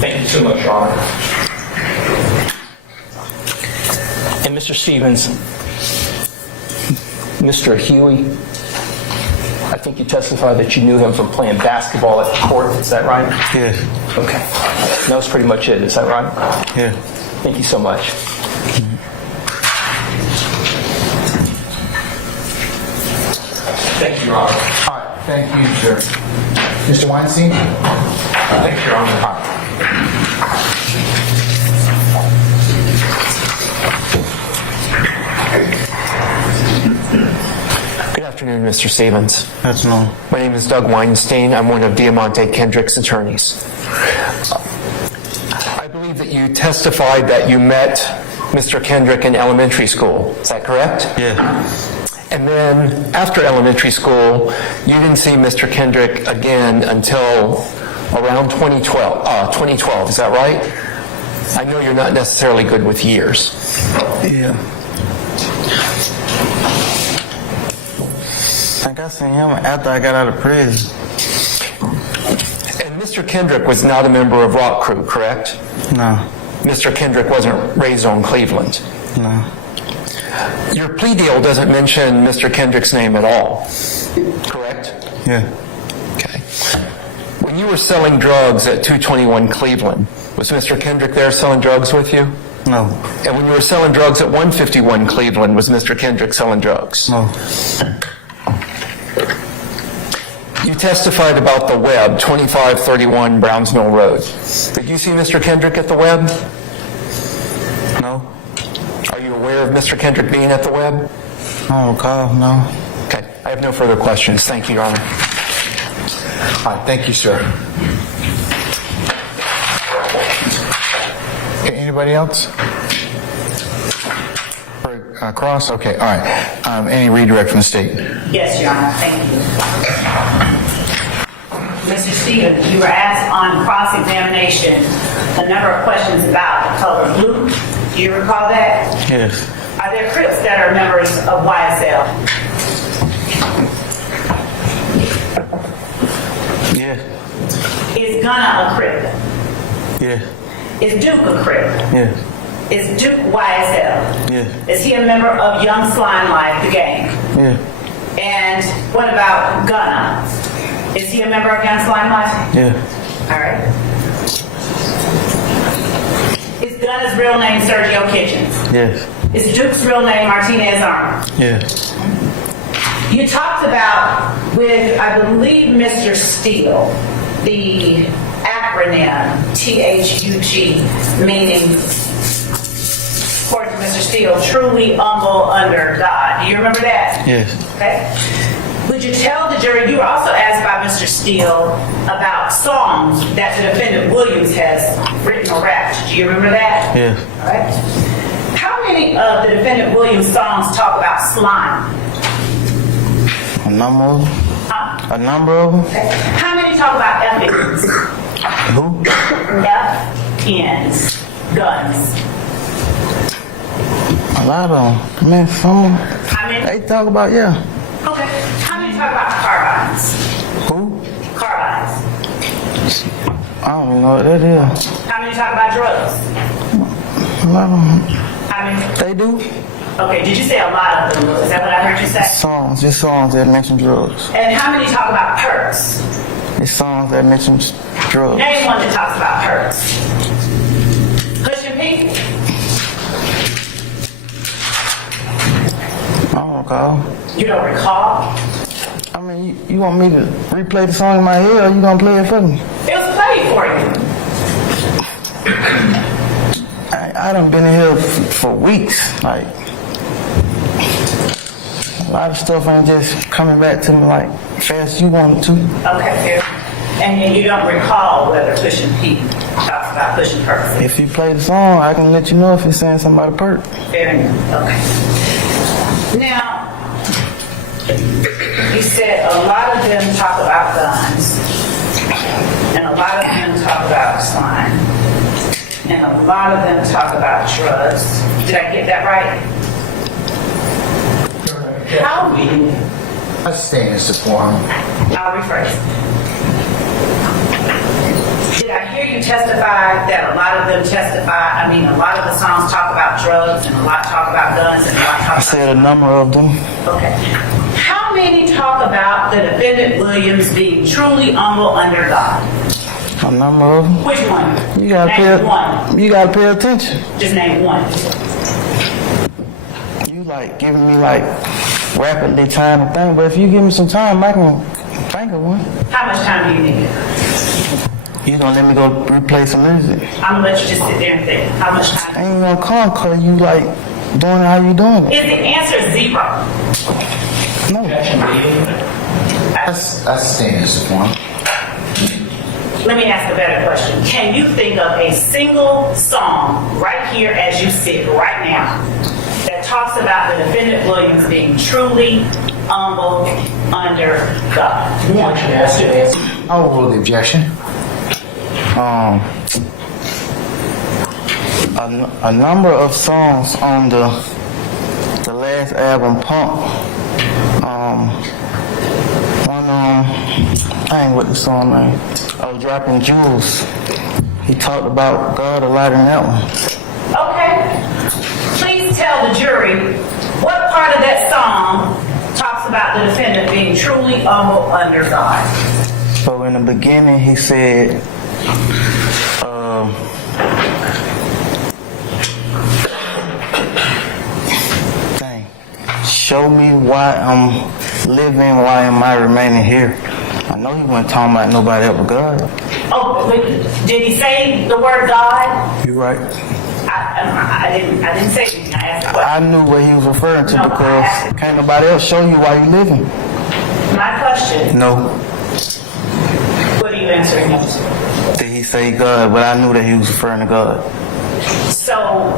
Thank you so much, Your Honor. And Mr. Stevens, Mr. Huey, I think you testified that you knew him from playing basketball at the court. Is that right? Yeah. Okay. That was pretty much it. Is that right? Yeah. Thank you so much. Thank you, Your Honor. All right, thank you, sir. Mr. Weinstein? Thank you, Your Honor. All right. Good afternoon, Mr. Stevens. That's no. My name is Doug Weinstein. I'm one of Diamante Kendrick's attorneys. I believe that you testified that you met Mr. Kendrick in elementary school. Is that correct? Yeah. And then after elementary school, you didn't see Mr. Kendrick again until around 2012. Is that right? I know you're not necessarily good with years. Yeah. I think I seen him after I got out of prison. And Mr. Kendrick was not a member of Rock Crew, correct? No. Mr. Kendrick wasn't raised on Cleveland. No. Your plea deal doesn't mention Mr. Kendrick's name at all, correct? Yeah. Okay. When you were selling drugs at 221 Cleveland, was Mr. Kendrick there selling drugs with you? No. And when you were selling drugs at 151 Cleveland, was Mr. Kendrick selling drugs? No. You testified about the Web, 2531 Brownsville Road. Did you see Mr. Kendrick at the Web? No. Are you aware of Mr. Kendrick being at the Web? I don't recall, no. Okay. I have no further questions. Thank you, Your Honor. All right, thank you, sir. Okay, anybody else? For cross? Okay, all right. Any redirect from the state? Yes, Your Honor, thank you. Mr. Stevens, you were asked on cross-examination a number of questions about the color blue. Do you recall that? Yes. Are there Crips that are members of YSL? Yeah. Is Gunna a Crip? Yeah. Is Duke a Crip? Yeah. Is Duke YSL? Yeah. Is he a member of Young Slime Life, the gang? Yeah. And what about Gunna? Is he a member of Young Slime Life? Yeah. All right. Is Gunna's real name Sergio Kitchens? Yes. Is Duke's real name Martinez Arnold? Yeah. You talked about with, I believe, Mr. Steele, the acronym THUG, meaning, according to Mr. Steele, truly humble under God. Do you remember that? Yes. Okay. Would you tell the jury, you were also asked by Mr. Steele about songs that the defendant Williams has written or rapped. Do you remember that? Yeah. All right. How many of the defendant Williams songs talk about slime? A number of them? Huh? A number of them? Okay. How many talk about F-ins? Who? F-ins. Guns. A lot of them. I mean, some of them. How many? They talk about, yeah. Okay. How many talk about carbines? Who? Carbines. I don't even know what that is. How many talk about drugs? A lot of them. How many? They do. Okay, did you say a lot of them? Is that what I heard you say? Songs. Just songs that mention drugs. And how many talk about perks? These songs that mention drugs. Name one that talks about perks. Push and pee? I don't recall. You don't recall? I mean, mean, you want me to replay the song in my head, or you gonna play it for me? It was played for you. I done been in here for weeks. Like, a lot of stuff ain't just coming back to me like fast as you want it to. Okay, fair. And you don't recall whether Pushing Pete talks about pushing purposes? If you play the song, I can let you know if it's saying something about a perk. Fair enough, okay. Now, you said a lot of them talk about guns, and a lot of them talk about slime, and a lot of them talk about drugs. Did I get that right? How? Let's stay in this forum. I'll rephrase. Did I hear you testify that a lot of them a lot of the songs talk about drugs and a lot talk about guns and a lot talk I said a number of them. Okay. How many talk about the defendant Williams being truly humble under God? A number of them. Which one? You gotta Name one. You gotta pay attention. Just name one. You like giving me like rapidly time to think, but if you give me some time, I can think of one. How much time do you need? You gonna let me go replay some music? I'm gonna let you just sit there and think. How much time? I ain't gonna come cause you like doing it how you doing it. Is the answer 0? No. Let's stay in this forum. Let me ask a better question. Can you think of a single song right here as you sit right now that talks about the defendant Williams being truly humble under God? One. I'll overrule the objection. A number of songs on the last album, Pump. I ain't with the song name. I was dropping jewels. He talked about God a lot in that one. Okay. Please tell the jury what part of that song talks about the defendant being truly humble under God. So in the beginning, he said, show me why I'm living, why am I remaining here? I know he wasn't talking about nobody else but God. Oh, wait, did he say the word God? You right. I didn't say anything. I asked a question. I knew what he was referring to No, because can't nobody else show you why you living. My question, No. what are you answering me? Did he say God? But I knew that he was referring to God. So,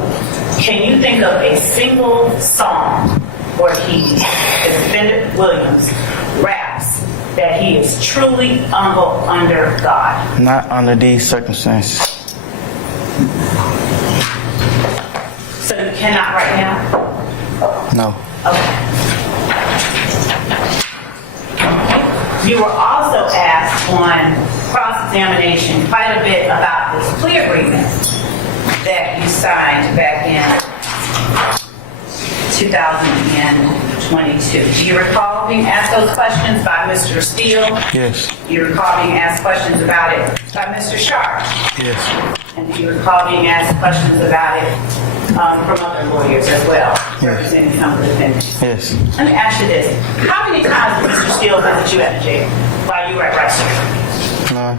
can you think of a single song where the defendant Williams raps that he is truly humble under God? Not under these circumstances. So you cannot right now? No. Okay. You were also asked on cross-examination quite a bit about this plea agreement that you signed back in 2022. Do you recall being asked those questions by Mr. Steele? Yes. Do you recall being asked questions about it by Mr. Sharp? Yes. And do you recall being asked questions about it from other lawyers as well, representing some of the defendants? Yes. Let me ask you this. How many times did Mr. Steele visit you at the jail while you were at Rice? No.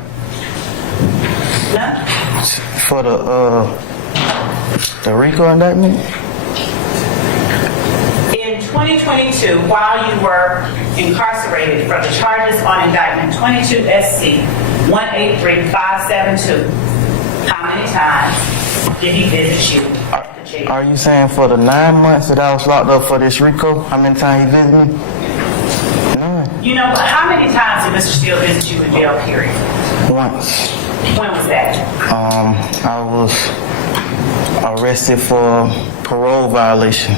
None? For the RICO indictment? In 2022, while you were incarcerated for the charges on indictment 22 SC 183572, how many times did he visit you at the jail? Are you saying for the 9 months that I was locked up for this RICO, how many times he visited me? None. You know, how many times did Mr. Steele visit you in jail, period? Once. When was that? I was arrested for parole violation.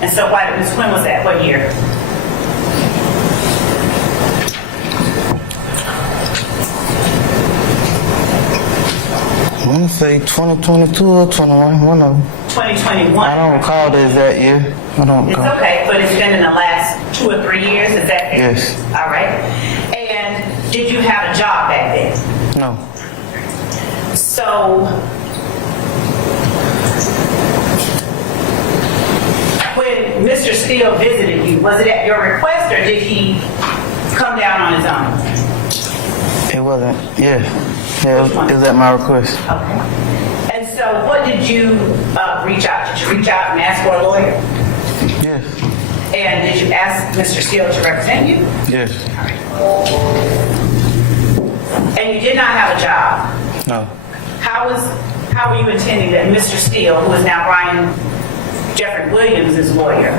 And so when was that? What year? I want to say 2022 or 21, one of them. 2021? I don't recall the exact year. I don't It's recall. okay, but it's been in the last 2 or 3 years, is that fair? Yes. All right. And did you have a job back then? No. So, when Mr. Steele visited you, was it at your request or did he come down on his own? It wasn't, yeah. Yeah, it was at my request. Okay. And so what did you reach out? Did you reach out and ask for a lawyer? Yes, And did you ask Mr. Steele to represent you? yes, And you did not have a job. no. How were you intending that Mr. Steele, who is now Ryan Jeffrey Williams' lawyer,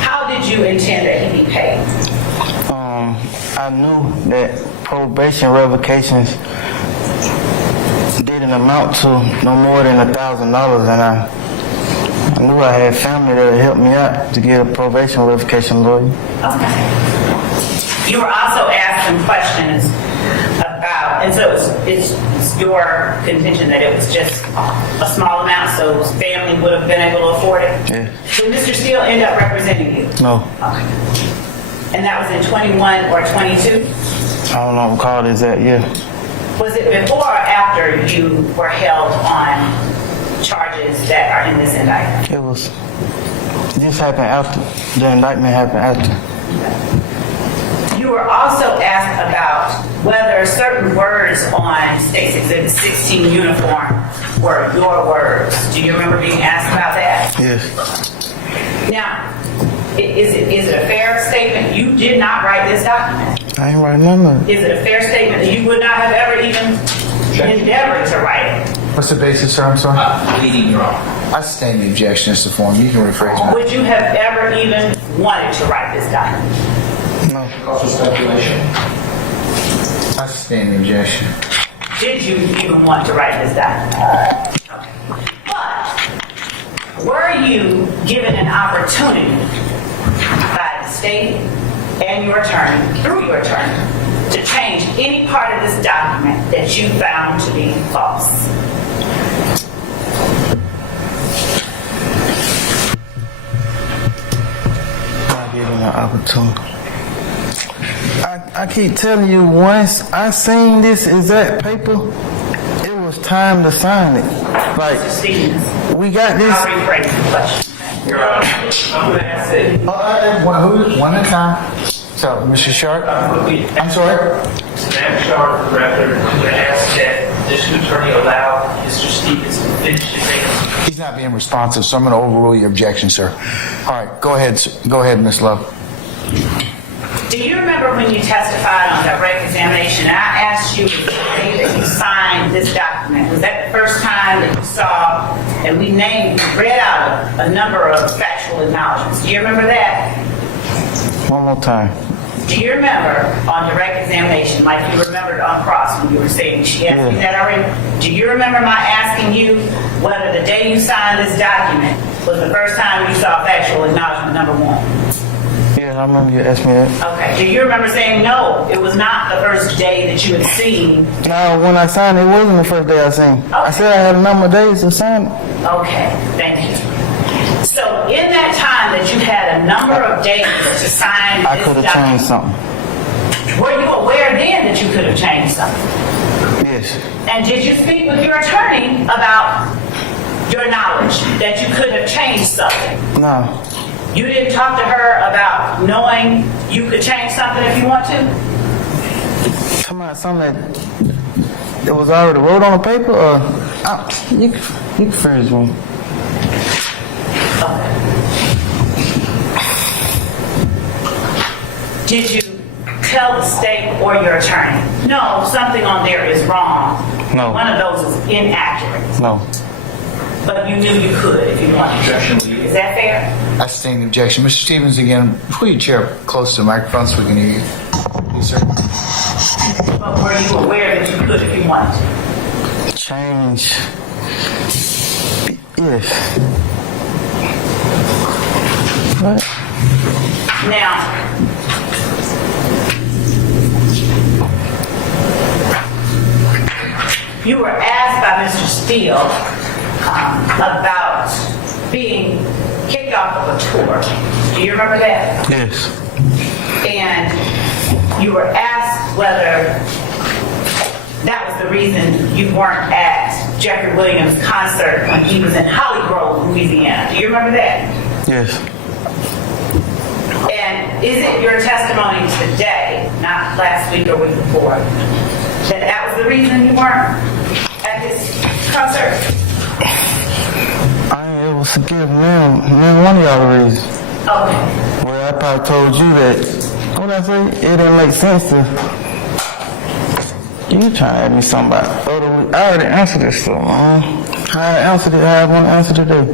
how did you intend that he be paid? I knew that probation revocations didn't amount to no more than $1,000, and I knew I had family that would help me out to get a probation revocation lawyer. Okay. You were also asked some questions about, and so it's your contention that it was just a small amount, so his family would have been able to afford it? Yeah. Did Mr. Steele end up representing you? No, Okay. And that was in 21 or 22? I don't know what call is that, yeah. Was it before or after you were held on charges that are in this indictment? This happened after, the indictment happened after. You were also asked about whether certain words on State's Exhibit 16 uniform were your words. Do you remember being asked about that? Yes, Now, is it a fair statement you did not write this document? I ain't writing none of it. Is it a fair statement that you would not have ever even endeavored to write it? What's the basis, sir? I'm sorry. Leading your honor. I sustain the objection as to form. You can rephrase me. Would you have ever even wanted to write this document? No. Also speculation. I sustain the objection. Did you even want to write this document? Okay. But were you given an opportunity by the state and your attorney, through your attorney, to change any part of this document that you found to be false? Not given an opportunity. I keep telling you, once I seen this exact paper, it was time to sign it. Like, we got this. I'll rephrase the question. Your honor, I'm going to ask it. One at a time. So, Mr. Sharp? I'm sorry? Madam Sharp, for the record, I'm going to ask that the district attorney allow Mr. Stevens to finish his answer. He's not being responsive, so I'm going to overrule your objection, sir. All right, go ahead. Go ahead, Ms. Love. Do you remember when you testified on direct examination, and I asked you the day that you signed this document? Was that the first time that you saw, and we read out a number of factual acknowledgments? Do you remember that? One more time. Do you remember on direct examination, like you remembered on cross when you were saying, she asked me that already? Do you remember my asking you whether the day you signed this document was the first time you saw factual acknowledgement number one? Yeah, I remember you asked me that. Okay. Do you remember saying no, it was not the first day that you had seen? No, when I signed it, wasn't the first day I seen. I said I had a number of days to sign it. Okay, thank you. So in that time that you had a number of days to sign I this could have document, changed something. were you aware then that you could have changed something? Yes. And did you speak with your attorney about your knowledge that you could have changed something? No. You didn't talk to her about knowing you could change something if you want to? Come on, something that was already wrote on the paper, or you can finish me. Did you tell the state or your attorney, no, something on there is wrong? No. One of those is inaccurate. No. But you knew you could if you wanted to. Is that fair? I sustain the objection. Mr. Stevens, again, pull your chair close to the microphone so we can hear you. Yes, sir. But were you aware that you could if you wanted to? Change. Yes. What? Now, you were asked by Mr. Steele about being kicked off of a tour. Do you remember that? Yes. And you were asked whether that was the reason you weren't at Jeffrey Williams' concert when he was in Holly Grove, Louisiana. Do you remember that? Yes. And is it your testimony today not last week or week before, that was the reason you weren't at his concert? I ain't able to give man one of y'all the reason. Okay. Well, I probably told you that, what did I say? It didn't make sense to, you trying to ask me something about other week. I already answered this stuff, man. I answered it, I want to answer today.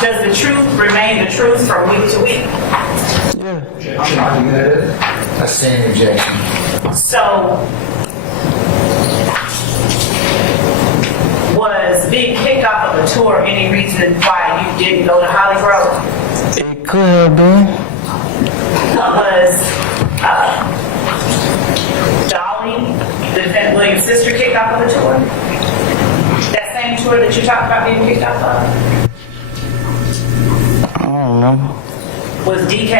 Does the truth remain the truth from week to week? Yeah. I stand objection. So, was being kicked off of the tour any reason why you didn't go to Holly Grove? It could have been. Was Dolly, the defendant Williams' sister, kicked off of the tour? That same tour that you talked about being kicked off of? I don't know. Was DK,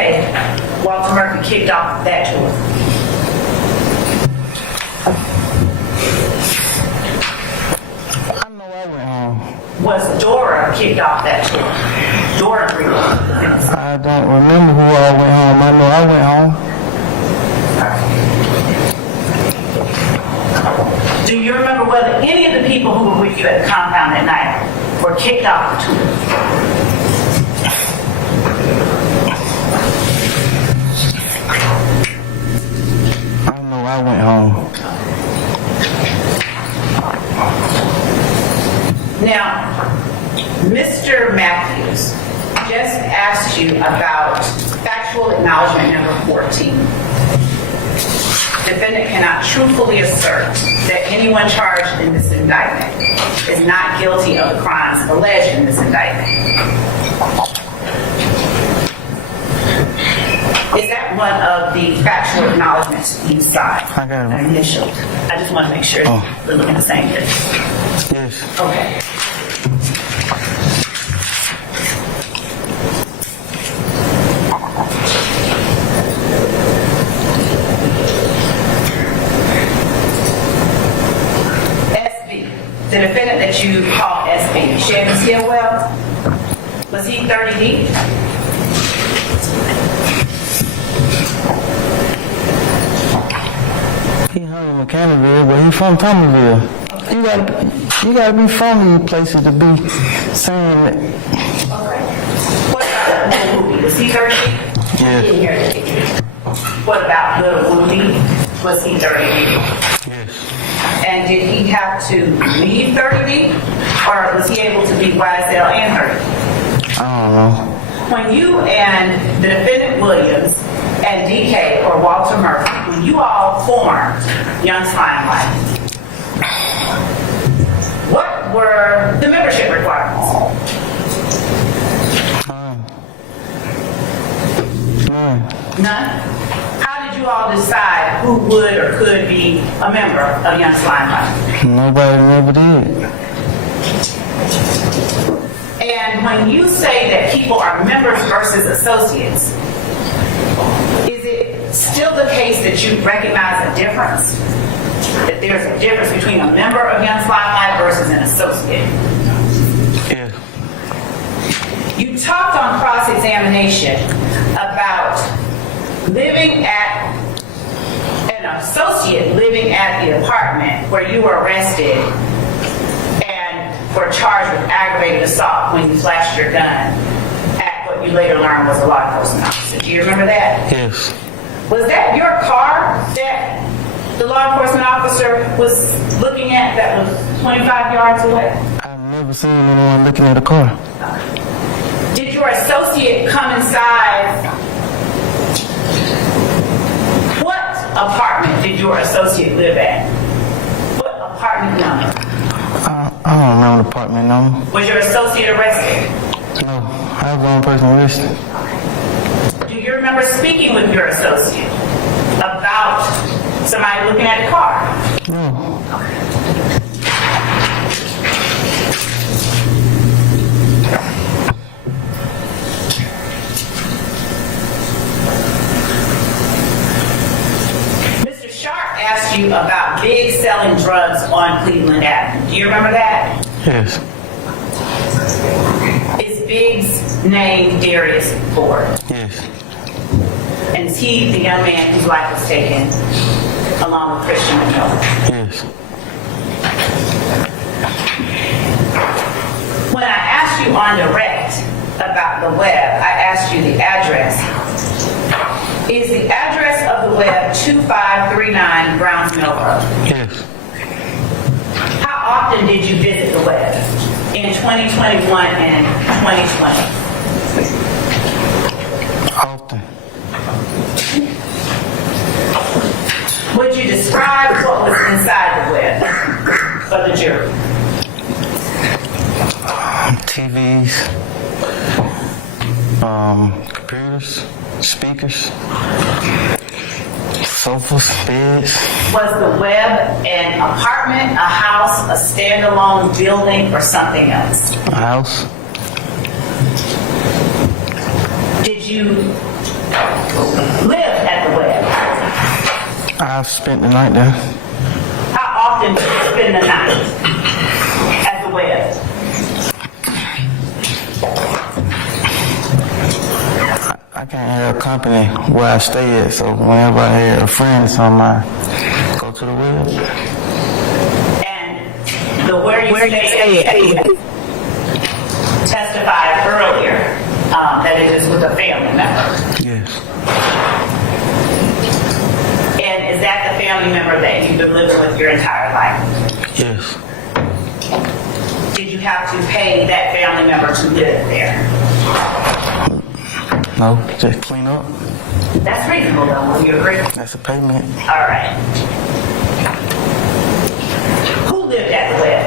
Walter Murphy, kicked off that tour? I know I went home. Was Dora kicked off that tour? Dora Green. I don't remember who all went home. I know I went home. Do you remember whether any of the people who were with you at the compound that night were kicked off the tour? I know I went home. Now, Mr. Matthews just asked you about factual acknowledgement number 14. Defendant cannot truthfully assert that anyone charged in this indictment is not guilty of the crimes alleged in this indictment. Is that one of the factual acknowledgments you signed? I got it. Initial. I just want to make sure we're looking at the same thing. Yes. Okay. SB, the defendant that you call SB, Shannon Stillwell, was he 30 deep? He hung in McCannville, but he from Thomasville. You gotta be from these places to be saying that. What about Little Woody? Was he 30 deep? Yeah. What about Little Woody? Was he 30 deep? Yes. And did he have to leave 30 deep? Or was he able to be YSL and 30? I don't know. When you and the defendant Williams and DK or Walter Murphy, when you all formed Young Limelight, what were the membership requirements? None? How did you all decide who would or could be a member of Young Limelight? Nobody never did. And when you say that people are members versus associates, is it still the case that you recognize a difference? That there's a difference between a member of Young Limelight versus an associate? Yeah. You talked on cross-examination about living at, an associate living at the apartment where you were arrested and were charged with aggravated assault when you flashed your gun at what you later learned was a law enforcement officer. Do you remember that? Yes. Was that your car that the law enforcement officer was looking at that was 25 yards away? I've never seen anyone looking at a car. Did your associate come inside? What apartment did your associate live at? What apartment number? I don't remember the apartment number. Was your associate arrested? No, I was the only person arrested. Do you remember speaking with your associate about somebody looking at the car? No. Mr. Sharp asked you about Big selling drugs on Cleveland Avenue. Do you remember that? Yes. Is Big's name Darius Ford? Yes. And is he the young man whose life was taken along with Christian Minogue? Yes. When I asked you on direct about the web, I asked you the address. Is the address of the web 2539 Browns Mill Road? Yes. How often did you visit the web in 2021 and 2020? Often. Would you describe what was inside the web for the jury? TVs, computers, speakers, sofas, beds. Was the web an apartment, a house, a standalone building, or something else? A house. Did you live at the web? I've spent the night there. How often did you spend the night at the web? I can't have company where I stay at, so whenever I have a friend or something, I go to the web. And the where you stay testified earlier that it is with a family member. Yes. And is that the family member that you've been living with your entire life? Yes. Did you have to pay that family member to live there? No, just clean up. That's reasonable though, will you agree? That's a payment. All right. Who lived at the web?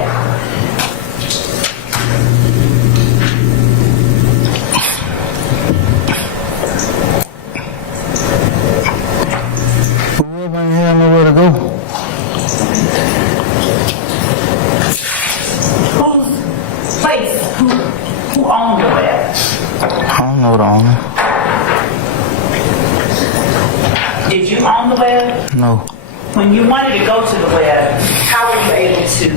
Whoever ain't have nowhere to go. Whose place? Who owned the web? I don't know the owner. Did you own the web? No. When you wanted to go to the web, how were you able to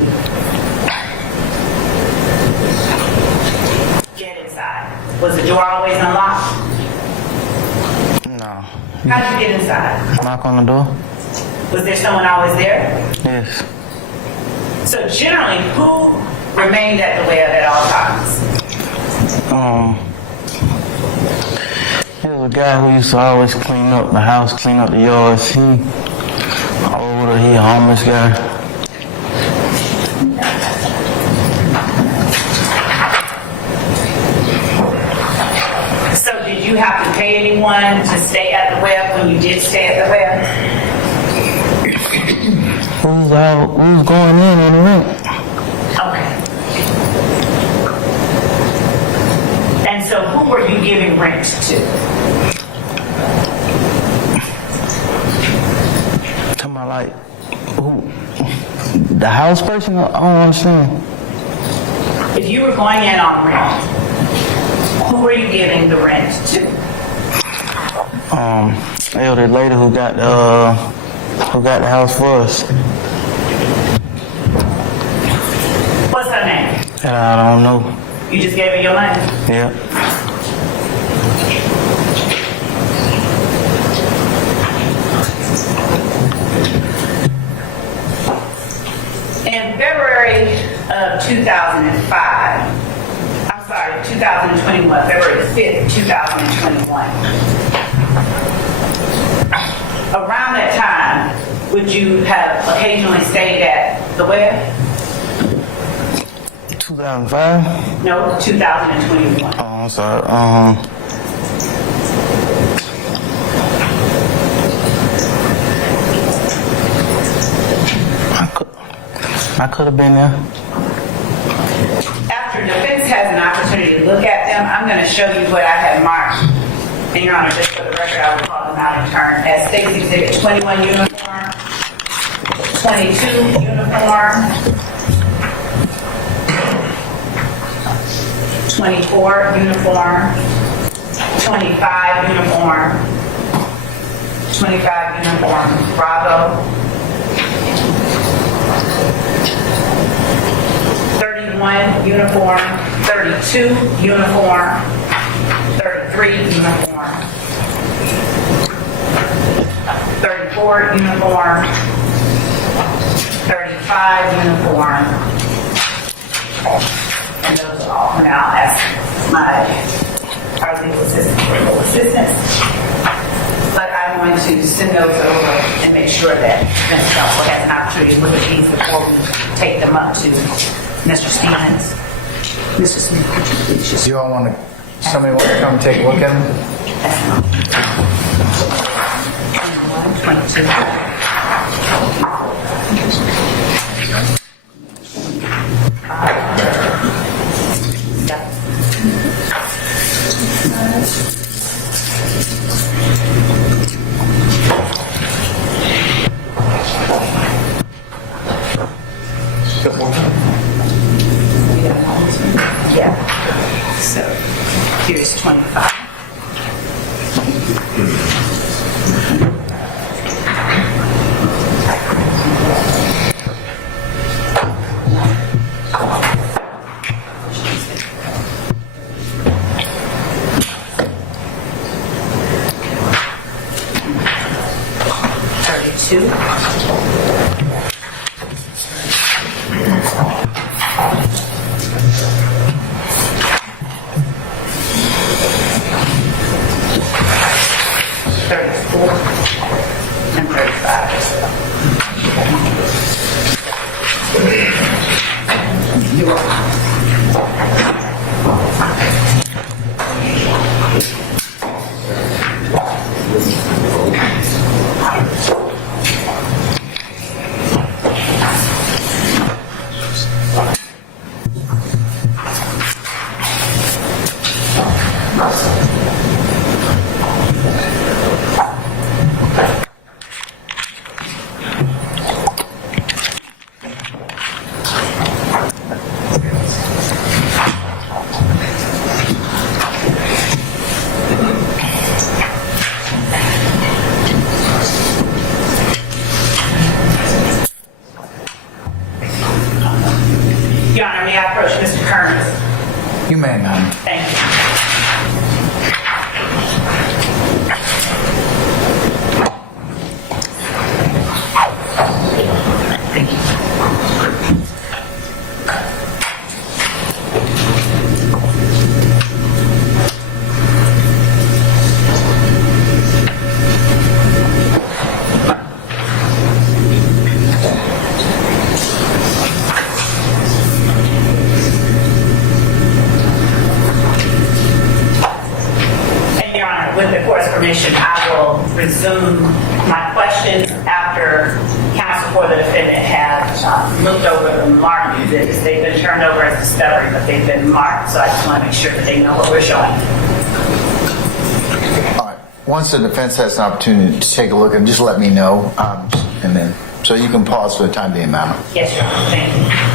get inside? Was the door always unlocked? No. How did you get inside? Knock on the door? Was there someone always there? Yes. So generally, who remained at the web at all times? There was a guy who used to always clean up the house, clean up the yards. He older, he a homeless guy. So did you have to pay anyone to stay at the web when you did stay at the web? Who's going in on the rent? Okay. And so who were you giving rent to? Talking about like, who? The house person? I don't understand. If you were going in on rent, who were you giving the rent to? Elder lady who got the house for us. What's her name? And I don't know. You just gave her your money? Yeah. In February of 2005, I'm sorry, 2021, February the 5th, 2021. Around that time, would you have occasionally stayed at the web? 2005? No, 2021. Oh, I'm sorry. I could have been there. After defense has an opportunity to look at them, I'm going to show you what I had marked. And Your Honor, just for the record, I will call them out in turn as State's Exhibit 21 uniform, 22 uniform, 24 uniform, 25 uniform, 25 uniform, Bravo, 31 uniform, 32 uniform, 33 uniform, 34 uniform, 35 uniform, and those are all. Now I'll ask our legal assistant for legal assistance. But I'm going to send those over and make sure that Mr. Council has an opportunity to look at these before we take them up to Mr. Stevens. Mr. Smith, could you please just... Do you all want to, somebody want to come take a look at them? 22. Yeah. So here's 25. And 35. You're welcome. Your Honor, may I approach Mr. Kearns? You may, ma'am. Thank you. Thank you. And Your Honor, with the court's permission, I will resume my questions after counsel for the defendant has looked over the marked exhibits. They've been turned over as discovery, but they've been marked, so I just want to make sure that they know what we're showing. All right. Once the defense has an opportunity to take a look at them, just let me know, and then, so you can pause for the time being, ma'am. Yes, Your Honor. Thank you.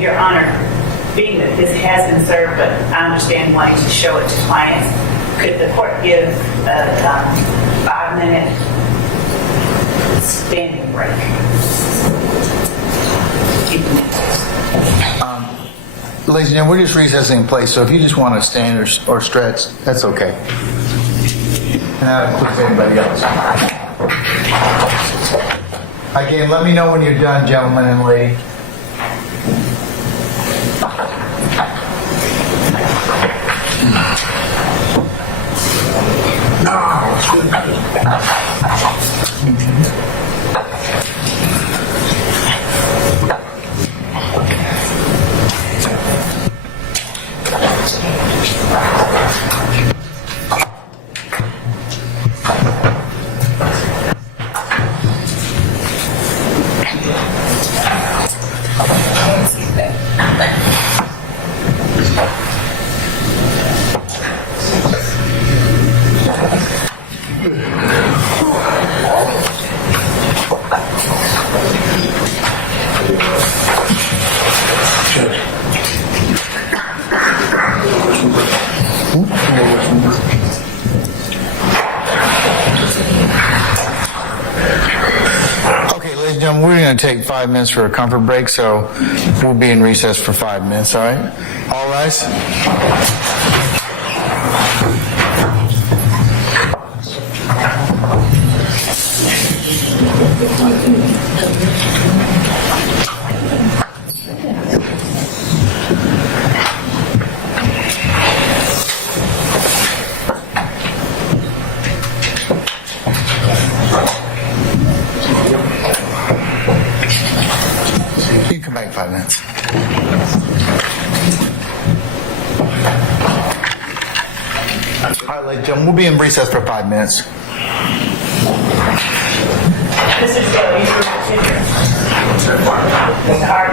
Your Honor, being that this has been served, but I understand wanting to show it to clients, could the court give a 5-minute standing break? Ladies and gentlemen, we're just recessing in place, so if you just want to stand or stretch, that's okay. And that includes anybody else. Again, let me know when you're done, gentlemen and lady. Okay, ladies and gentlemen, we're going to take 5 minutes for a comfort break, so we'll be in recess for 5 minutes, all right? All rise. You can Come back in 5 minutes. All right, ladies and gentlemen, we'll be in recess for 5 minutes. Mr. Steele, you continue. Mr. Hart.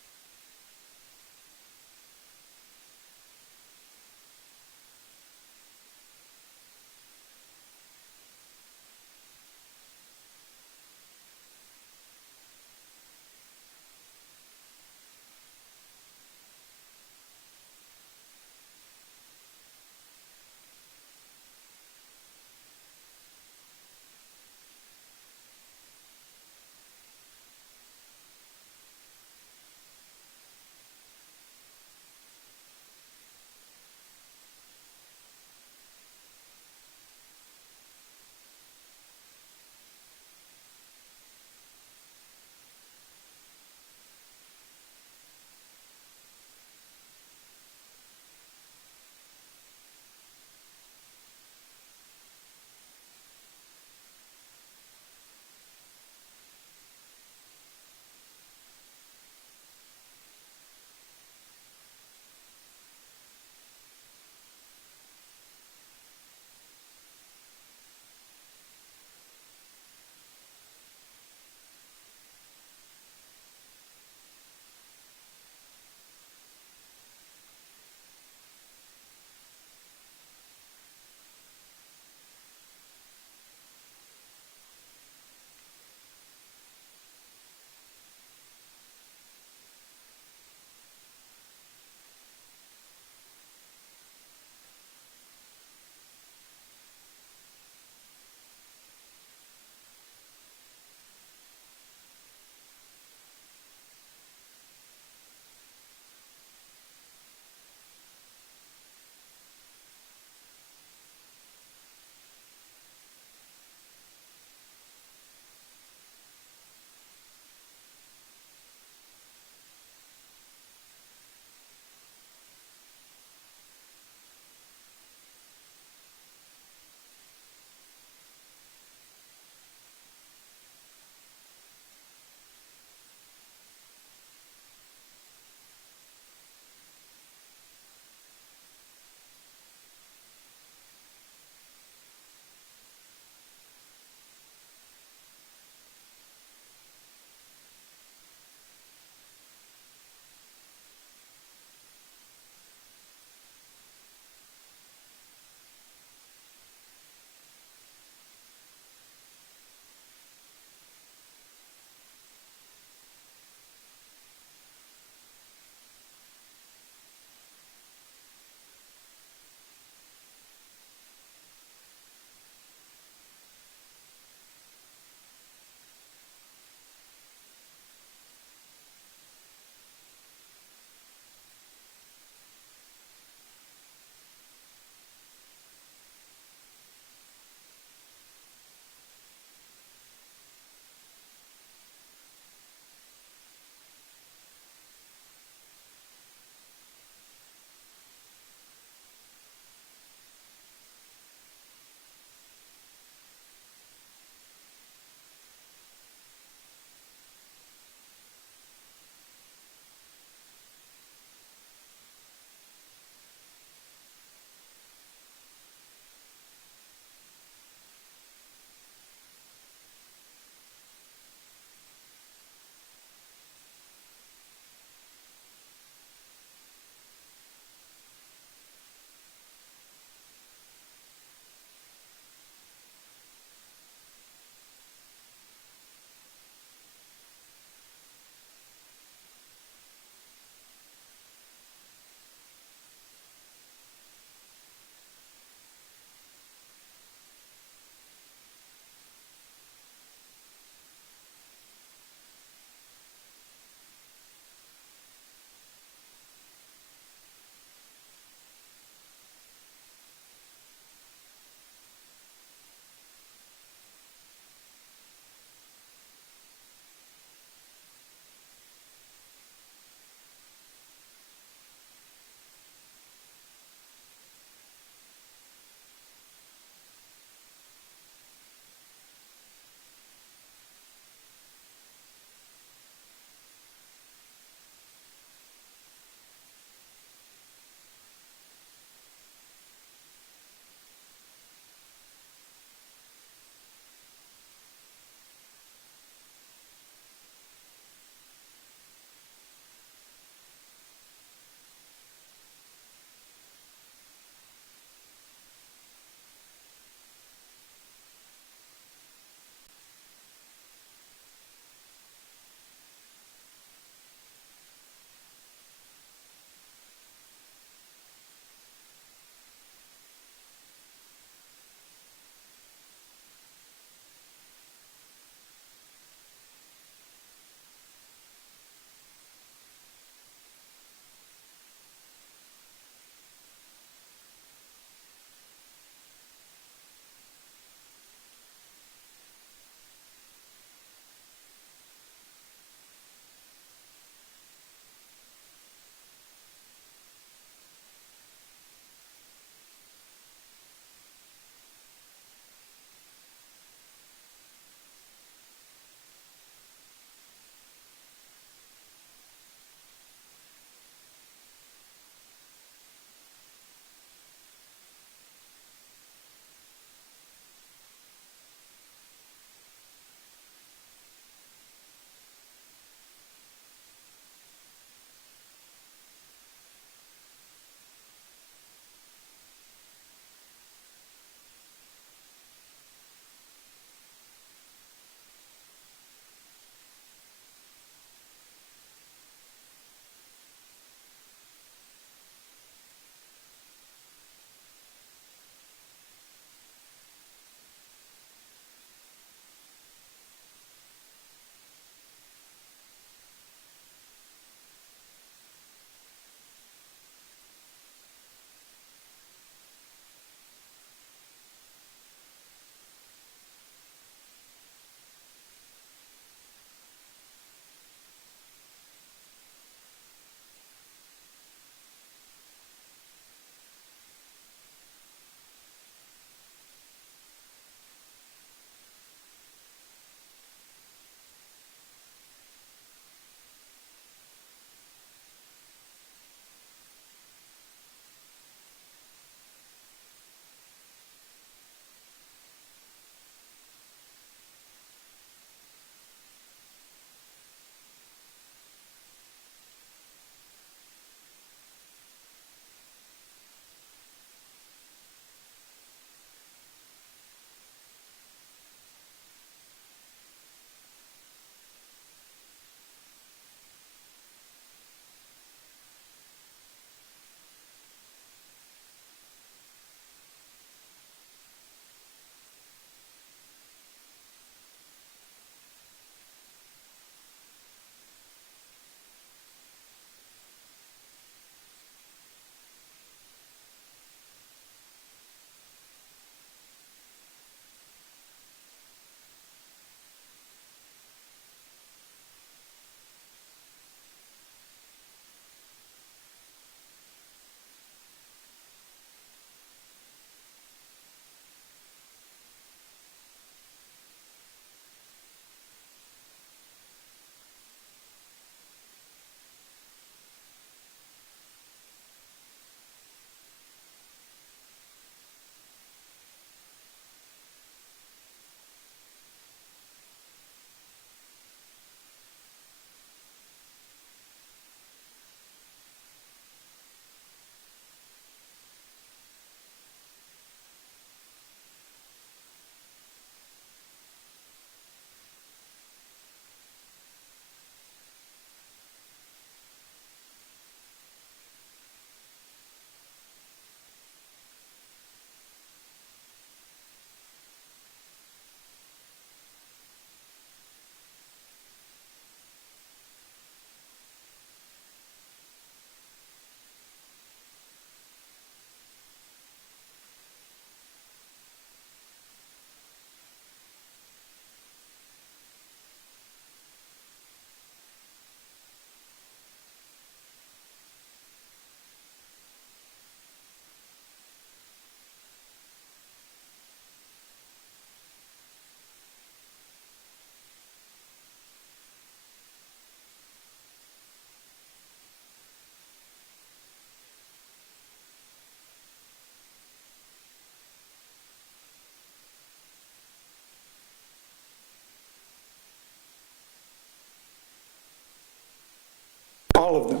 All of them.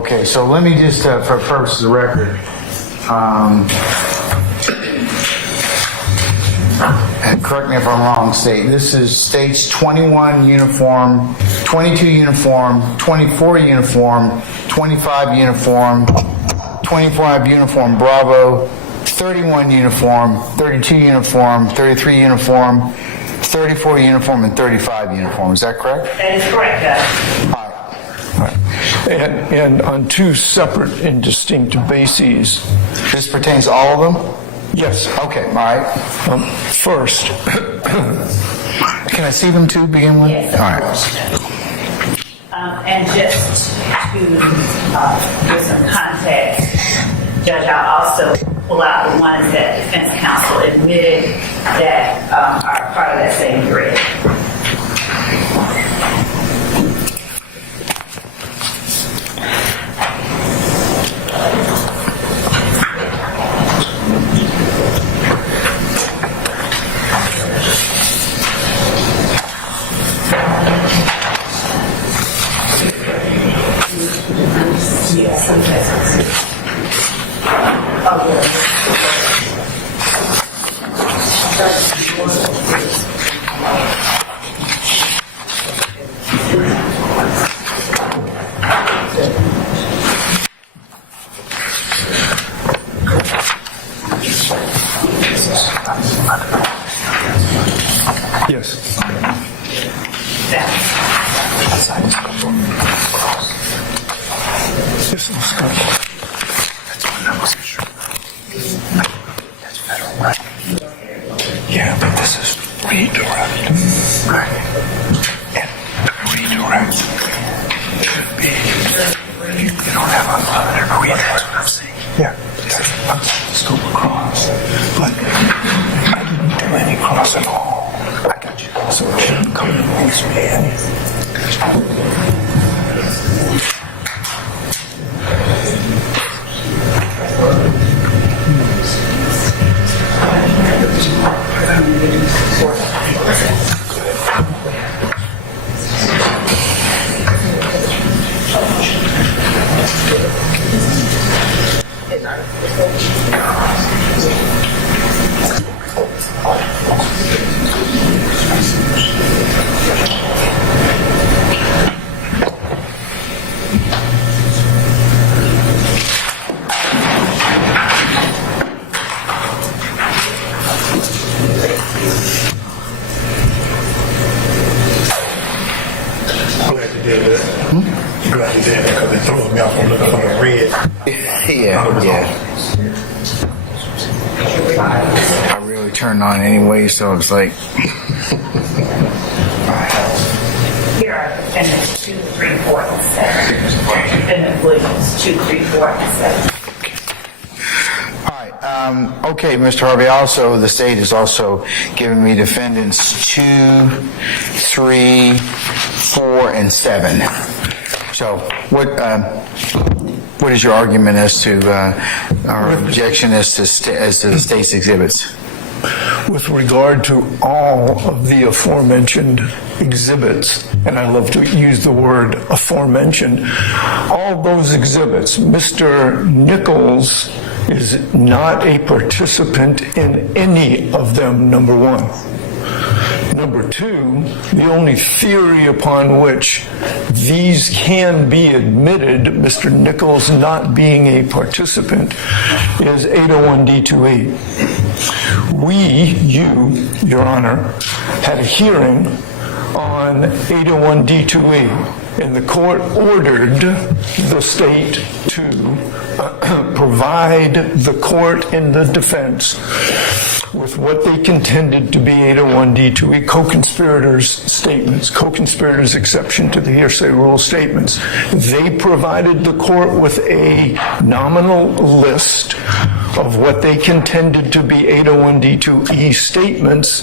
Okay, so let me just, for purposes of record, and correct me if I'm wrong, states 21 uniform, 22 uniform, 24 uniform, 25 uniform, 25 uniform Bravo, 31 uniform, 32 uniform, 33 uniform, 34 uniform, and 35 uniform. Is that correct? That is correct, Judge. And on two separate and distinct bases. This pertains to all of them? Yes. Okay, all right. First, can I see them to begin with? Yes. All right. And just to give some context, Judge, I'll also pull out the ones that defense counsel admitted that are part of that same grid. yes. Yes, let's go. That's one that wasn't sure. That's federal, right? Yeah, but this is redirect. Right. And the redirect should be, you don't have unlimited redirect. That's what I'm saying. Yeah. I'm saying let's go across. But I didn't do any cross at all. I got you. So it shouldn't come in this man. Glad you did that because it threw me off on looking for the red. Yeah. I really turned on anyway, so it's like. Here are defendants 2, 3, 4, and 7. Defendant Williams 2, 3, 4, and 7. Okay, Mr. Harvey, also, the state has also given me defendants 2, 3, 4, and 7. So what is your argument as to our objection as to the state's exhibits? With regard to all of the aforementioned exhibits, and I love to use the word aforementioned, all those exhibits, Mr. Nichols is not a participant in any of them, number one. Number two, the only theory upon which these can be admitted, Mr. Nichols not being a participant, is 801D28. You, Your Honor, had a hearing on 801D28, and the court ordered the state to provide the court and the defense with what they contended to be 801D2E co-conspirators statements, co-conspirators exception to the hearsay rule statements. They provided the court with a nominal list of what they contended to be 801D2E statements.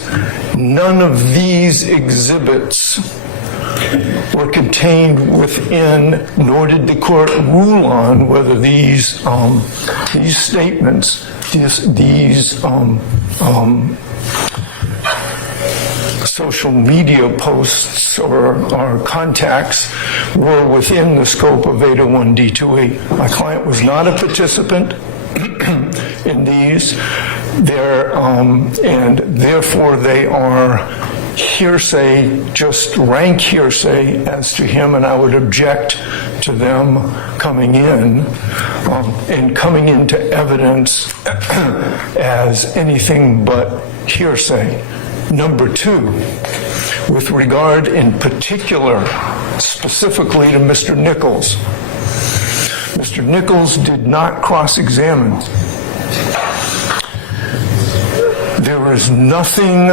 None of these exhibits were contained within, nor did the court rule on whether these statements, these social media posts or contacts were within the scope of 801D2E. My client was not a participant in these, and therefore they are hearsay, just rank hearsay as to him, and I would object to them coming in and coming into evidence as anything but hearsay. Number two, with regard in particular, specifically to Mr. Nichols, Mr. Nichols did not cross-examine. There is nothing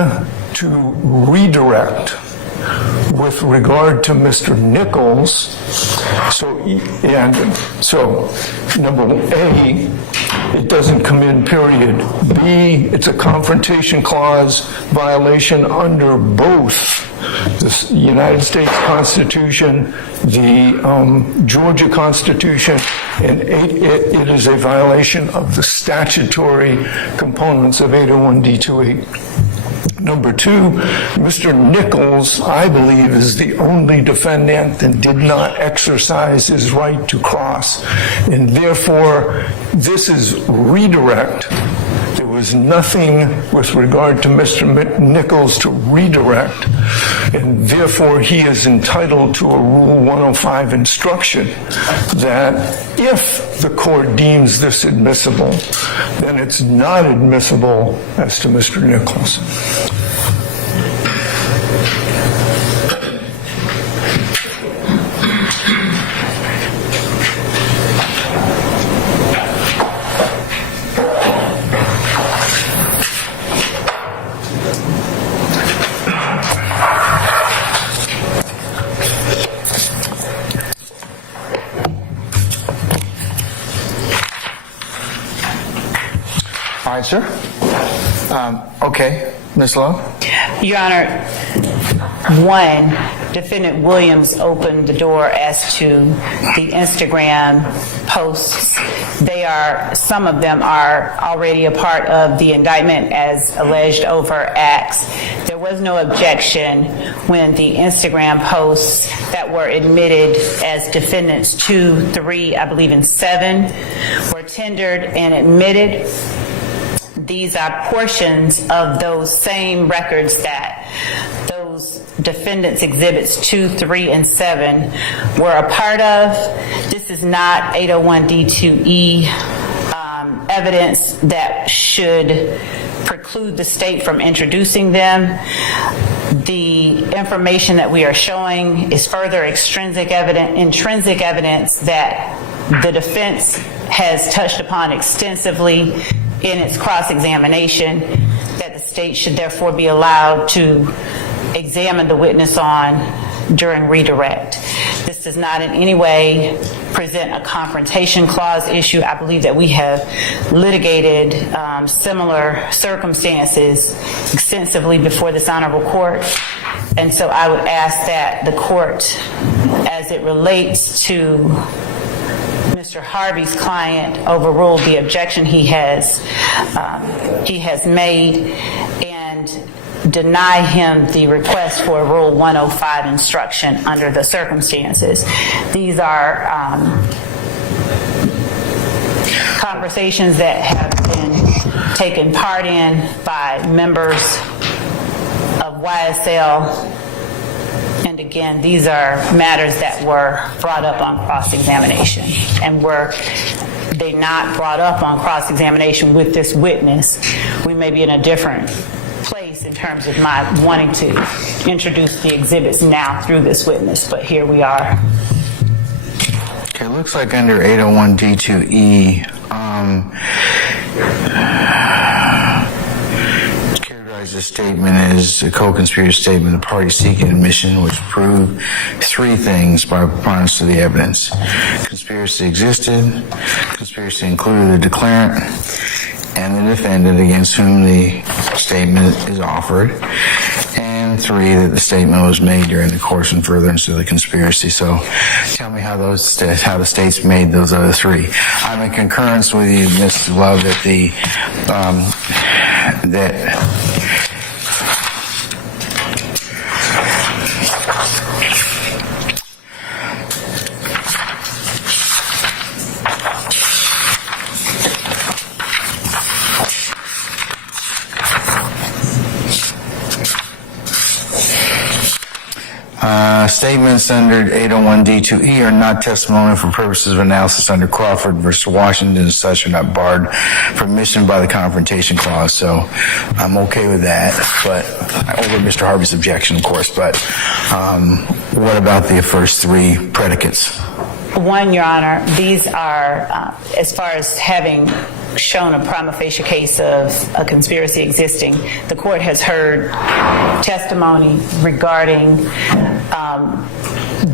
to redirect with regard to Mr. Nichols. So number A, it doesn't come in, period. B, it's a confrontation clause violation under both the United States Constitution, the Georgia Constitution, and it is a violation of the statutory components of 801D2E. Number two, Mr. Nichols, I believe, is the only defendant that did not exercise his right to cross, and therefore this is redirect. There was nothing with regard to Mr. Nichols to redirect, and therefore he is entitled to a Rule 105 instruction that if the court deems this admissible, then it's not admissible as to Mr. Nichols. All right, sir. Okay, Ms. Lowe? Your Honor, one, Defendant Williams opened the door as to the Instagram posts. Some of them are already a part of the indictment as alleged overt acts. There was no objection when the Instagram posts that were admitted as defendants 2, 3, I believe, and 7 were tendered and admitted. These are portions of those same records that those defendants' exhibits 2, 3, and 7 were a part of. This is not 801D2E evidence that should preclude the state from introducing them. The information that we are showing is further intrinsic evidence that the defense has touched upon extensively in its cross-examination, that the state should therefore be allowed to examine the witness on during redirect. This does not in any way present a confrontation clause issue. I believe that we have litigated similar circumstances extensively before this honorable court. And so I would ask that the court, as it relates to Mr. Harvey's client, overrule the objection he has made and deny him the request for a Rule 105 instruction under the circumstances. These are conversations that have been taken part in by members of YSL. And again, these are matters that were brought up on cross-examination. And were they not brought up on cross-examination with this witness, we may be in a different place in terms of my wanting to introduce the exhibits now through this witness, but here we are. Okay, it looks like under 801D2E, characterize this statement as a co-conspirator statement, the party seeking admission, which proved 3 things by preponderance of the evidence. Conspiracy existed, conspiracy included the declarant and the defendant against whom the statement is offered, and 3, that the statement was made during the course and furtherance of the conspiracy. So tell me how the states made those other 3. I'm in concurrence with you, Ms. Love, that Statements under 801D2E are not testimony for purposes of analysis under Crawford versus Washington, and such are not barred from admission by the Confrontation Clause. So I'm okay with that, but over Mr. Harvey's objection, of course. But what about the first three predicates? One, Your Honor, these are, as far as having shown a prima facie case of a conspiracy existing, the court has heard testimony regarding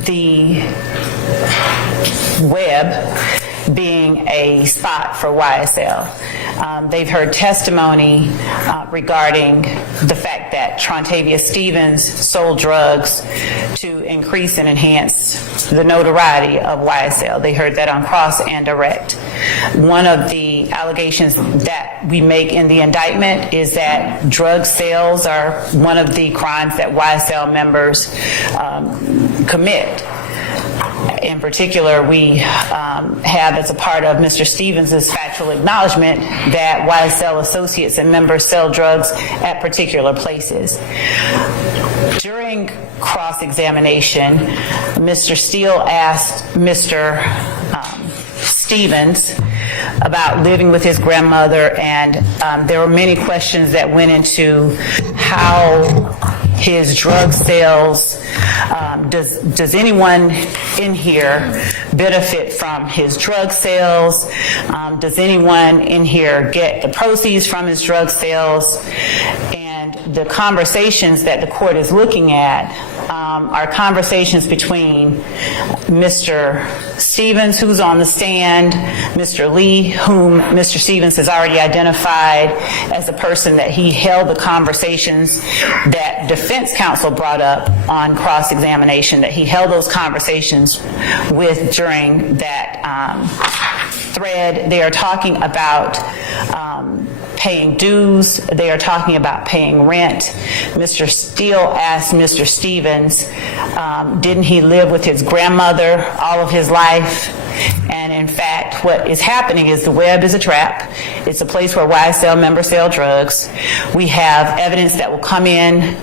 the web being a spot for YSL. They've heard testimony regarding the fact that Trontavia Stevens sold drugs to increase and enhance the notoriety of YSL. They heard that on cross and direct. One of the allegations that we make in the indictment is that drug sales are one of the crimes that YSL members commit. In particular, we have, as a part of Mr. Stevens' factual acknowledgement, that YSL associates and members sell drugs at particular places. During cross-examination, Mr. Steele asked Mr. Stevens about living with his grandmother, and there were many questions that went into how his drug sales, does anyone in here benefit from his drug sales? Does anyone in here get the proceeds from his drug sales? And the conversations that the court is looking at are conversations between Mr. Stevens, who's on the stand, Mr. Lee, whom Mr. Stevens has already identified as the person that he held the conversations that defense counsel brought up on cross-examination, that he held those conversations with during that thread. They are talking about paying dues. They are talking about paying rent. Mr. Steele asked Mr. Stevens, didn't he live with his grandmother all of his life? And in fact, what is happening is the web is a trap. It's a place where YSL members sell drugs. We have evidence that will come in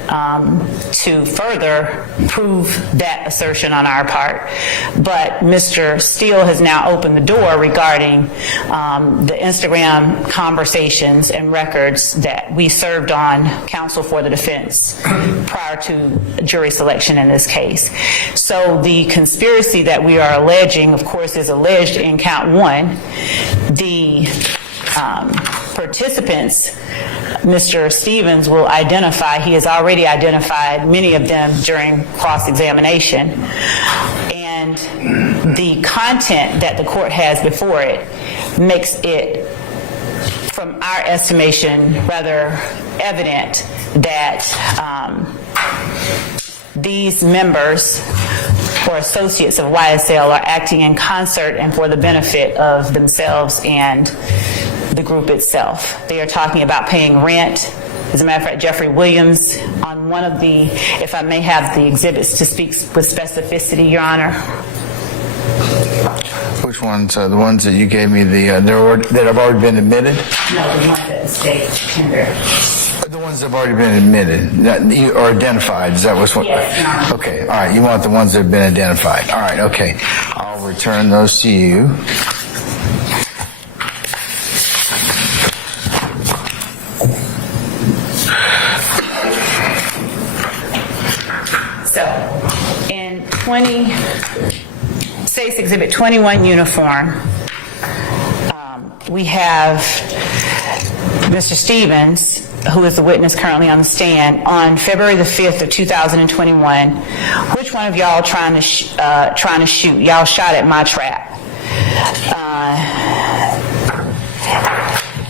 to further prove that assertion on our part. But Mr. Steele has now opened the door regarding the Instagram conversations and records that we served on counsel for the defense prior to jury selection in this case. So the conspiracy that we are alleging, of course, is alleged in count one. The participants, Mr. Stevens will identify, he has already identified many of them during cross-examination. And the content that the court has before it makes it, from our estimation, rather evident that these members or associates of YSL are acting in concert and for the benefit of themselves and the group itself. They are talking about paying rent. As a matter of fact, Jeffrey Williams, on one of the, if I may have the exhibits to speak with specificity, Your Honor. Which ones? The ones that you gave me, that have already been admitted? No, the ones that the state tendered. The ones that have already been admitted or identified. Is that what's what? Yes. Okay. All right. You want the ones that have been identified. All right. Okay. I'll return those to you. So, in State's Exhibit 21 uniform, we have Mr. Stevens, who is the witness currently on the stand, on February the 5th of 2021. Which one of y'all trying to shoot? Y'all shot at my trap.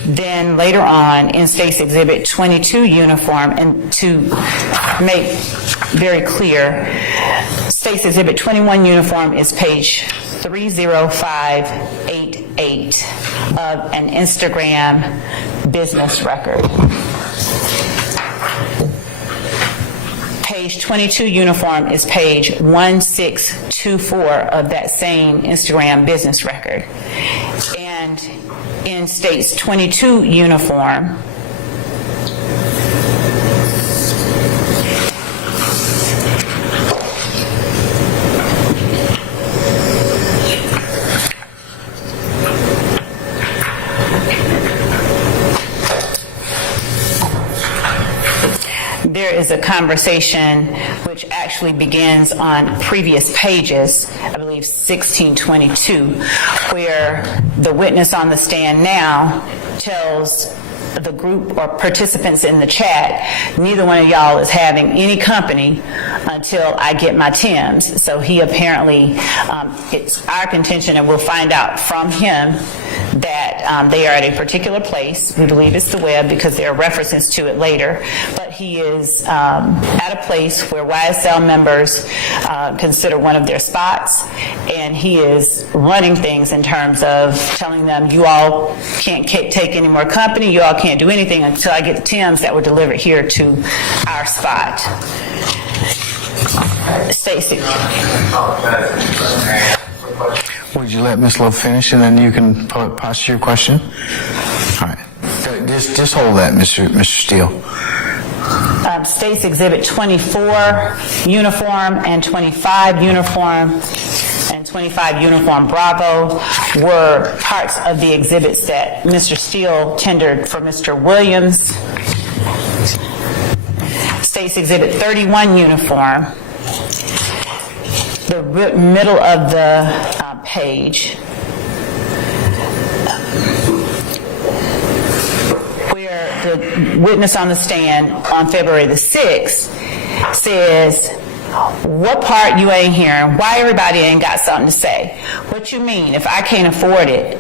Then later on, in State's Exhibit 22 uniform, and to make very clear, State's Exhibit 21 uniform is page 30588 of an Instagram business record. Page 22 uniform is page 1624 of that same Instagram business record. And in State's 22 uniform, is a conversation which actually begins on previous pages, I believe 1622, where the witness on the stand now tells the group or participants in the chat, neither one of y'all is having any company until I get my Timbs. So he apparently, it's our contention, and we'll find out from him, that they are at a particular place. We believe it's the web because there are references to it later. But he is at a place where YSL members consider one of their spots, and he is running things in terms of telling them, you all can't take any more company, you all can't do anything until I get the Timbs that were delivered here to our spot. Stacy. Would you let Ms. Love finish, and then you can posture your question? All right. Just hold that, Mr. Steele. State's Exhibit 24, uniform, and 25, uniform, and 25, uniform Bravo were parts of the exhibits that Mr. Steele tendered for Mr. Williams. State's Exhibit 31, uniform, the middle of the page, where the witness on the stand on February the 6th says, what part you ain't hearing? Why everybody ain't got something to say? What you mean? If I can't afford it?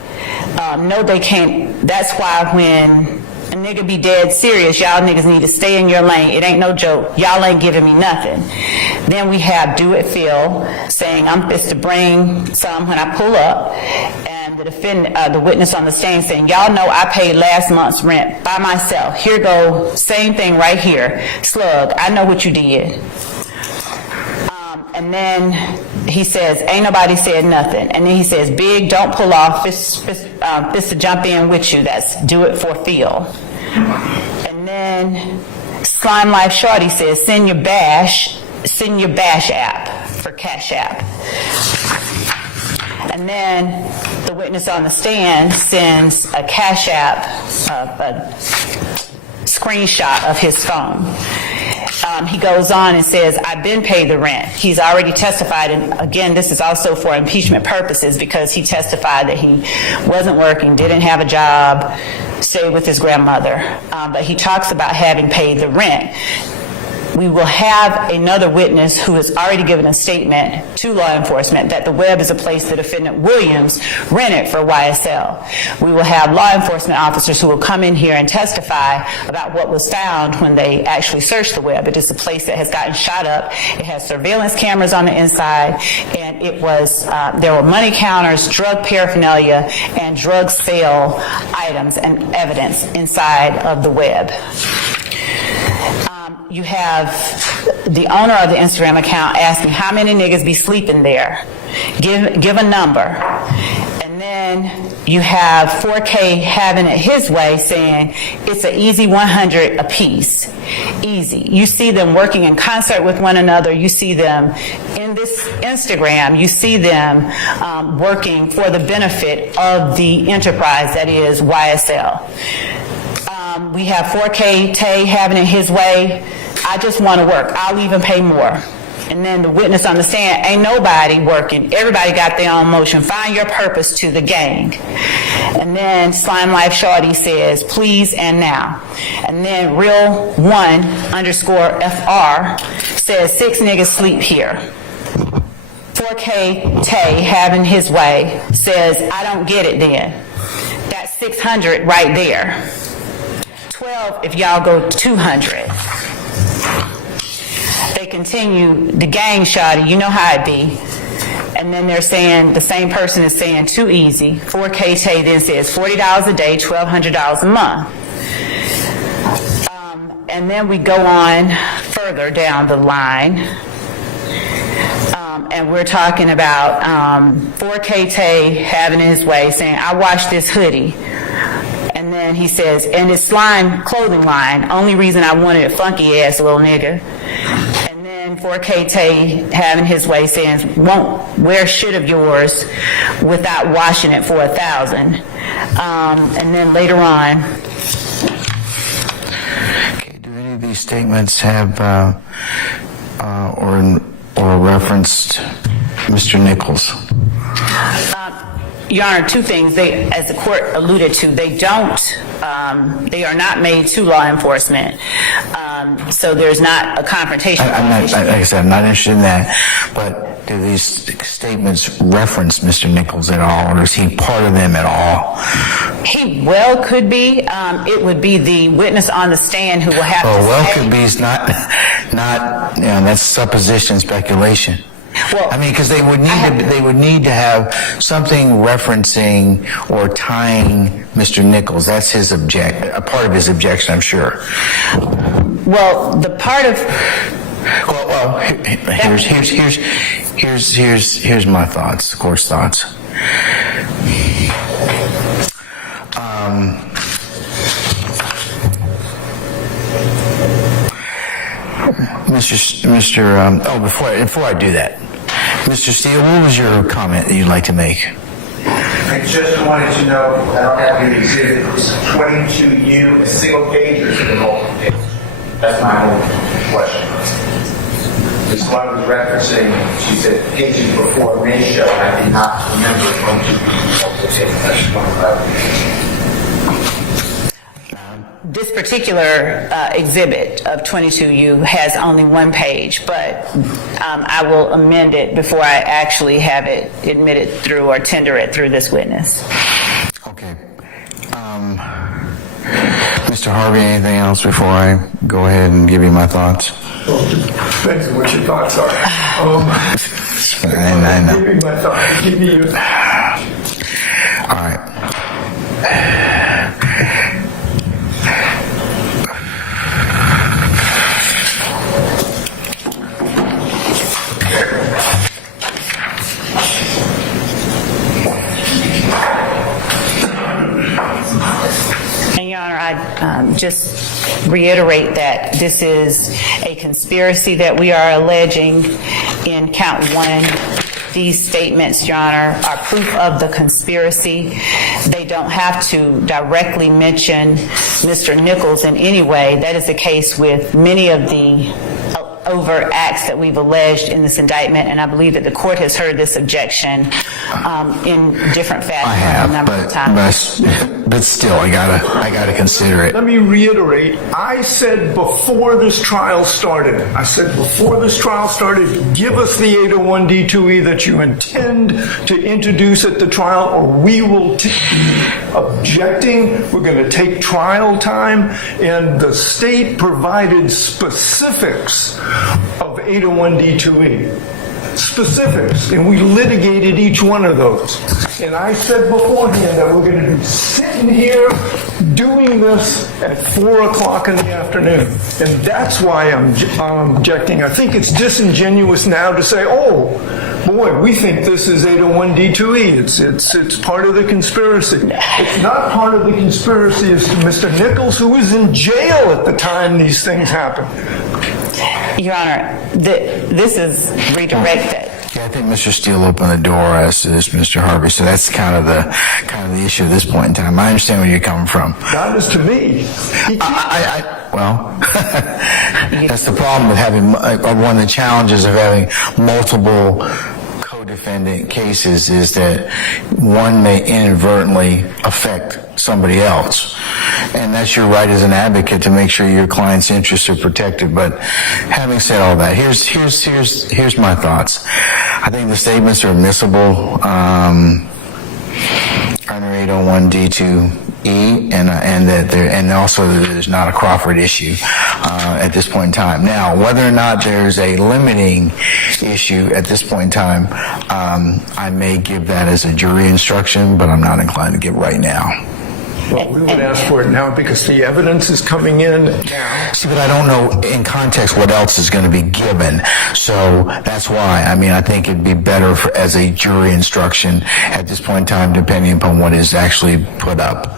No, they can't. That's why when a nigga be dead serious, y'all niggas need to stay in your lane. It ain't no joke. Y'all ain't giving me nothing. Then we have Do It Phil saying, I'm fist to bring some when I pull up. And the witness on the stand saying, y'all know I paid last month's rent by myself. Here go, same thing right here. Slug, I know what you did. And then he says, ain't nobody said nothing. And then he says, Big, don't pull off, fist to jump in with you. That's Do It for Phil. And then Slime Life Shorty says, send your bash app for Cash App. And then the witness on the stand sends a Cash App, a screenshot of his phone. He goes on and says, I've been paid the rent. He's already testified, and again, this is also for impeachment purposes because he testified that he wasn't working, didn't have a job, stayed with his grandmother. But he talks about having paid the rent. We will have another witness who has already given a statement to law enforcement that the web is a place the defendant Williams rented for YSL. We will have law enforcement officers who will come in here and testify about what was found when they actually searched the web. It is a place that has gotten shot up. It has surveillance cameras on the inside, and it was there were money counters, drug paraphernalia, and drug sale items and evidence inside of the web. You have the owner of the Instagram account asking how many niggas be sleeping there. Give a number. And then you have 4K having it his way saying it's an easy 100 a piece. Easy. You see them working in concert with one another. You see them in this Instagram. You see them working for the benefit of the enterprise that is YSL. We have 4K Tay having it his way. I just want to work. I'll even pay more. And then the witness on the stand, ain't nobody working. Everybody got their own motion. Find your purpose to the gang. And then Slime Life Shorty says, please and now. And then Real 1_FR says 6 niggas sleep here. 4K Tay having his way says, I don't get it then. That's 600 right there. 12 if y'all go 200. They continue, the gang shotty, you know how it be. And then they're saying, the same person is saying too easy. 4K Tay then says $40 a day, $1,200 a month. And then we go on further down the line. And we're talking about 4K Tay having his way saying, I washed this hoodie. And then he says, and it's Slime clothing line. Only reason I wanted it funky ass little nigga. And then 4K Tay having his way saying, won't wear shit of yours without washing it for $1,000. And then later on. Okay, do any of these statements have or referenced Mr. Nichols? Your Honor, two things. They, as the court alluded to, they are not made to law enforcement. So there's not a confrontation. Like I said, I'm not interested in that. But do these statements reference Mr. Nichols at all, or is he part of them at all? He well could be. It would be the witness on the stand who will have to say. Could be is not, that's supposition, speculation. Well, I mean, because they would need to have something referencing or tying Mr. Nichols. That's a part of his objection, I'm sure. Well, the part of. Well, here's my thoughts, the court's thoughts. Before I do that, Mr. Steele, what was your comment that you'd like to make? I just wanted to know, I don't have the exhibit, is 22U a single page or is it a multiple page? That's my only question. This one was referencing, she said, pages before may show, and I did not remember it going to be multiple pages. I just wanted to This particular exhibit of 22U has only one page, but I will amend it before I actually have it admitted through or tender it through this witness. Okay. Mr. Harvey, anything else before I go ahead and give you my thoughts? Depends on what your thoughts are. I know. Give me my thoughts. Give me your... All right. And Your Honor, I just reiterate that this is a conspiracy that we are alleging in count one. These statements, Your Honor, are proof of the conspiracy. They don't have to directly mention Mr. Nichols in any way. That is the case with many of the overt acts that we've alleged in this indictment, and I believe that the court has heard this objection in different fashions a number of times. But still, I gotta consider it. Let me reiterate. I said before this trial started, give us the 801D2E that you intend to introduce at the trial, or we will be objecting. We're going to take trial time, and the state provided specifics of 801D2E. Specifics, and we litigated each one of those. And I said beforehand that we're going to be sitting here doing this at 4 o'clock in the afternoon. And that's why I'm objecting. I think it's disingenuous now to say, oh, boy, we think this is 801D2E. It's part of the conspiracy. It's not part of the conspiracy. It's Mr. Nichols, who was in jail at the time these things happened. Your Honor, this is redirected. Yeah, I think Mr. Steele opened the door as to this, Mr. Harvey. So that's kind of the issue at this point in time. I understand where you're coming from. Not as to me. Well, that's the problem with having one of the challenges of having multiple co-defendant cases is that one may inadvertently affect somebody else. And that's your right as an advocate to make sure your client's interests are protected. But having said all that, here's my thoughts. I think the statements are admissible under 801D2E, and also that there's not a Crawford issue at this point in time. Now, whether or not there's a limiting issue at this point in time, I may give that as a jury instruction, but I'm not inclined to give right now. Well, we would ask for it now because the evidence is coming in now. See, but I don't know in context what else is going to be given. So that's why, I think it'd be better as a jury instruction at this point in time, depending upon what is actually put up.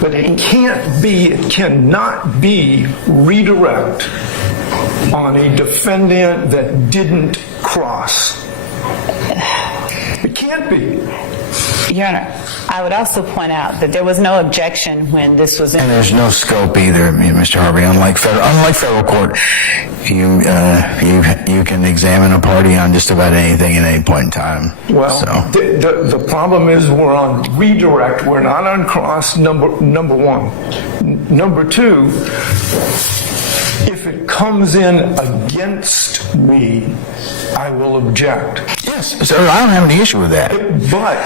But it cannot be redirect on a defendant that didn't cross. It can't be. Your Honor, I would also point out that there was no objection when this was in. And there's no scope either, Mr. Harvey. Unlike federal court, you can examine a party on just about anything at any point in time. Well, so. the problem is we're on redirect. We're not on cross, number one. Number two, if it comes in against me, I will object. Yes, sir, I don't have any issue with that. But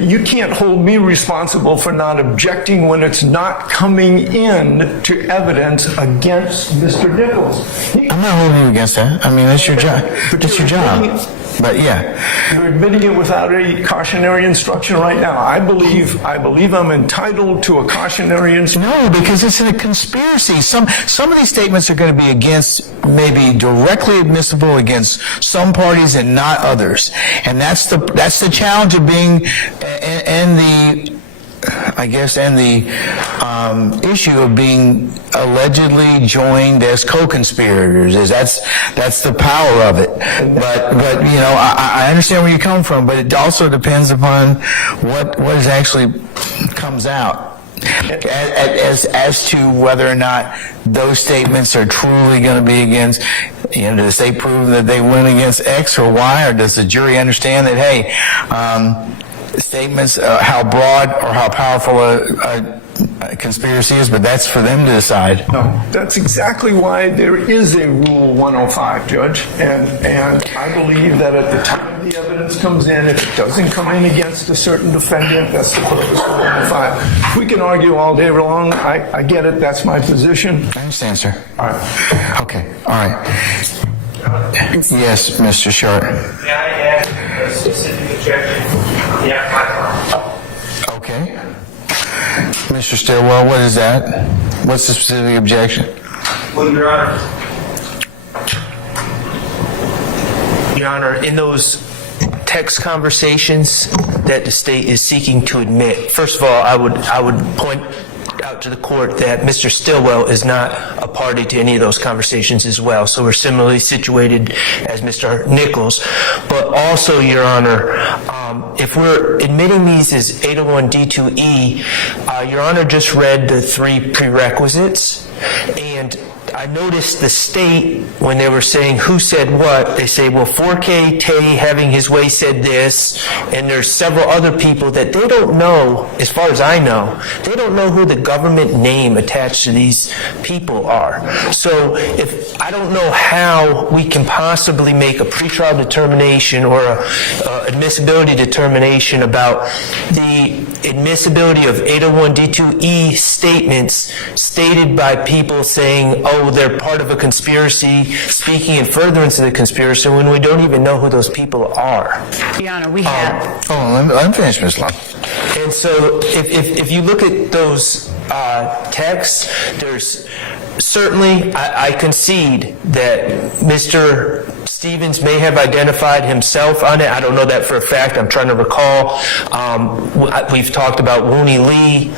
you can't hold me responsible for not objecting when it's not coming in to evidence against Mr. Nichols. I'm not holding you against that. I mean, that's your job. That's your job. But yeah. You're admitting it without a cautionary instruction right now. I believe I'm entitled to a cautionary instruction. No, because it's a conspiracy. Some of these statements are going to be against, maybe directly admissible against some parties and not others. And that's the challenge of being and the issue of being allegedly joined as co-conspirators is that's the power of it. But you know, I understand where you come from, but it also depends upon what is actually comes out as to whether or not those statements are truly going to be against, you know, does the state prove that they went against X or Y, or does the jury understand that, hey, statements, how broad or how powerful a conspiracy is, but that's for them to decide. No, that's exactly why there is a Rule 105, Judge. And I believe that at the time the evidence comes in, if it doesn't come in against a certain defendant, that's the purpose of 105. We can argue all day long. I get it. That's my position. I understand, sir. All right. Okay. All right. Yes, Mr. Short. May I add a specific objection? Yeah, okay. Mr. Stillwell, what is that? What's the specific objection? well, Your Honor, in those text conversations that the state is seeking to admit, first of all, I would point out to the court that Mr. Stillwell is not a party to any of those conversations as well. So we're similarly situated as Mr. Nichols. But also, Your Honor, if we're admitting these as 801 D2E, Your Honor just read the 3 prerequisites, and I noticed the state, when they were saying who said what, they say, well, 4K Tay having his way said this, and there's several other people that they don't know, as far as I know, they don't know who the government name attached to these people are. So if I don't know how we can possibly make a pretrial determination or a admissibility determination about the admissibility of 801 D2E statements stated by people saying, oh, they're part of a conspiracy, speaking in furtherance of the conspiracy, when we don't even know who those people are. Your Honor, we have. Let me finish, Ms. Lund. And so if you look at those texts, there's certainly, I concede that Mr. Stevens may have identified himself on it. I don't know that for a fact. I'm trying to recall. We've talked about Wooney Lee.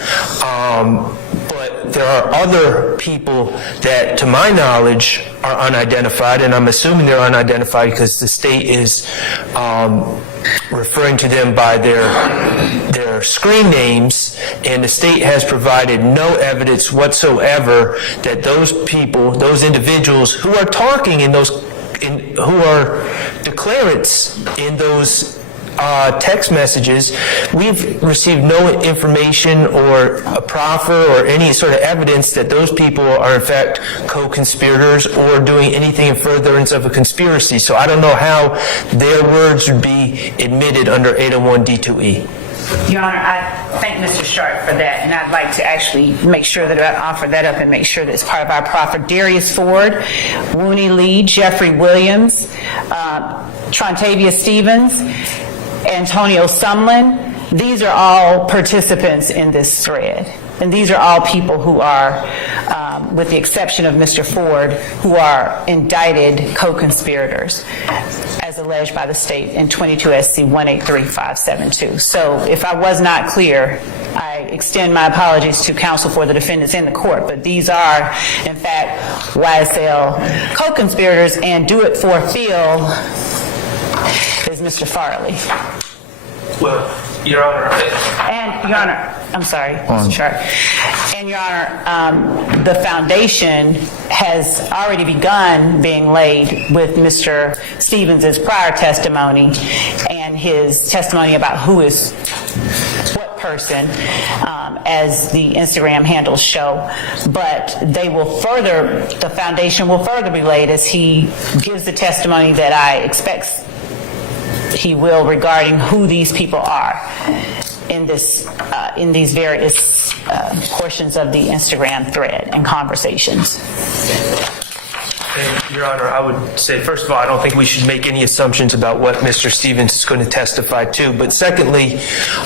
But there are other people that, to my knowledge, are unidentified, and I'm assuming they're unidentified because the state is referring to them by their screen names, and the state has provided no evidence whatsoever that those people, those individuals who are talking who are declarants in those text messages, we've received no information or a proffer or any sort of evidence that those people are in fact co-conspirators or doing anything in furtherance of a conspiracy. So I don't know how their words would be admitted under 801 D2E. Your Honor, I thank Mr. Sharp for that, and I'd like to actually make sure that I offer that up and make sure that it's part of our proffer. Darius Ford, Wooney Lee, Jeffrey Williams, Trontavia Stevens, Antonio Sumlin, these are all participants in this thread. And these are all people who are, with the exception of Mr. Ford, who are indicted co-conspirators, as alleged by the state in 22 SC 183572. So if I was not clear, I extend my apologies to counsel for the defendants in the court, but these are, in fact, YSL co-conspirators, and Do It For Phil is is Mr. Farley. Well, Your Honor, And, Your Honor, I'm sorry, Mr. Sharp. And, Your Honor, the foundation has already begun being laid with Mr. Stevens' prior testimony and his testimony about who is what person, as the Instagram handles show. But the foundation will further be laid as he gives the testimony that I expect he will regarding who these people are in these various portions of the Instagram thread and conversations. and Your Honor, I would say, first of all, I don't think we should make any assumptions about what Mr. Stevens is going to testify to. But secondly,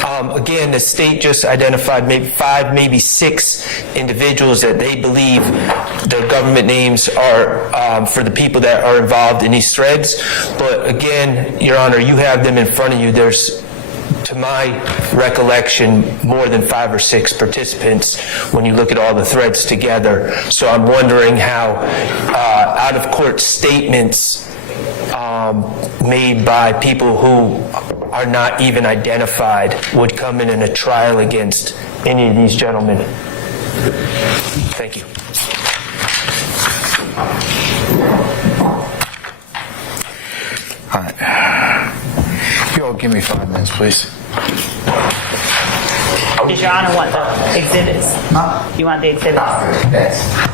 again, the state just identified maybe 5, maybe 6 individuals that they believe their government names are for the people that are involved in these threads. But again, Your Honor, you have them in front of you. There's, to my recollection, more than 5 or 6 participants when you look at all the threads together. So I'm wondering how out-of-court statements made by people who are not even identified would come in a trial against any of these gentlemen. Thank you. All right. If you all give me 5 minutes, please. Does Your Honor want the exhibits? You want the exhibits? Yes.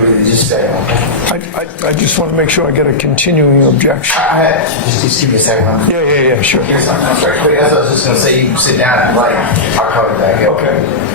agree with you, just say, I just want to make sure I get a continuing objection. just give me a second. Yeah, sure. Here's something, I'm sorry, quick, as I was just gonna say, you can sit down and like, I'll call you back. Okay.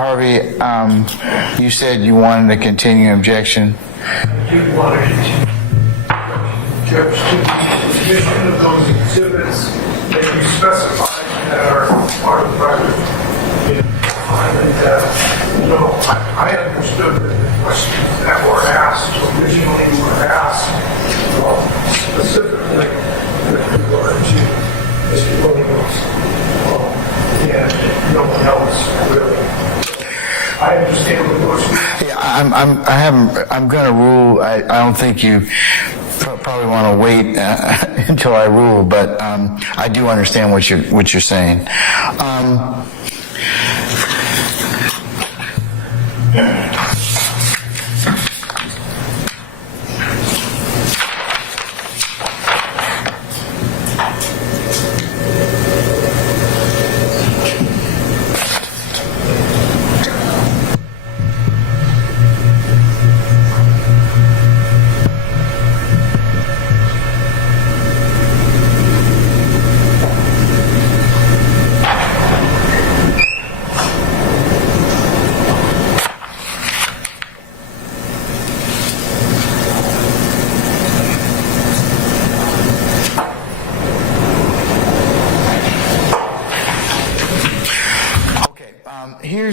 Harvey, you said you wanted to continue objection. You wanted to judge the submission of those exhibits that you specified that are part of the record. I understood that the questions that were asked originally were asked specifically with regard to Mr. Williams and no one else really. I understand what was. Yeah, I'm going to rule. I don't think you probably want to wait until I rule, but I do understand what you're saying.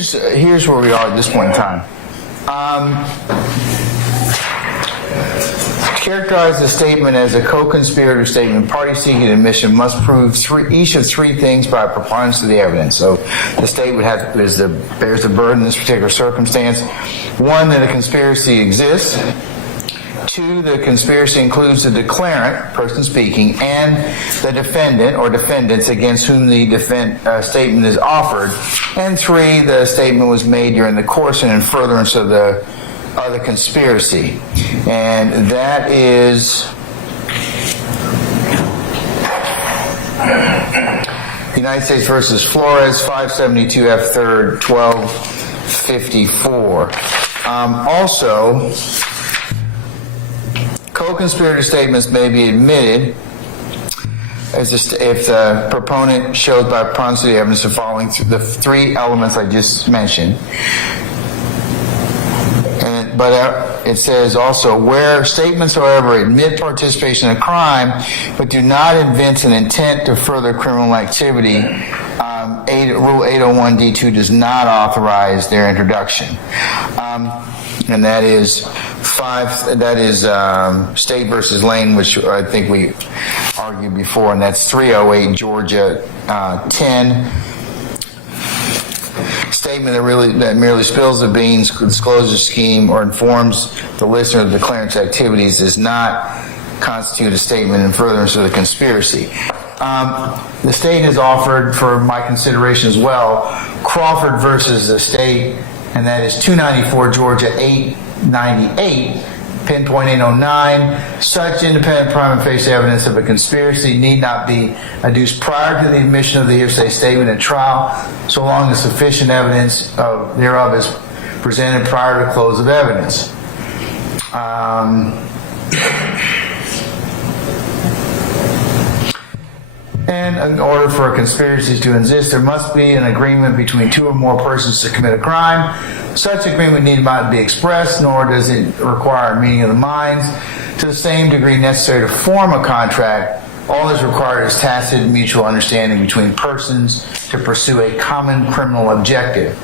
Here's where we are at this point in time. Characterize the statement as a co-conspirator statement. Party seeking admission must prove each of three things by a preponderance of the evidence. So the state would have bears the burden in this particular circumstance. One, that a conspiracy exists. Two, the conspiracy includes the declarant, person speaking, and the defendant or defendants against whom the statement is offered. And three, the statement was made during the course and in furtherance of the conspiracy. And that is United States versus Flores, 572 F. 3rd, 1254. Also, co-conspirator statements may be admitted if the proponent shows by preponderance of the evidence the following the three elements I just mentioned. But it says also, where statements, however, admit participation in a crime, but do not evince an intent to further criminal activity, Rule 801 D2 does not authorize their introduction. And that is State versus Lane, which I think we argued before, and that's 308 Georgia 10. Statement that merely spills the beans, discloses a scheme, or informs the listener of the declarant's activities does not constitute a statement in furtherance of the conspiracy. The state has offered for my consideration as well Crawford versus the state, and that is 294 Georgia 898, pinpoint 809. Such independent prima facie evidence of a conspiracy need not be adduced prior to the admission of the hearsay statement at trial, so long as sufficient evidence thereof is presented prior to close of evidence. And in order for a conspiracy to exist, there must be an agreement between two or more persons to commit a crime. Such agreement need not be expressed, nor does it require a meeting of the minds to the same degree necessary to form a contract. All that is required is tacit mutual understanding between persons to pursue a common criminal objective.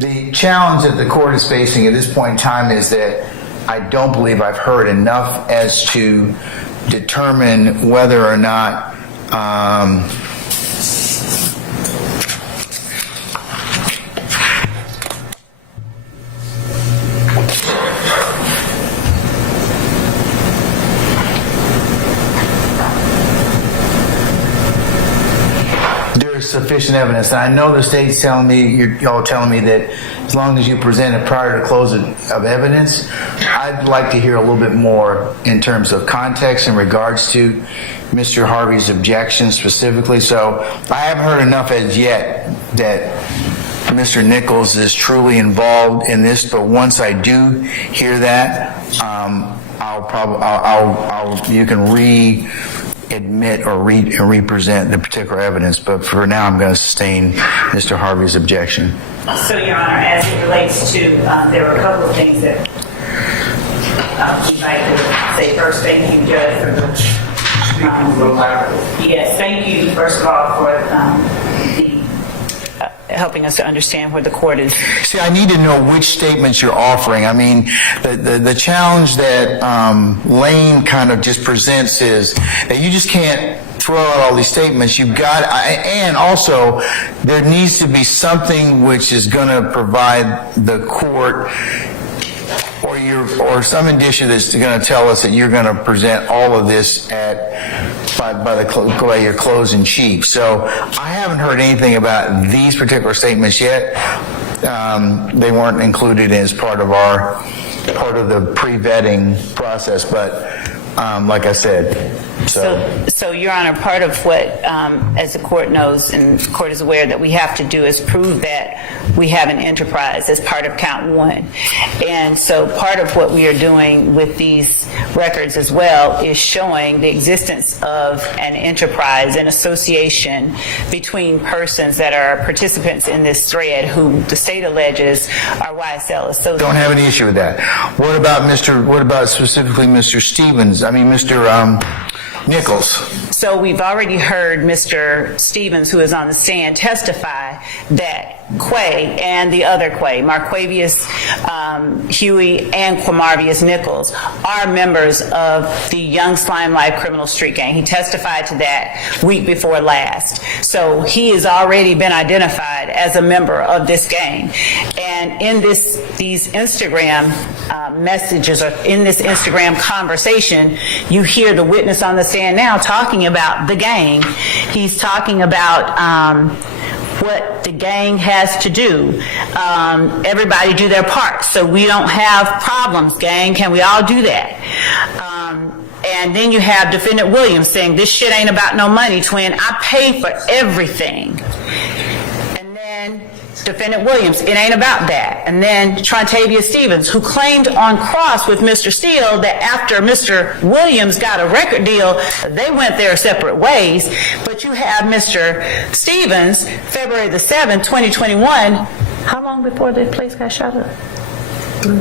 The challenge that the court is facing at this point in time is that I don't believe I've heard enough as to determine whether or not there's sufficient evidence. And I know the state's telling me, y'all telling me that as long as you present it prior to close of evidence, I'd like to hear a little bit more in terms of context in regards to Mr. Harvey's objection specifically. So I haven't heard enough as yet that Mr. Nichols is truly involved in this, but once I do hear that, you can admit or represent the particular evidence, but for now I'm going to sustain Mr. Harvey's objection. So, Your Honor, as it relates to, there were a couple of things that we'd like to say first. Thank you, Judge, for the yes, thank you, first of all, for helping us to understand where the court is. See, I need to know which statements you're offering. I mean, the challenge that Lane kind of just presents is that you just can't throw out all these statements. You've got, and also there needs to be something which is going to provide the court or some indicia that's going to tell us that you're going to present all of this by your closing chief. So I haven't heard anything about these particular statements yet. They weren't included as part of the pre-vetting process, but like I said. So, Your Honor, part of what, as the court knows and the court is aware that we have to do is prove that we have an enterprise as part of count one. And so part of what we are doing with these records as well is showing the existence of an enterprise, an association between persons that are participants in this thread who the state alleges are YSL associates. Don't have any issue with that. What about specifically Mr. Stevens? I mean, Mr. Nichols. So we've already heard Mr. Stevens, who is on the stand, testify that Quay and the other Quay, Marquavius Huey and Quamarvius Nichols, are members of the Young Slime Life criminal street gang. He testified to that week before last. So he has already been identified as a member of this gang. And in these Instagram messages, or in this Instagram conversation, you hear the witness on the stand now talking about the gang. He's talking about what the gang has to do. Everybody do their part so we don't have problems, gang. Can we all do that? And then you have Defendant Williams saying, this shit ain't about no money, twin. I pay for everything. And then Defendant Williams, it ain't about that. And then Trontavia Stevens, who claimed on cross with Mr. Steele that after Mr. Williams got a record deal, they went their separate ways. But you have Mr. Stevens, February the 7th, 2021. How long before the place got shot up? 3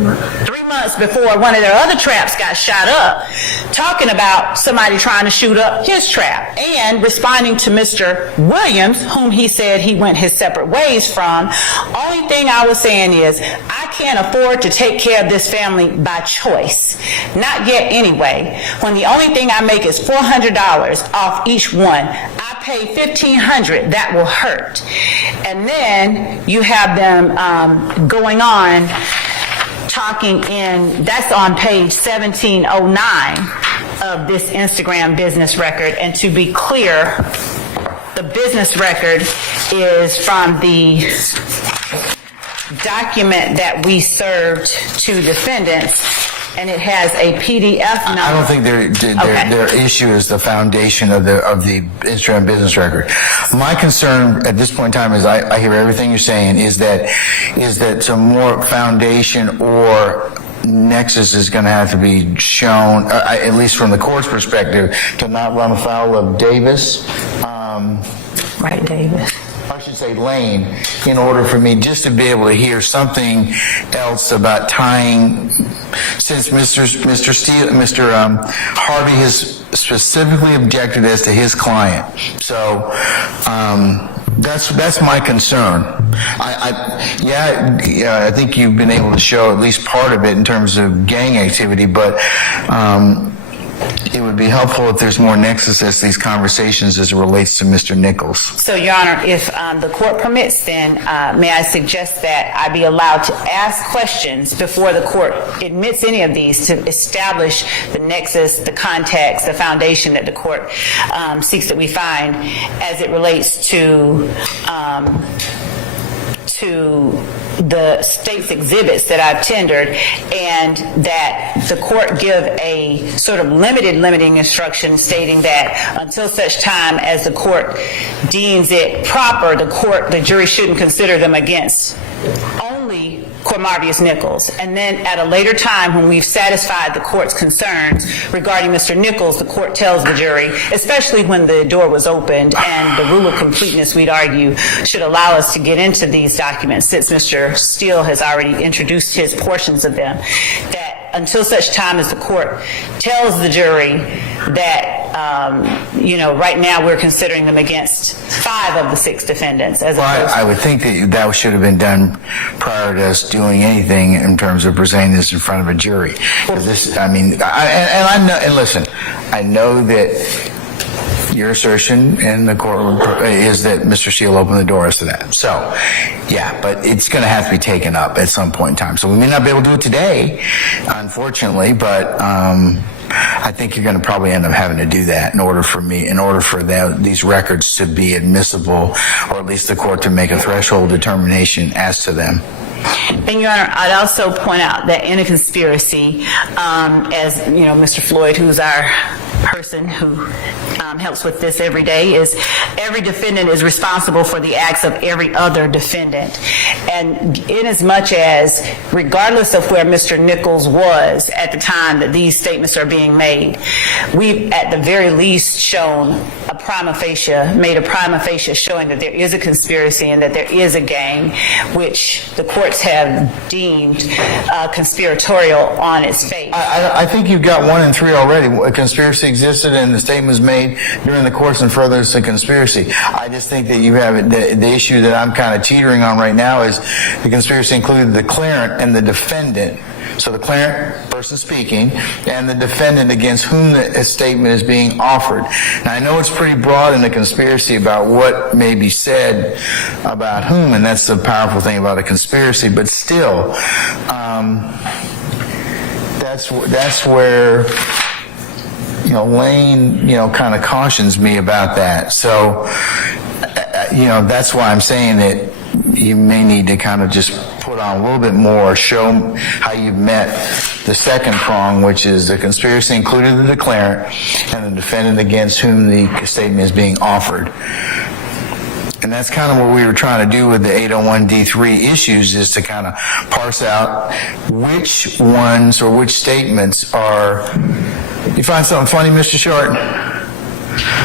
months before one of their other traps got shot up, talking about somebody trying to shoot up his trap and responding to Mr. Williams, whom he said he went his separate ways from. Only thing I was saying is I can't afford to take care of this family by choice. Not yet anyway. When the only thing I make is $400 off each one, I pay $1,500. That will hurt. And then you have them going on talking that's on page 1709 of this Instagram business record. And to be clear, the business record is from the document that we served to defendants, and it has a PDF number. I don't think their issue is the foundation of the Instagram business record. My concern at this point in time, is I hear everything you're saying, is that some more foundation or nexus is going to have to be shown, at least from the court's perspective, to not run afoul of Davis. Right, Davis. I should say Lane, in order for me just to be able to hear something else about tying, since Mr. Harvey has specifically objected as to his client. So that's my concern. I think you've been able to show at least part of it in terms of gang activity, but it would be helpful if there's more nexus as these conversations as it relates to Mr. Nichols. So, Your Honor, if the court permits, then may I suggest that I be allowed to ask questions before the court admits any of these to establish the nexus, the context, the foundation that the court seeks that we find as it relates to the state's exhibits that I've tendered, and that the court give a sort of limiting instruction stating that until such time as the court deems it proper, the jury shouldn't consider them against only Cormarvius Nichols. And then at a later time, when we've satisfied the court's concerns regarding Mr. Nichols, the court tells the jury, especially when the door was opened and the rule of completeness, we'd argue, should allow us to get into these documents, since Mr. Steele has already introduced his portions of them, that until such time as the court tells the jury that, right now we're considering them against 5 of the 6 defendants. I would think that should have been done prior to us doing anything in terms of presenting this in front of a jury. I know that your assertion in the courtroom is that Mr. Steele opened the door as to that. So, yeah, but it's going to have to be taken up at some point in time. So we may not be able to do it today, unfortunately, but I think you're going to probably end up having to do that in order for these records to be admissible, or at least the court to make a threshold determination as to them. And Your Honor, I'd also point out that in a conspiracy, as Mr. Floyd, who's our person who helps with this every day, is every defendant is responsible for the acts of every other defendant. And in as much as, regardless of where Mr. Nichols was at the time that these statements are being made, we've at the very least made a prima facie showing that there is a conspiracy and that there is a gang, which the courts have deemed conspiratorial on its face. I think you've got 1 and 3 already. A conspiracy existed and the statement was made during the course and furtherance of conspiracy. I just think that you have the issue that I'm kind of teetering on right now is the conspiracy included the declarant and the defendant. So the declarant, person speaking, and the defendant against whom the statement is being offered. Now, I know it's pretty broad in the conspiracy about what may be said about whom, and that's the powerful thing about a conspiracy, but still, that's where Lane, kind of cautions me about that. So, that's why I'm saying that you may need to kind of just put on a little bit more, show how you've met the second prong, which is the conspiracy included the declarant and the defendant against whom the statement is being offered. And that's kind of what we were trying to do with the 801D3 issues, is to kind of parse out which ones or which statements are... You find something funny, Mr. Short?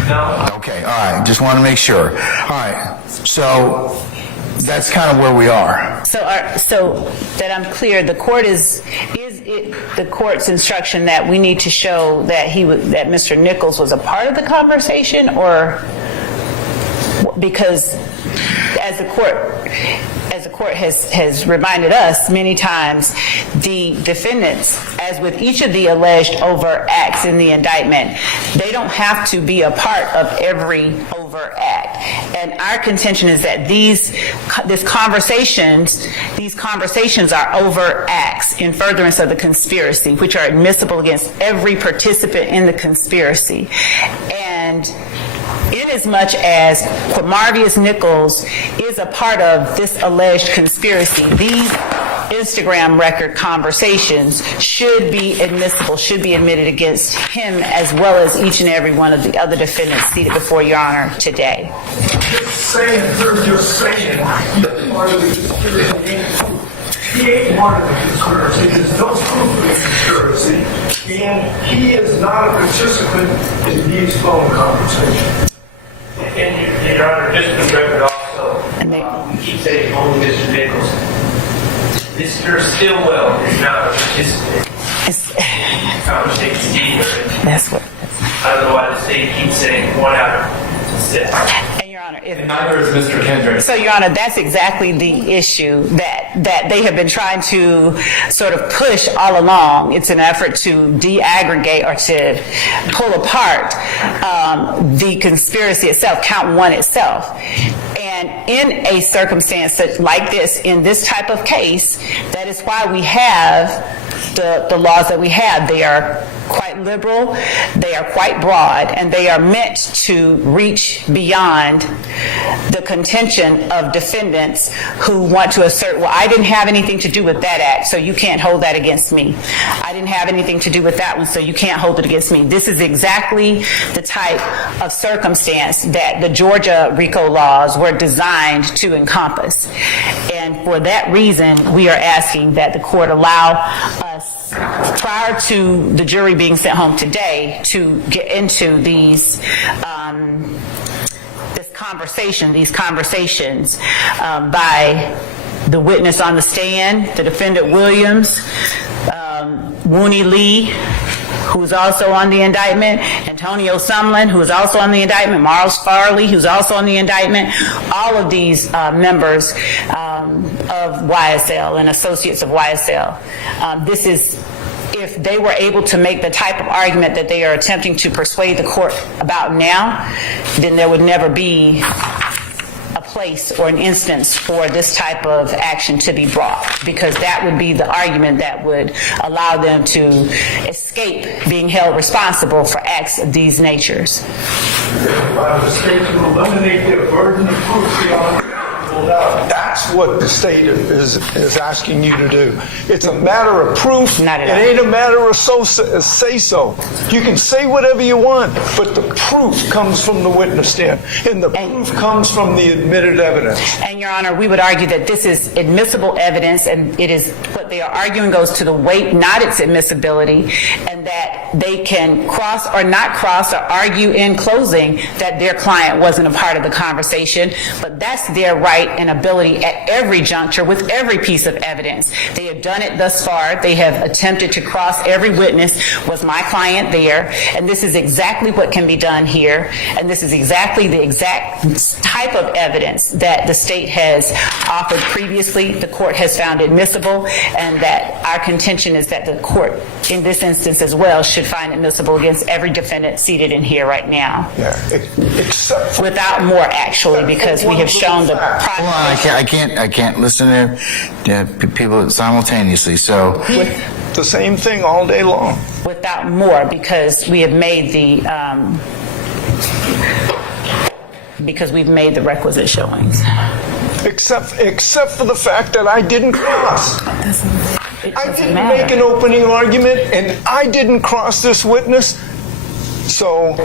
No. Okay, all right. Just want to make sure. All right. So that's kind of where we are. So that I'm clear, the court is it the court's instruction that we need to show that that Mr. Nichols was a part of the conversation, or because as the court has reminded us many times, the defendants, as with each of the alleged overt acts in the indictment, they don't have to be a part of every overt act. And our contention is that these conversations are overt acts in furtherance of the conspiracy, which are admissible against every participant in the conspiracy. And inasmuch as Cormarvius Nichols is a part of this alleged conspiracy, these Instagram record conversations should be admissible, should be admitted against him, as well as each and every one of the other defendants seated before Your Honor today. They're just saying part of the conspiracy. He ain't part of the conspiracy. There's no proof of the conspiracy. And he is not a participant in these phone conversations. And Your Honor, just for the record also, you keep saying only Mr. Nichols. Mr. Stillwell is not a participant in the conversation either. That's what. I don't know why the state keeps saying 1 out of 6. And Your Honor, and neither is Mr. Kendrick. So Your Honor, that's exactly the issue that they have been trying to sort of push all along. It's an effort to de-aggregate or to pull apart the conspiracy itself, count 1 itself. And in a circumstance like this, in this type of case, that is why we have the laws that we have. They are quite liberal, they are quite broad, and they are meant to reach beyond the contention of defendants who want to assert, well, I didn't have anything to do with that act, so you can't hold that against me. I didn't have anything to do with that one, so you can't hold it against me. This is exactly the type of circumstance that the Georgia RICO laws were designed to encompass. And And for that reason, we are asking that the court allow us, prior to the jury being sent home today, to get into these conversations by the witness on the stand, the defendant Williams, Wooney Lee, who's also on the indictment, Antonio Sumlin, who is also on the indictment, Marles Farley, who's also on the indictment, all of these members of YSL and associates of YSL. This is, if they were able to make the type of argument that they are attempting to persuade the court about now, then there would never be a place or an instance for this type of action to be brought, because that would be the argument that would allow them to escape being held responsible for acts of these natures. The state to eliminate their burden of proof beyond reasonable doubt. That's what the state is asking you to do. It's a matter of proof. It ain't a matter of say-so. You can say whatever you want, but the proof comes from the witness stand, and the proof comes from the admitted evidence. And, Your Honor, we would argue that this is admissible evidence, and it is what they are arguing goes to the weight, not its admissibility, and that they can cross or not cross or argue in closing that their client wasn't a part of the conversation, but that's their right and ability at every juncture with every piece of evidence. They have done it thus far. They have attempted to cross every witness. Was my client there? And this is exactly what can be done here, and this is exactly the exact type of evidence that the state has offered previously, the court has found admissible, and that our contention is that the court, in this instance as well, should find admissible against every defendant seated in here right now. Yeah, except for, without more, actually, because we have shown the Hold on, I can't listen to people simultaneously, so. The same thing all day long. Without more, because we have made the, because we've made the requisite showings. Except for the fact that I didn't cross. I didn't make an opening argument, and I didn't cross this witness. So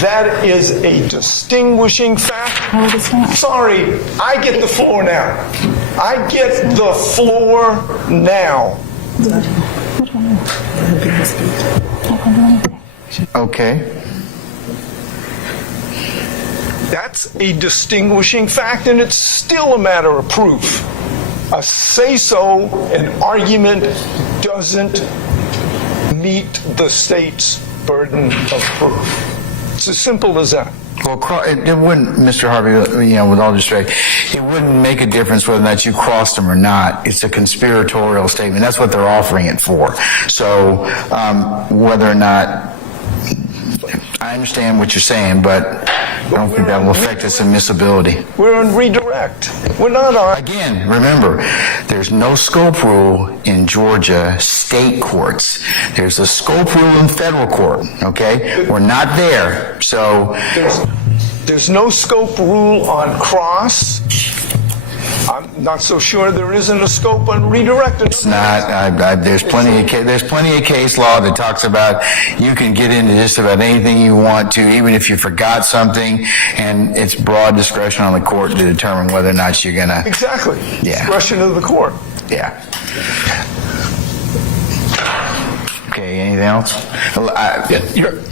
that is a distinguishing fact. Sorry, I get the floor now. I get the floor now. Okay. That's a distinguishing fact, and it's still a matter of proof. A say-so, an argument doesn't meet the state's burden of proof. It's as simple as that. Well, it wouldn't, Mr. Harvey, with all due respect, it wouldn't make a difference whether or not you crossed them or not. It's a conspiratorial statement. That's what they're offering it for. So whether or not, I understand what you're saying, but I don't think that will affect its admissibility. We're on redirect. We're not on. Again, remember, there's no scope rule in Georgia state courts. There's a scope rule in federal court, okay? We're not there, so. There's no scope rule on cross. I'm not so sure there isn't a scope on redirect. It's not. There's plenty of case law that talks about you can get into just about anything you want to, even if you forgot something, and it's broad discretion on the court to determine whether or not you're gonna. Exactly. Yeah. Discretion of the court. Yeah. Okay. Anything else?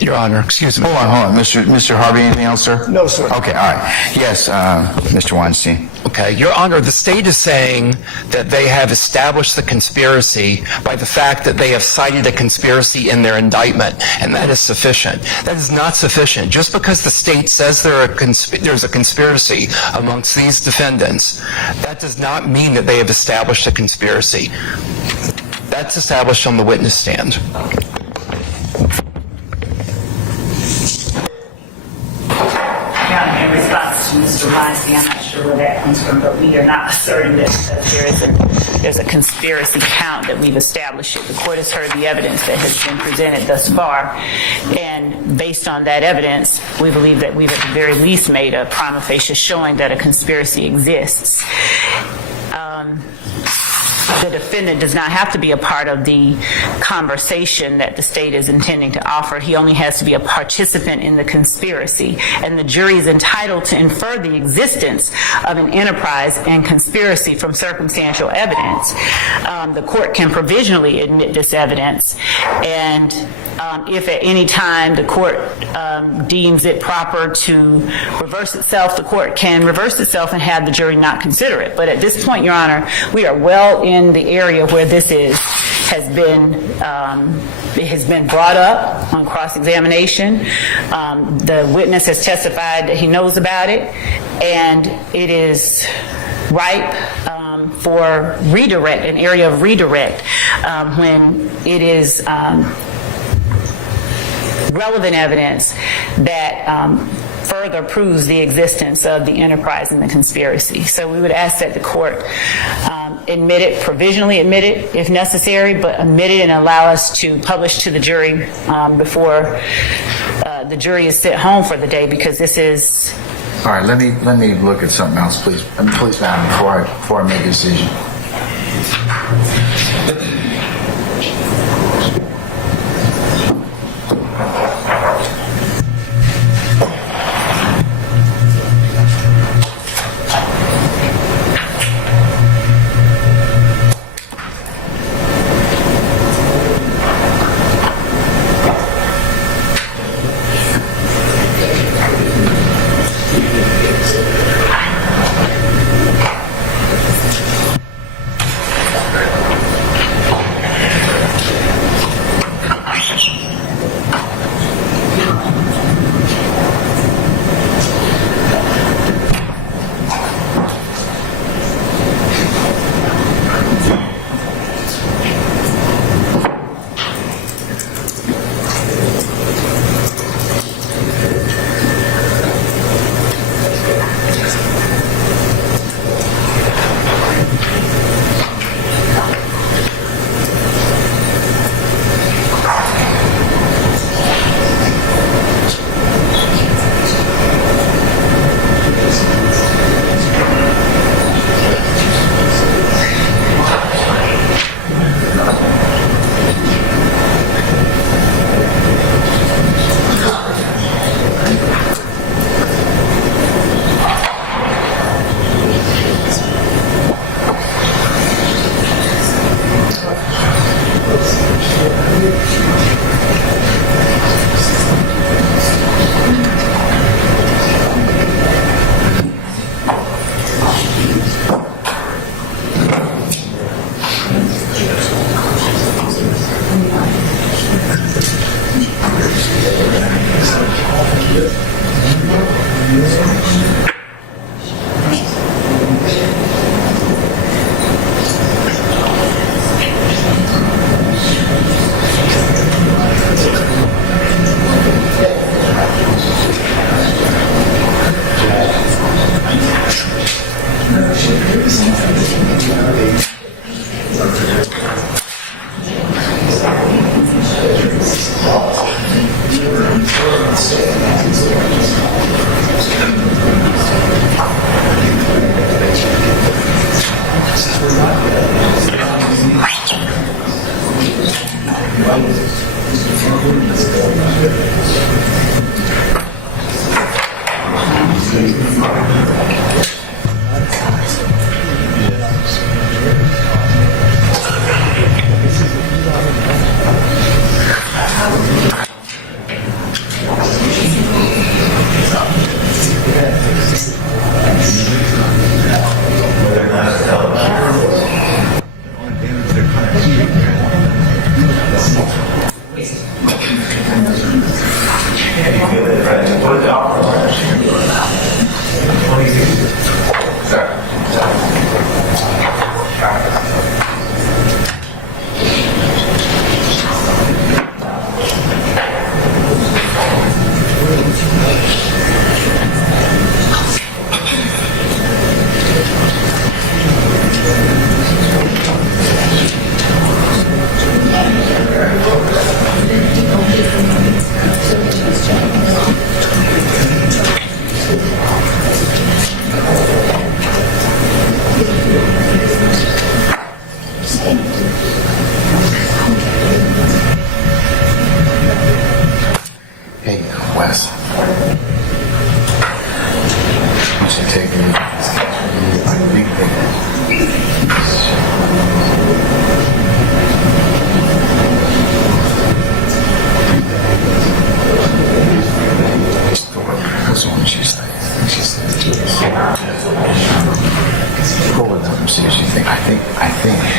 Your Honor, excuse me. Hold on, Mr. Harvey. Anything else, sir? No, sir. Okay. All right. Yes, Mr. Weinstein. Okay, Your Honor, the state is saying that they have established the conspiracy by the fact that they have cited a conspiracy in their indictment, and that is sufficient. That is not sufficient. Just because the state says there's a conspiracy amongst these defendants, that does not mean that they have established a conspiracy. That's established on the witness stand. In response to Mr. Weinstein, I'm not sure where that comes from, but we are not asserting that there's a conspiracy count that we've established. The court has heard the evidence that has been presented thus far, and based on that evidence, we believe that we've at the very least made a prima facie showing that a conspiracy exists. the defendant does not have to be a part of the conversation that the state is intending to offer. He only has to be a participant in the conspiracy. And the jury is entitled to infer the existence of an enterprise and conspiracy from circumstantial evidence. The court can provisionally admit this evidence, and if at any time the court deems it proper to reverse itself, the court can reverse itself and have the jury not consider it. But at this point, Your Honor, we are well in the area where this has been brought up on cross-examination. The witness has testified that he knows about it, and it is ripe for redirect, an area of redirect, when it is relevant evidence that further proves the existence of the enterprise and the conspiracy. So we would ask that the court admit it, provisionally admit it if necessary, but admit it and allow us to publish to the jury before the jury is sent home for the day, because this is... All right, let me look at something else, please. Please, madam, before I make a decision. I think,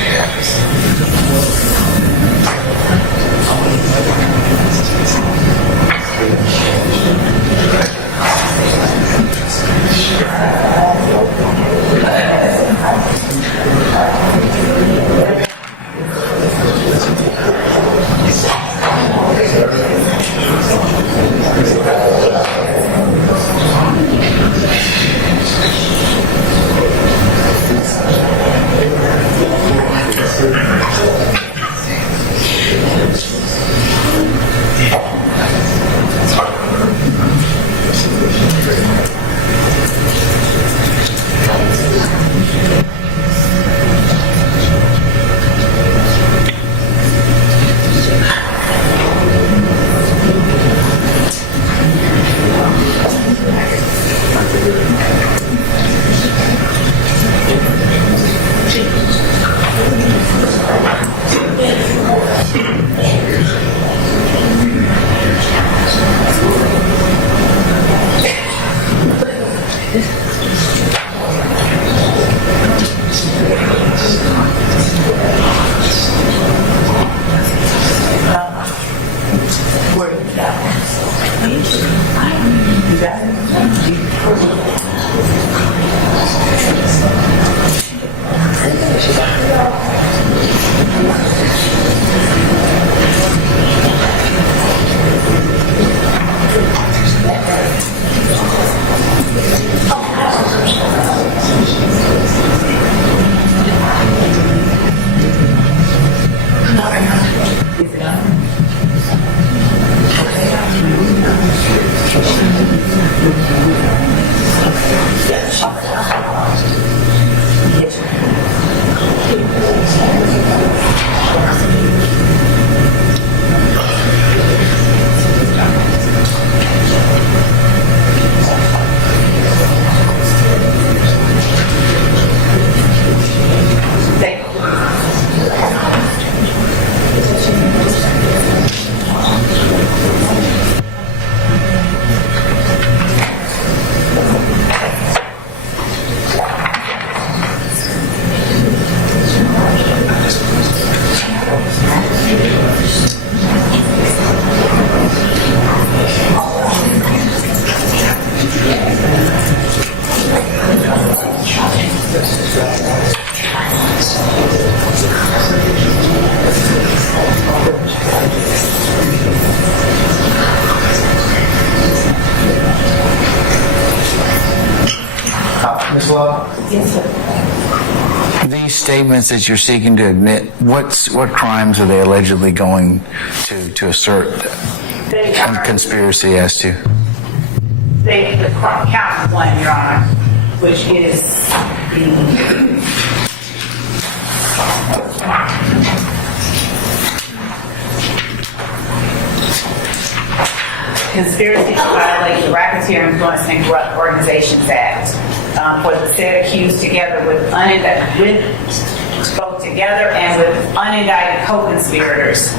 Ms. Love? Yes, sir. these statements that you're seeking to admit, what crimes are they allegedly going to assert conspiracy as to? The count one, Your Honor, which is the conspiracy to violate the Racketeer Influence and Corrupt Organizations Act for the said accused together with both together and with unindicted co-conspirators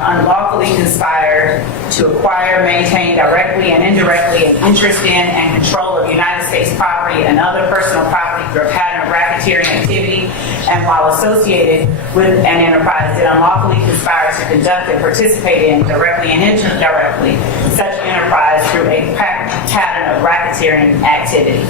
unlawfully conspired to acquire, maintain directly and indirectly an interest in and control of United States property and other personal property through a pattern of racketeering activity, and while associated with an enterprise that unlawfully conspired to conduct and participate in, directly and indirectly, such enterprise through a pattern of racketeering activity.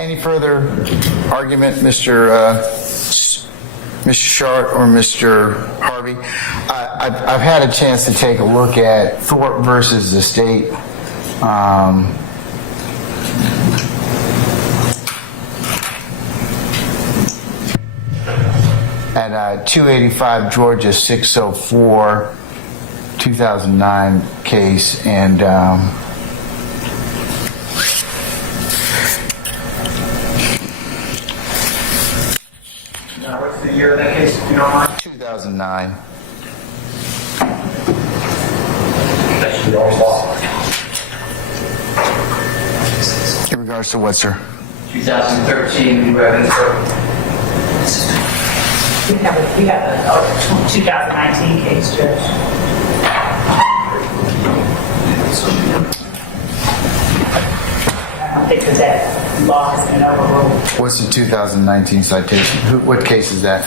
Any further argument, Mr. Shart or Mr. Harvey? I've had a chance to take a look at Thorpe versus the state. At 285 Georgia 604, 2009 case, and Now, what's the year of that case, if you don't mind? 2009. That's the old law. In regards to what, sir? 2013, new evidence. We have a 2019 case, Judge. I don't think that law has been overruled. What's the 2019 citation? What case is that?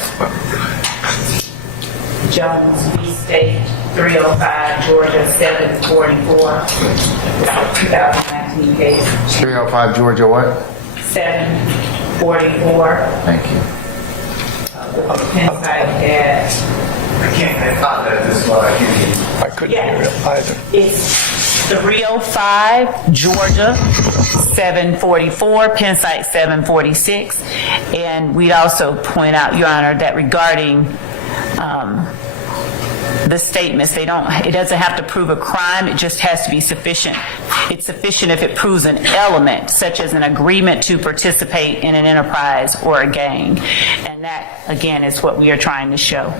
Jones v. State, 305 Georgia 744. It's a 2019 case. 305 Georgia what? 744. Thank you. Penn site at. I can't find that this law. I couldn't hear it either. It's 305 Georgia 744, Penn site 746. And we'd also point out, Your Honor, that regarding the statements, it doesn't have to prove a crime, it just has to be sufficient. It's sufficient if it proves an element, such as an agreement to participate in an enterprise or a gang. And that, again, is what we are trying to show.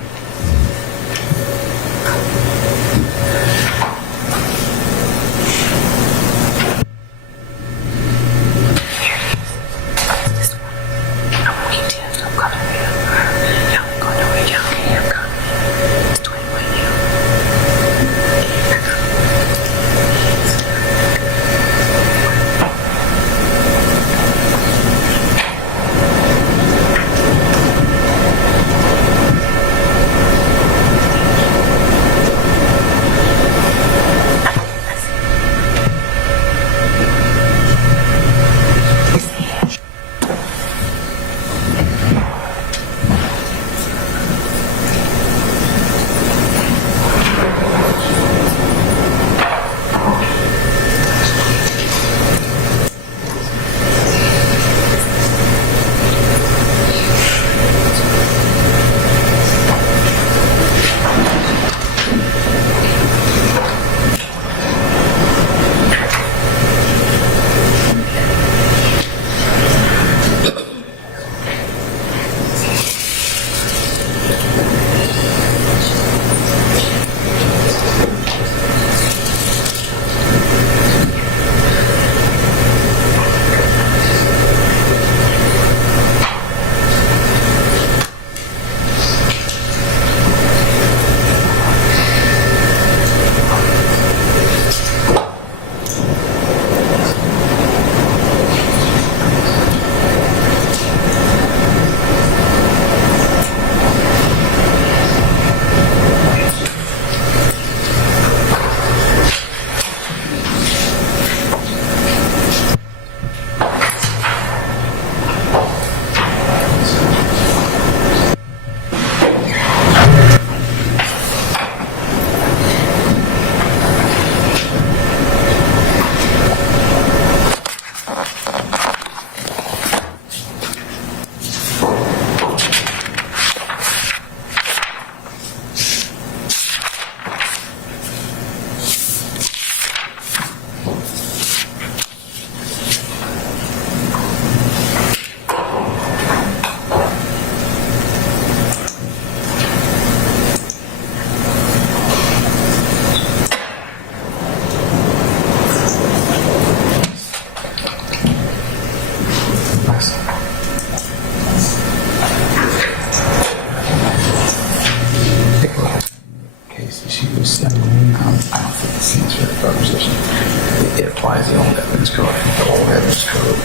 It applies the old evidence code. The old evidence code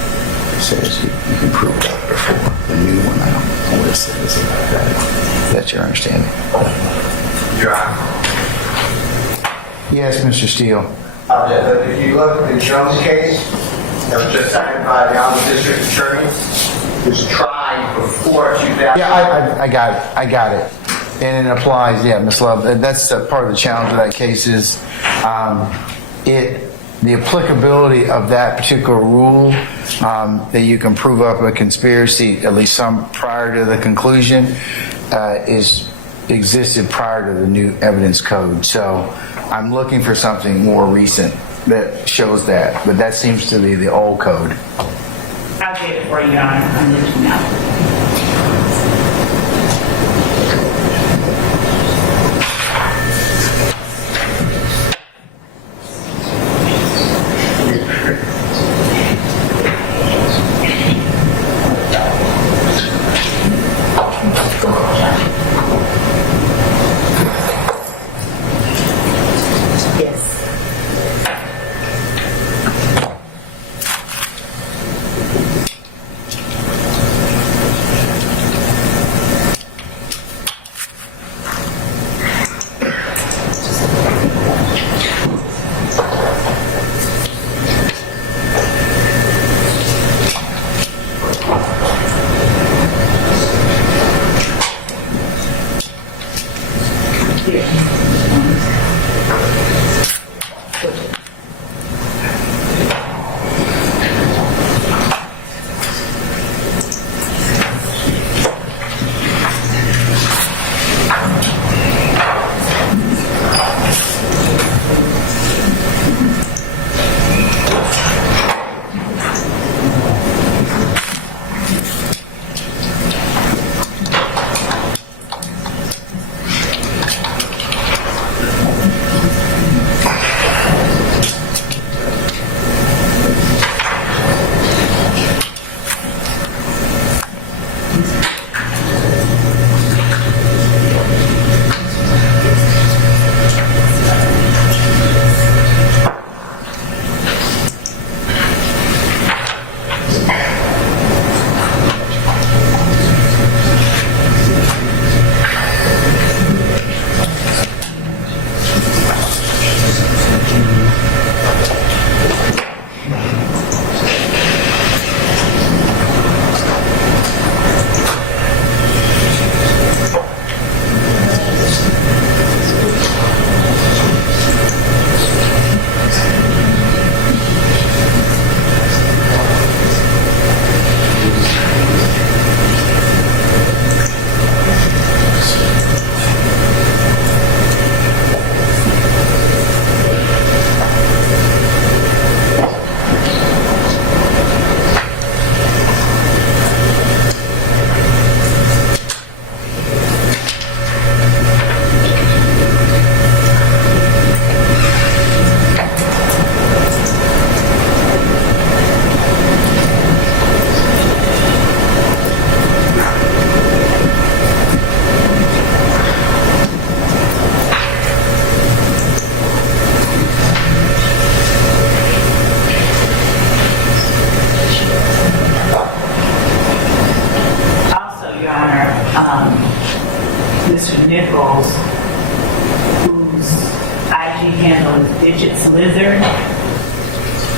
says you can prove it up before. The new one, I don't know what it says about that. That's your understanding? Your Honor. Yes, Mr. Steele. If you look at the Jones case, that was just signed by the Honorable District Attorney, was tried before 2000. Yeah, I got it. And it applies, yeah, Ms. Love, that's part of the challenge of that case is the applicability of that particular rule, that you can prove up a conspiracy, at least some prior to the conclusion, existed prior to the new evidence code. So I'm looking for something more recent that shows that, but that seems to be the old code. I'll get it for you, Your Honor. I'm looking now.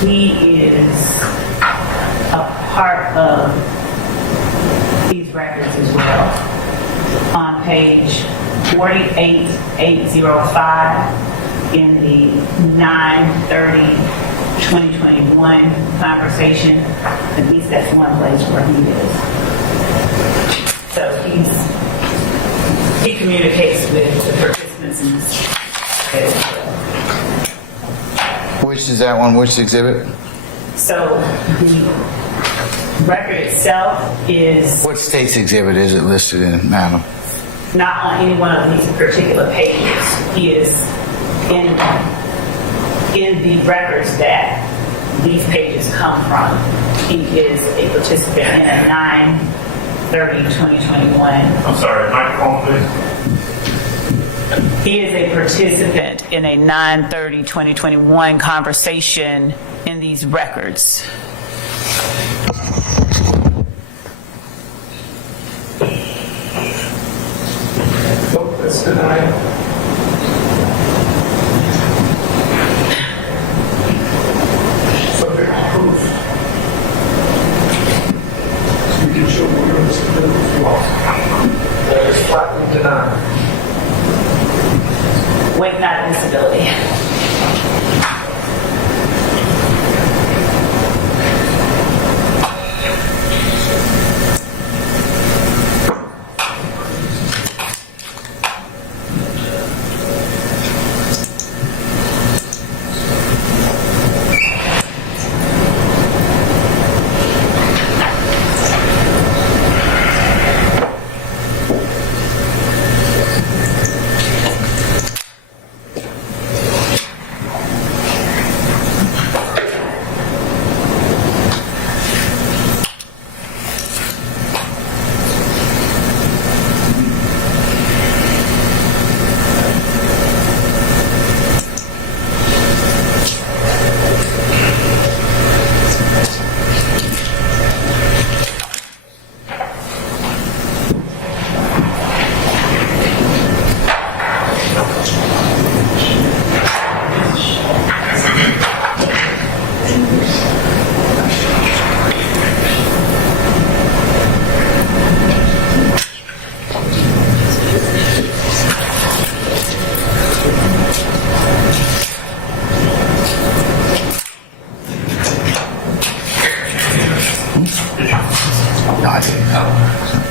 He is a part of these records as well. On page 48805 in the 9/30/2021 conversation, at least that's one place where he is. So he communicates with the participants in this as well. Which is that one? Which exhibit? So the record itself is What state's exhibit is it listed in, madam? not on any one of these particular pages. He is in the records that these pages come from. He is a participant in a 9/30/2021. I'm sorry, microphone, please. He is a participant in a 9/30/2021 conversation in these records. Nope, that's denied. Subject to proof. No, I didn't.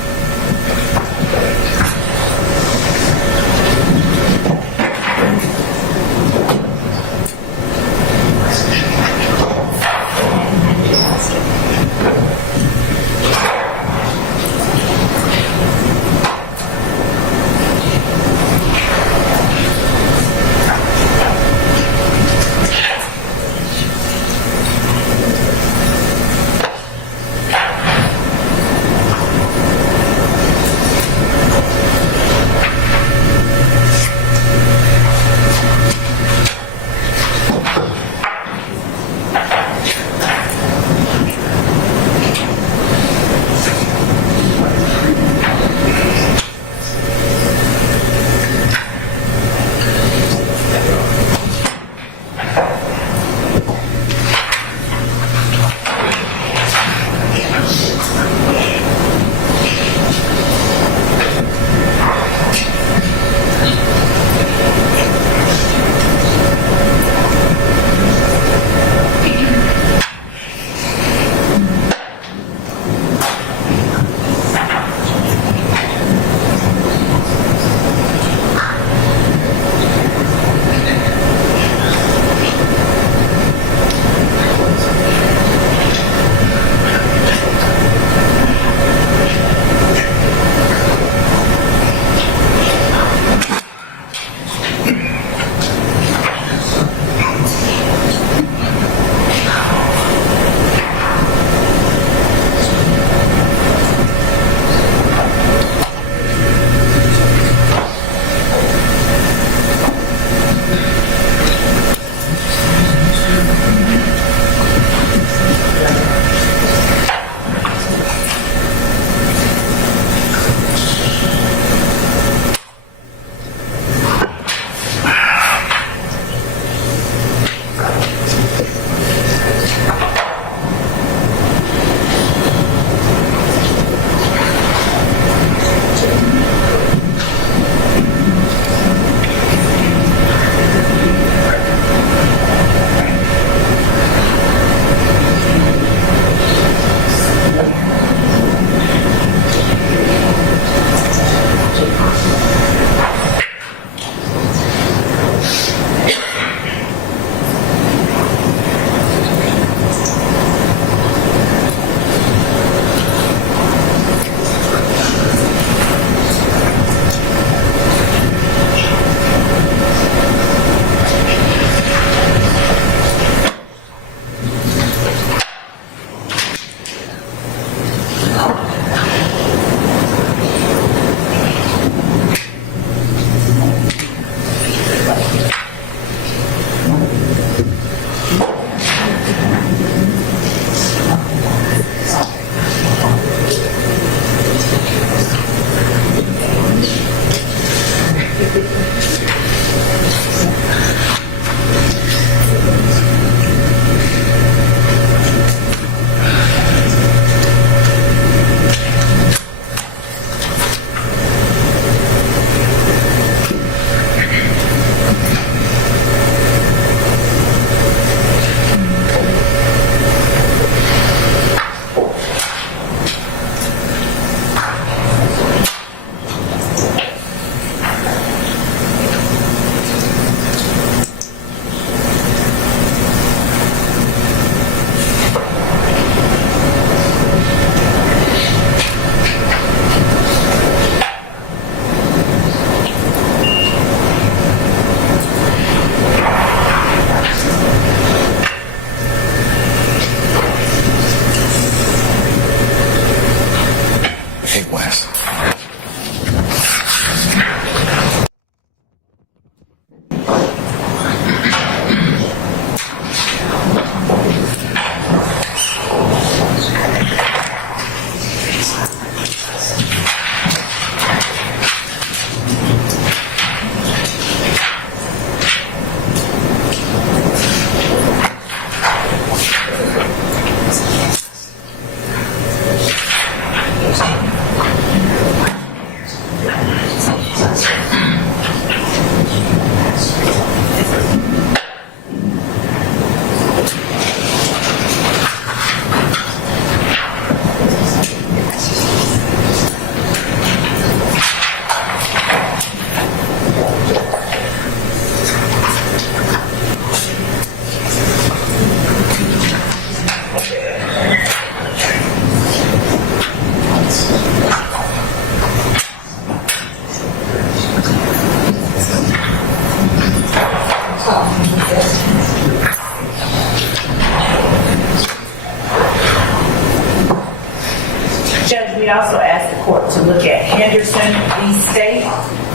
we also asked the court to look at Henderson v. State,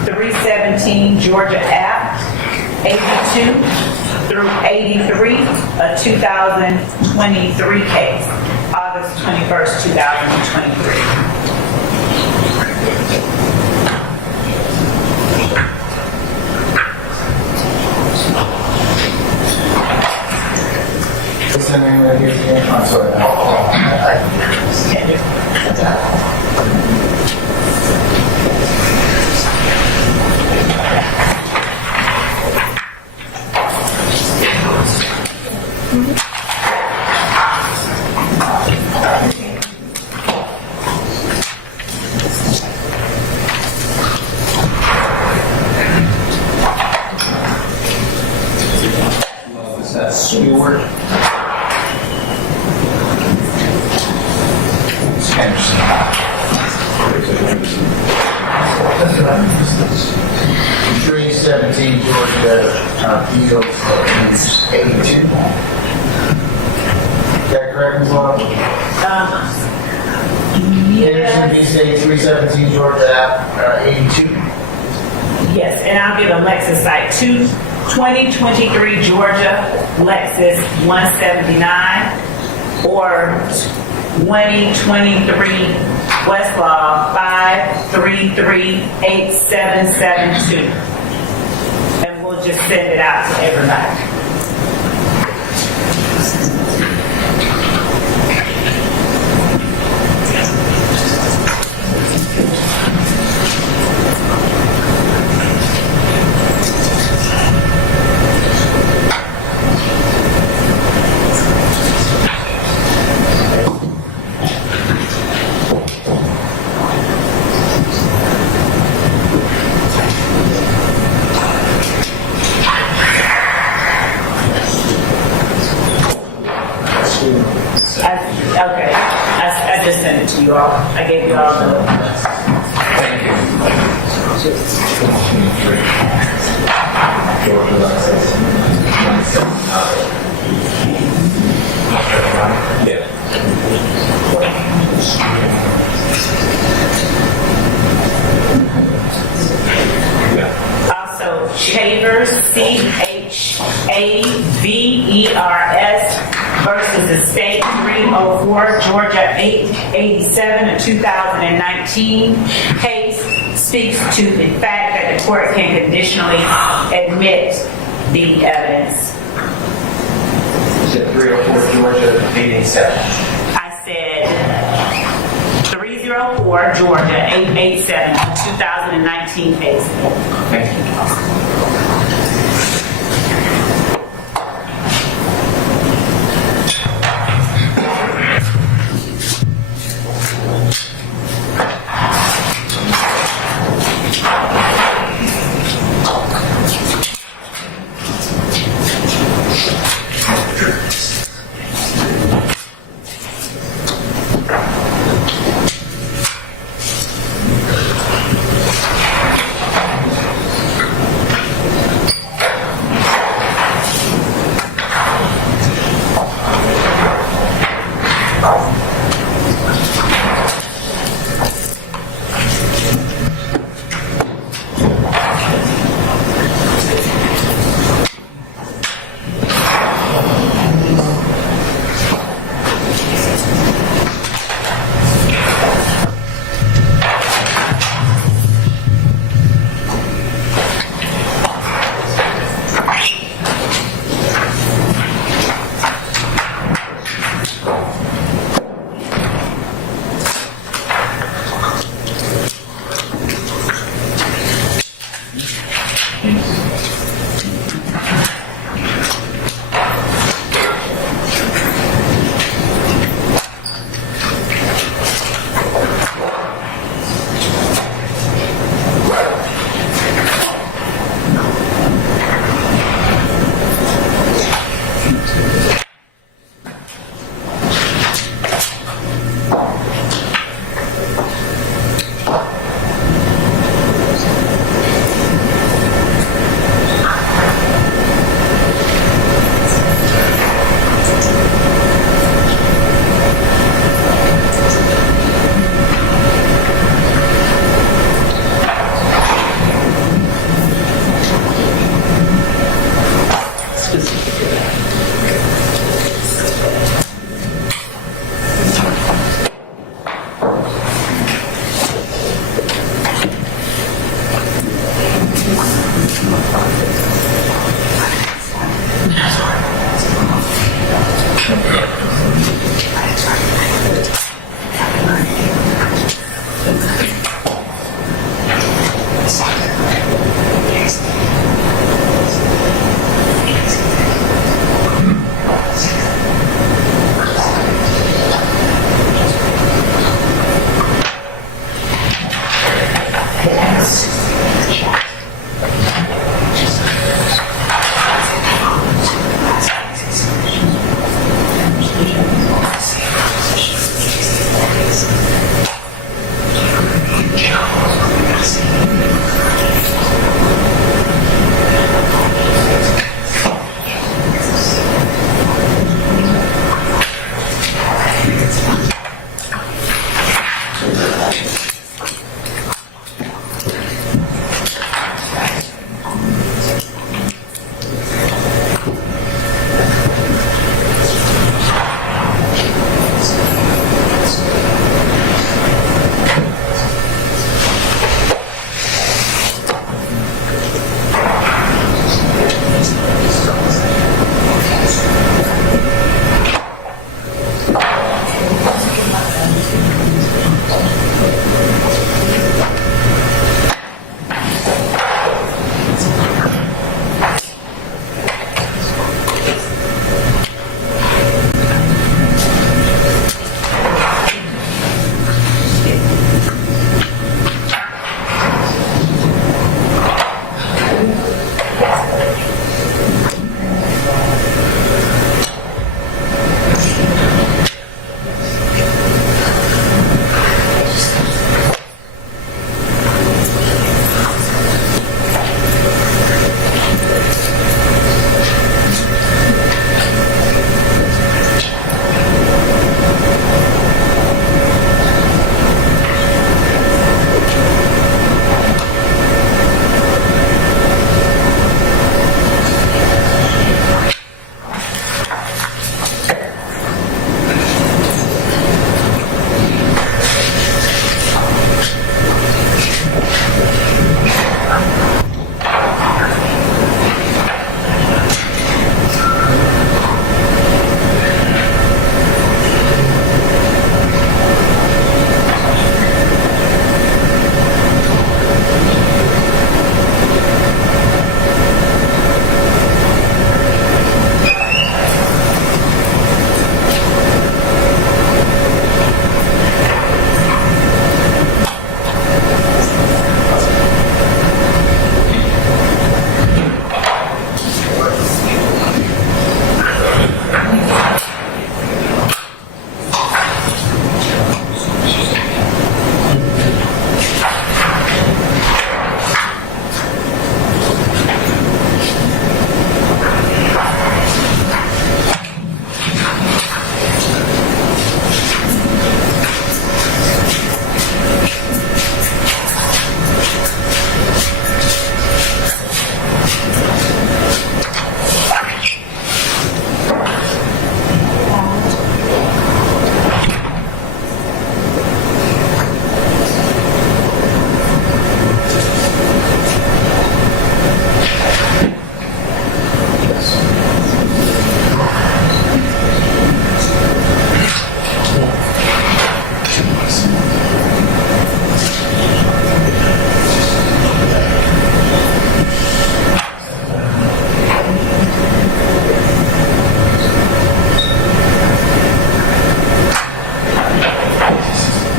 317 Georgia Act, 82 through 83, a 2023 case, August 21st, 2023. What's the name of it again? I'm sorry. Is that Stewart? Henderson. 317 Georgia Appeals 82. Is that correct, Ms. Long? Henderson v. State 317 Georgia 82. Yes, and I'll give a Lexus site 2023 Georgia Lexus 179 or 2023 Westlaw 5338772. And we'll just send it out to everybody. Okay, I just sent it to you all. I gave you all the. Thank you. Also, Chavers, CHAVERS versus the State 304 Georgia 887, a 2019 case, speaks to the fact that the court can conditionally admit the evidence. You said 304 Georgia 887. I said 304 Georgia 887, a 2019 case. Thank you.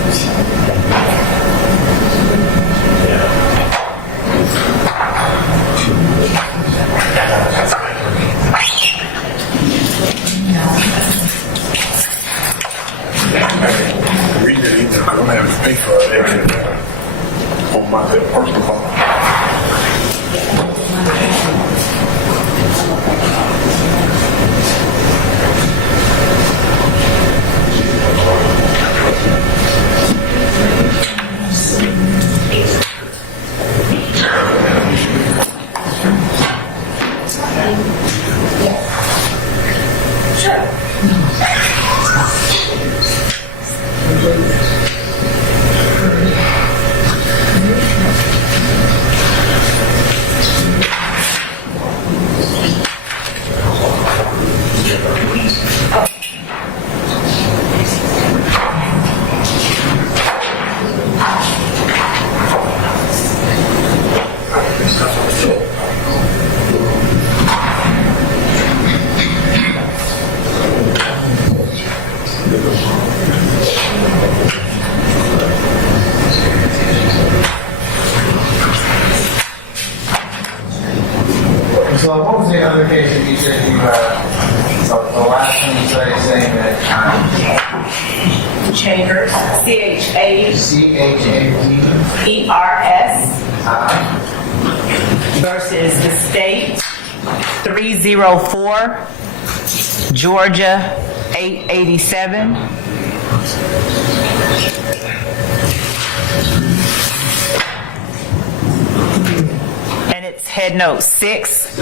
Read it either. I don't have to pay for it on my personal phone. So what was the other case that you said you, the last one you started saying that, Chambers, CHAMBERS versus the state, 304, Georgia, 887. And it's head note 6.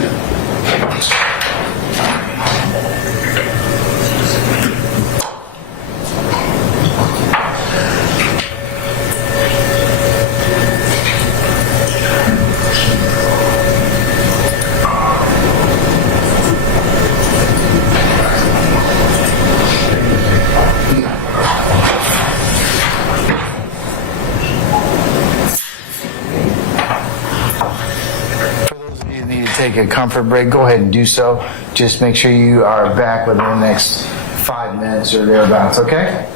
take a comfort break, go ahead and do so. Just make sure you are back within the next 5 minutes or thereabouts, okay?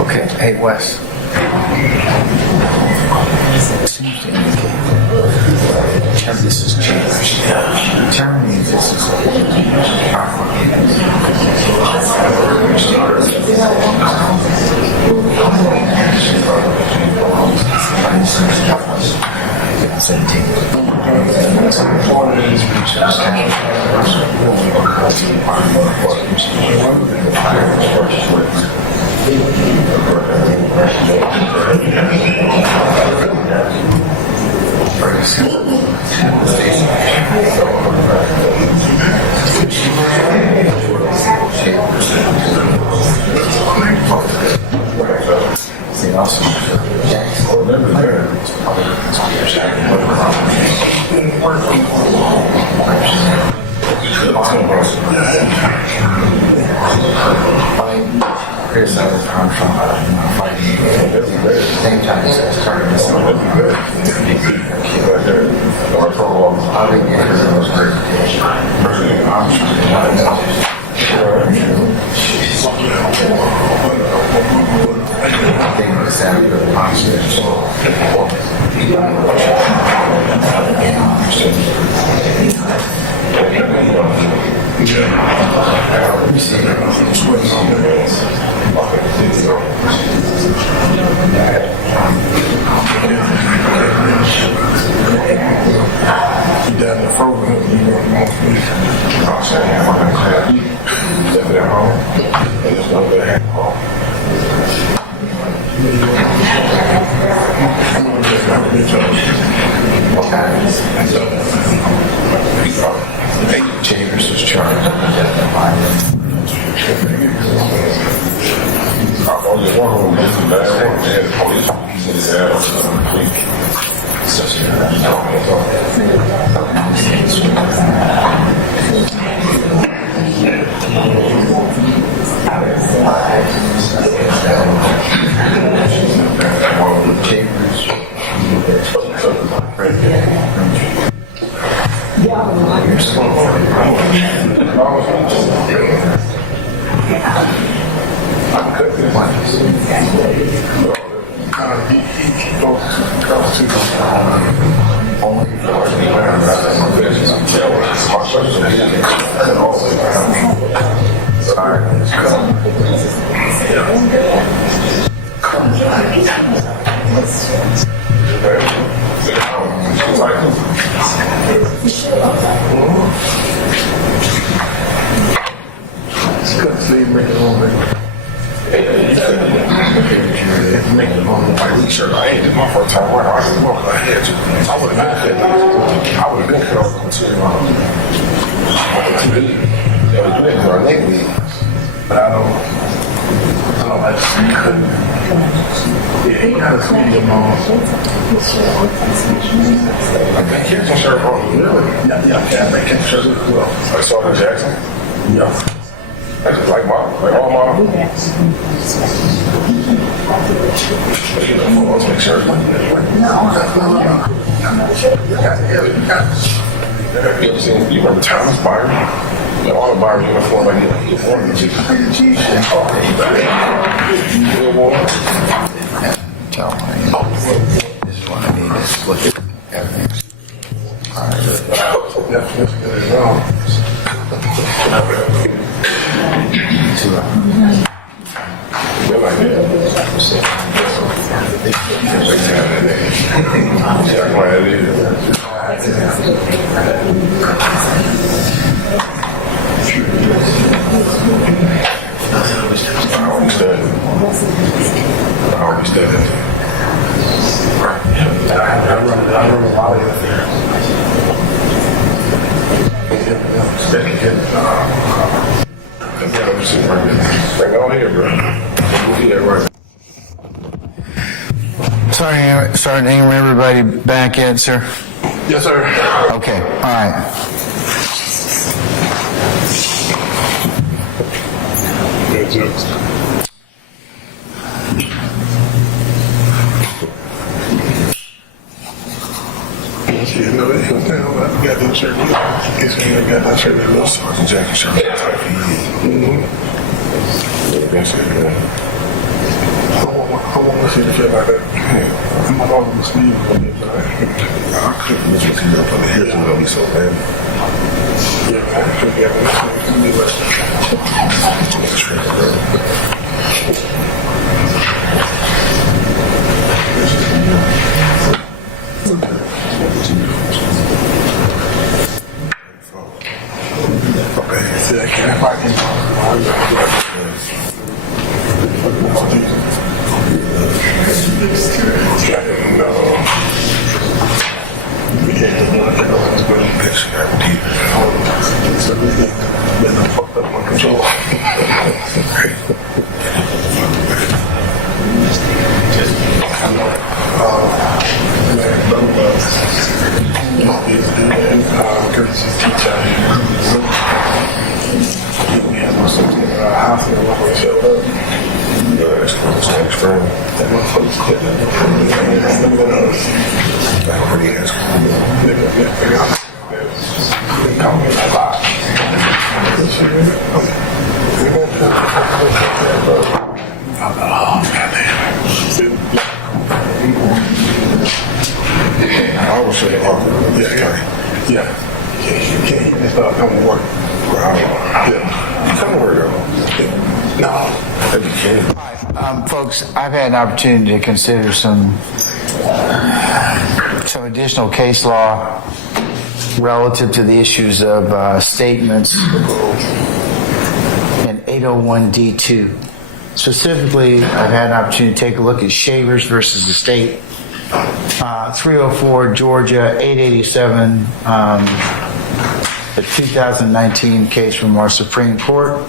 Okay, hey Wes. Seems to indicate this is changed. Tell me if this is Chambers was charged. Make it on my t-shirt. I ain't did my first time wearing. I didn't walk. I had to. I would have been cut. I would have been cut off the material. That was good for our neck week. But I just couldn't. Yeah, he got a medium on. I can't catch my shirt on. Really? Yeah, I can't catch my shirt as well. I saw the Jackson? Yeah. I just like all my. Let's make sure. You remember Thomas Byron? All the Byron uniform, like he uniform. Tell me. This is what I need. Just look at everything. All I run a lot of it there. Bring it on here, bro. Right. Sorry, Sergeant Ingram, everybody back yet, sir? Yes, sir. Okay, all right. You know, I got that shirt. I got that shirt with a little Sergeant Jacket shirt. I want to see the feel like that. I'm not all in the sleeve, but I couldn't miss what you up on the hill. It's going to be so bad. Yeah, man. I couldn't get it. It's going to be okay, see, I can't fight him. Folks, I've had an opportunity to consider some additional case law relative to the issues of statements in 801D2. Specifically, I've had an opportunity to take a look at Shavers versus the state, 304 Georgia 887, the 2019 case from our Supreme Court.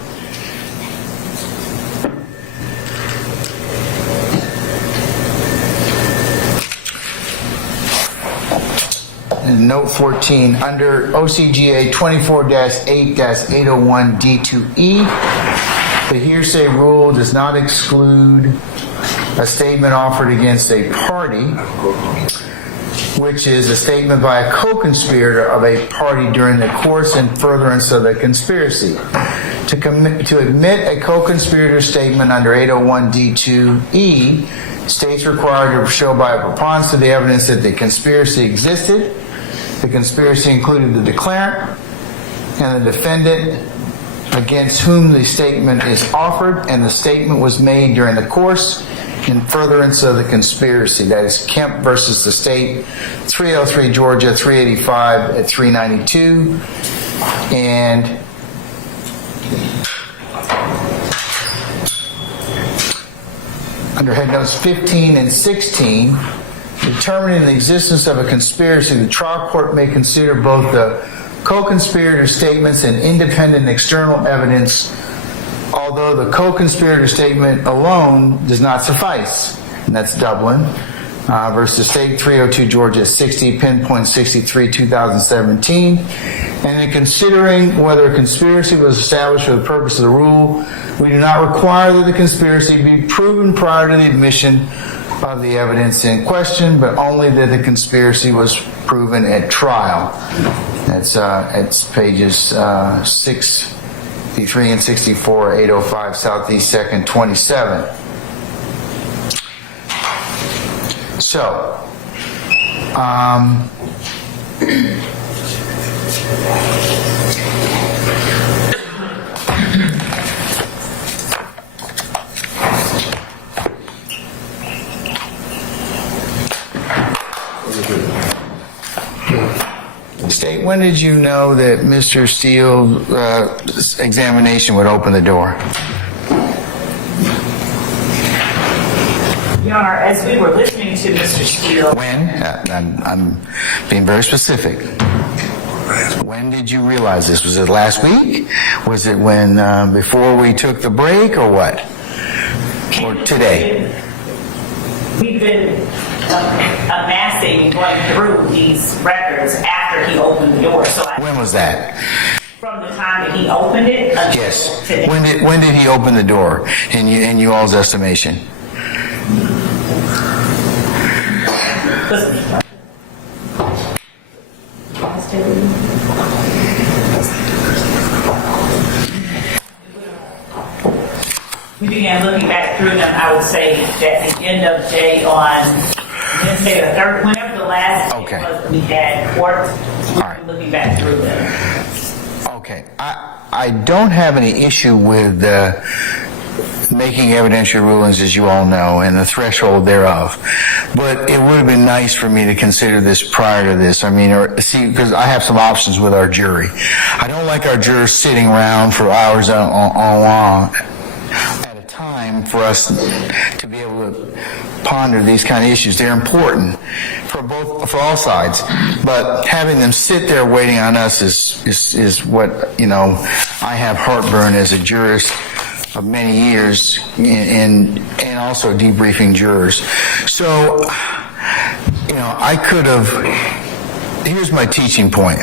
Note 14, under OCGA 24-8-801D2E, the hearsay rule does not exclude a statement offered against a party which is a statement by a co-conspirator of a party during the course and furtherance of the conspiracy. To admit a co-conspirator statement under 801D2E, states required to show by a preponderance of the evidence that the conspiracy existed. The conspiracy included the declarant and the defendant against whom the statement is offered, and the statement was made during the course in furtherance of the conspiracy. That is Kemp versus the state, 303 Georgia, 385 at 392. And under head notes 15 and 16, determining the existence of a conspiracy, the trial court may consider both the co-conspirator statements and independent external evidence, although the co-conspirator statement alone does not suffice. And that's Dublin versus State, 302 Georgia, 60, pinpoint 63, 2017. And in considering whether a conspiracy was established for the purpose of the rule, we do not require that the conspiracy be proven prior to the admission of the evidence in question, but only that the conspiracy was proven at trial. That's it's pages 63 and 64, 805 Southeast 2nd, 27. So, State, when did you know that Mr. Steele's examination would open the door? Your Honor, as we were listening to Mr. Steele. When? I'm being very specific. When did you realize this? Was it last week? Was it when, before we took the break, or what? Or today? We've been amassing, going through these records after he opened the door. So When was that? From the time that he opened it until Yes. today. When did he open the door in you all's estimation? We began looking back through them, I would say, at the end of day on Wednesday or third, whenever the last day was we had court, we were looking back through them. Okay. I don't have any issue with making evidentiary rulings, as you all know, and the threshold thereof. But it would have been nice for me to consider this prior to this. I mean, because I have some options with our jury. I don't like our jurors sitting around for hours on long at a time for us to be able to ponder these kind of issues. They're important for all sides, but having them sit there waiting on us is what, I have heartburn as a jurist of many years and also debriefing jurors. So, I could have, here's my teaching point.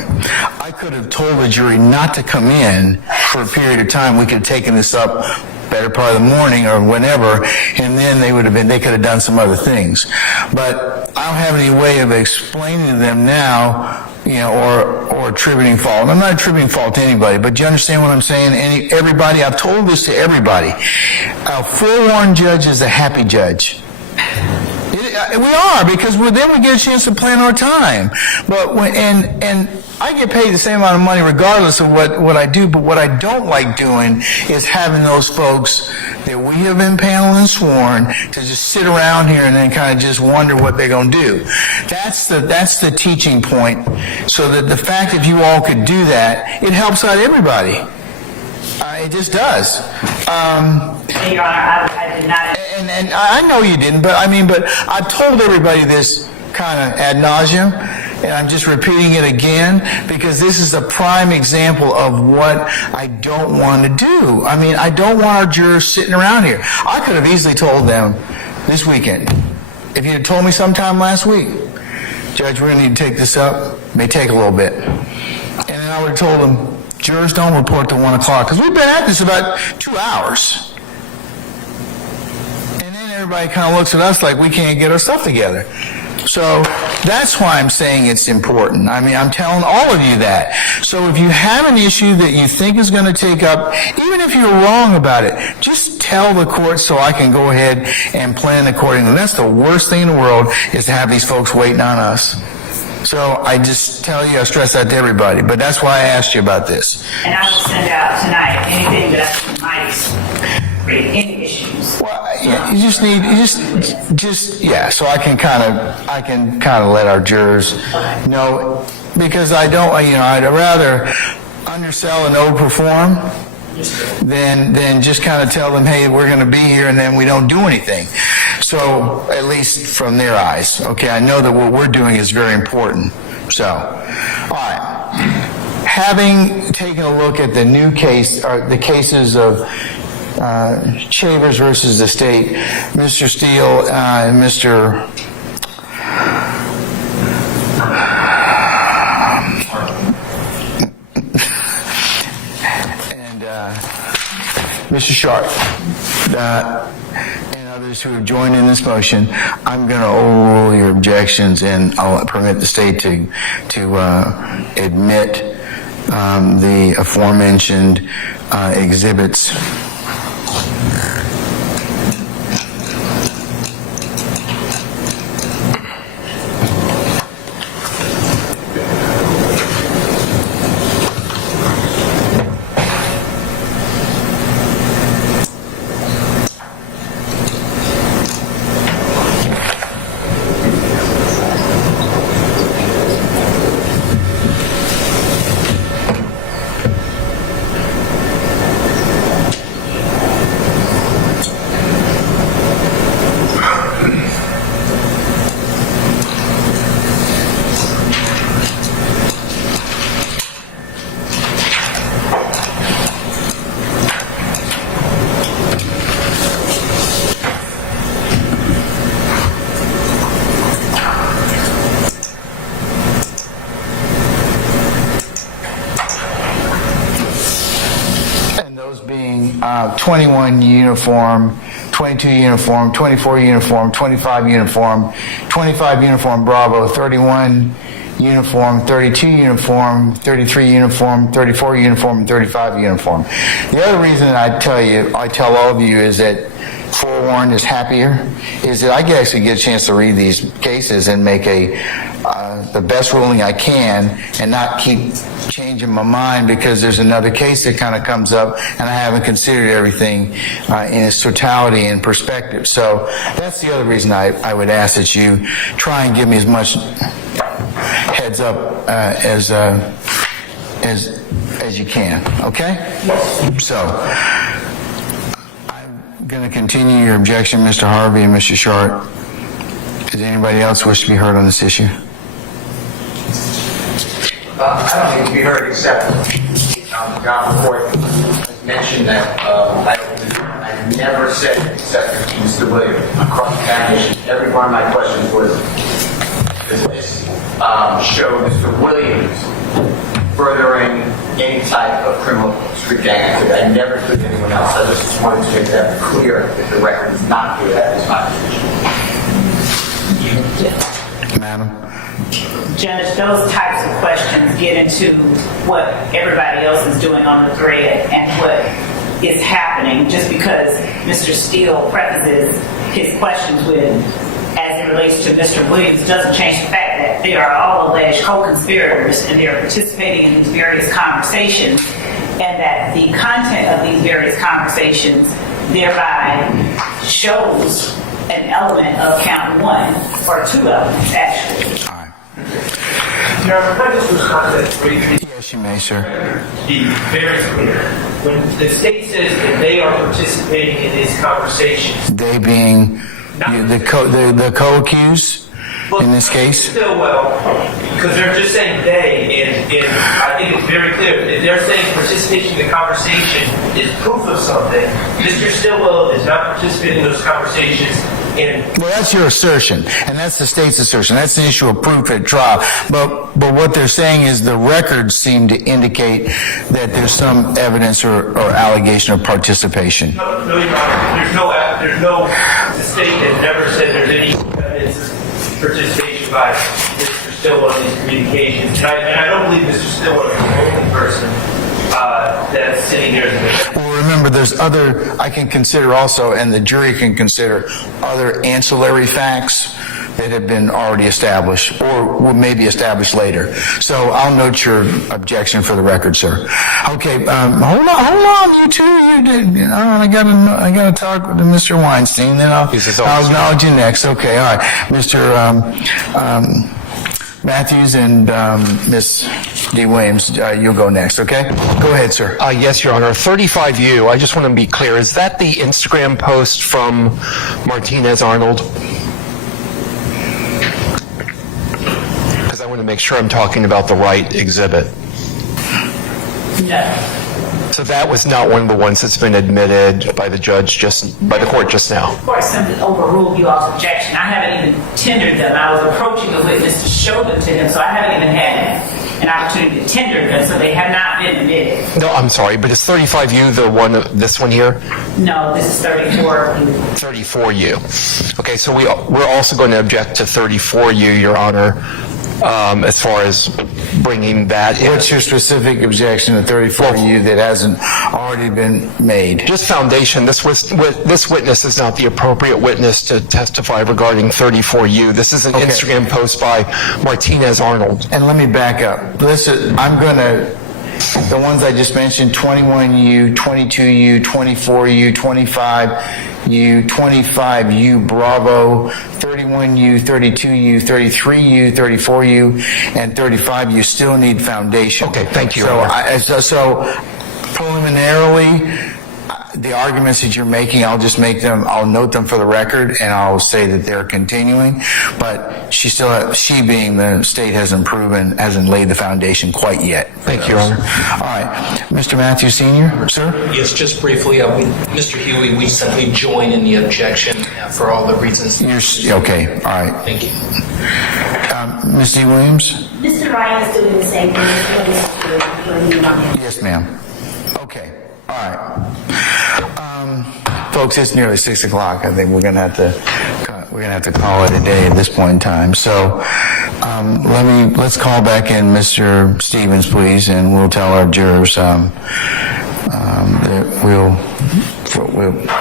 I could have told the jury not to come in for a period of time. We could have taken this up better part of the morning or whenever, and then they could have done some other things. But I don't have any way of explaining to them now, or attributing fault. I'm not attributing fault to anybody, but do you understand what I'm saying? Everybody, I've told this to everybody. A forewarned judge is a happy judge. We are, because then we get a chance to plan our time. But and I get paid the same amount of money regardless of what I do, but what I don't like doing is having those folks that we have been paneled and sworn to just sit around here and then kind of just wonder what they're going to do. That's the teaching point, so that the fact that you all could do that, it helps out everybody. It just does. Your Honor, I did not. And I know you didn't, but I've told everybody this kind of ad nauseum, and I'm just repeating it again because this is a prime example of what I don't want to do. I mean, I don't want our jurors sitting around here. I could have easily told them this weekend. If you had told me sometime last week, Judge, we're going to need to take this up. It may take a little bit. And then I would have told them, jurors don't report till 1 o'clock, because we've been at this about 2 hours. And then everybody kind of looks at us like we can't get our stuff together. So that's why I'm saying it's important. I mean, I'm telling all of you that. So if you have an issue that you think is going to take up, even if you're wrong about it, just tell the court so I can go ahead and plan accordingly. That's the worst thing in the world, is to have these folks waiting on us. So I just tell you, I stress that to everybody. But that's why I asked you about this. And I will send out tonight anything that might create any issues. Well, yeah, you just need, yeah, so I can kind of let our jurors know, because I don't, I'd rather undersell and overperform than just kind of tell them, hey, we're going to be here, and then we don't do anything. So, at least from their eyes, okay, I know that what we're doing is very important. So, all right. Having taken a look at the new case, or the cases of Chavers versus the state, Mr. Steele and Mr. Mr. Sharp, and others who have joined in this motion, I'm going to overrule your objections, and I'll permit the state to admit the aforementioned exhibits. And those being 21 uniform, 22 uniform, 24 uniform, 25 uniform, 25 uniform Bravo, 31 uniform, 32 uniform, 33 uniform, 34 uniform, and 35 uniform. The other reason I tell all of you is that forewarned is happier, is that I can actually get a chance to read these cases and make the best ruling I can, and not keep changing my mind because there's another case that kind of comes up and I haven't considered everything in its totality and perspective. So that's the other reason I would ask that you try and give me as much heads up as you can. Okay? So I'm going to continue your objection, Mr. Harvey and Mr. Sharp. Does anybody else wish to be heard on this issue? I don't need to be heard, except John Court has mentioned that I never said, except for Mr. Williams, across examination, every one of my questions was, does this show Mr. Williams furthering any type of criminal street gang activity? I never included anyone else. I just wanted to make that clear. If the record is not clear, that is my position. Madam? Judge, those types of questions get into what everybody else is doing on the thread and what is happening, just because Mr. Steele prefaces his questions with, as it relates to Mr. Williams, doesn't change the fact that they are all alleged co-conspirators and they are participating in these various conversations, and that the content of these various conversations thereby shows an element of count one, or two elements, actually. Your Honor, if I just respond briefly. Yes, you may, sir. Be very clear. When the state says that they are participating in these conversations, They being the co-accused in this case? Still well, because they're just saying they, and I think it's very clear. If they're saying participation in the conversation is proof of something, Mr. Stillwell is not participating in those conversations. Well, that's your assertion, and that's the state's assertion. That's the issue of proof at trial. But what they're saying is the records seem to indicate that there's some evidence or allegation of participation. No, Your Honor, there's no, the state has never said there's any evidence of participation information by Mr. Stillwell in these communications. And I don't believe Mr. Stillwell is the only person that's sitting here. Well, remember, there's other, I can consider also, and the jury can consider other ancillary facts that have been already established or will maybe established later. So I'll note your objection for the record, sir. Okay, hold on, you two. I gotta talk to Mr. Weinstein, then I'll acknowledge you next. Okay, all right, Mr. Matthews and Ms. D. Williams, you'll go next, okay? Go ahead, sir. Yes, Your Honor. 35U, I just want to be clear, is that the Instagram post from Martinez Arnold? Because I want to make sure I'm talking about the right exhibit. No. So that was not one of the ones that's been admitted by the judge, by the court just now? The court simply overruled you all's objection. I haven't even tendered them. I was approaching the witness to show them to him, so I haven't even had an opportunity to tender them, so they have not been admitted. No, I'm sorry, but is 35U the one, this one here? No, this is 34. 34U. Okay, so we're also going to object to 34U, Your Honor, as far as bringing that in. What's your specific objection to 34U that hasn't already been made? Just foundation. This witness is not the appropriate witness to testify regarding 34U. This is an Instagram post by Martinez Arnold. And let me back up. Listen, the ones I just mentioned, 21U, 22U, 24U, 25U, 25U Bravo, 31U, 32U, 33U, 34U, and 35U still need foundation. Okay, thank you. So preliminarily, the arguments that you're making, I'll note them for the record, and I'll say that they're continuing, but she being the state hasn't laid the foundation quite yet. Thank you, Your Honor. All right. Mr. Matthews, Sr., sir? Yes, just briefly, Mr. Huey, we simply join in the objection for all the reasons. Okay, all right. Thank you. Ms. D. Williams? Mr. Ryan is doing the same thing. Yes, ma'am. Okay, all right. Folks, it's nearly 6 o'clock. I think we're gonna have to call it a day at this point in time. So let's call back in Mr. Stevens, please, and we'll tell our jurors that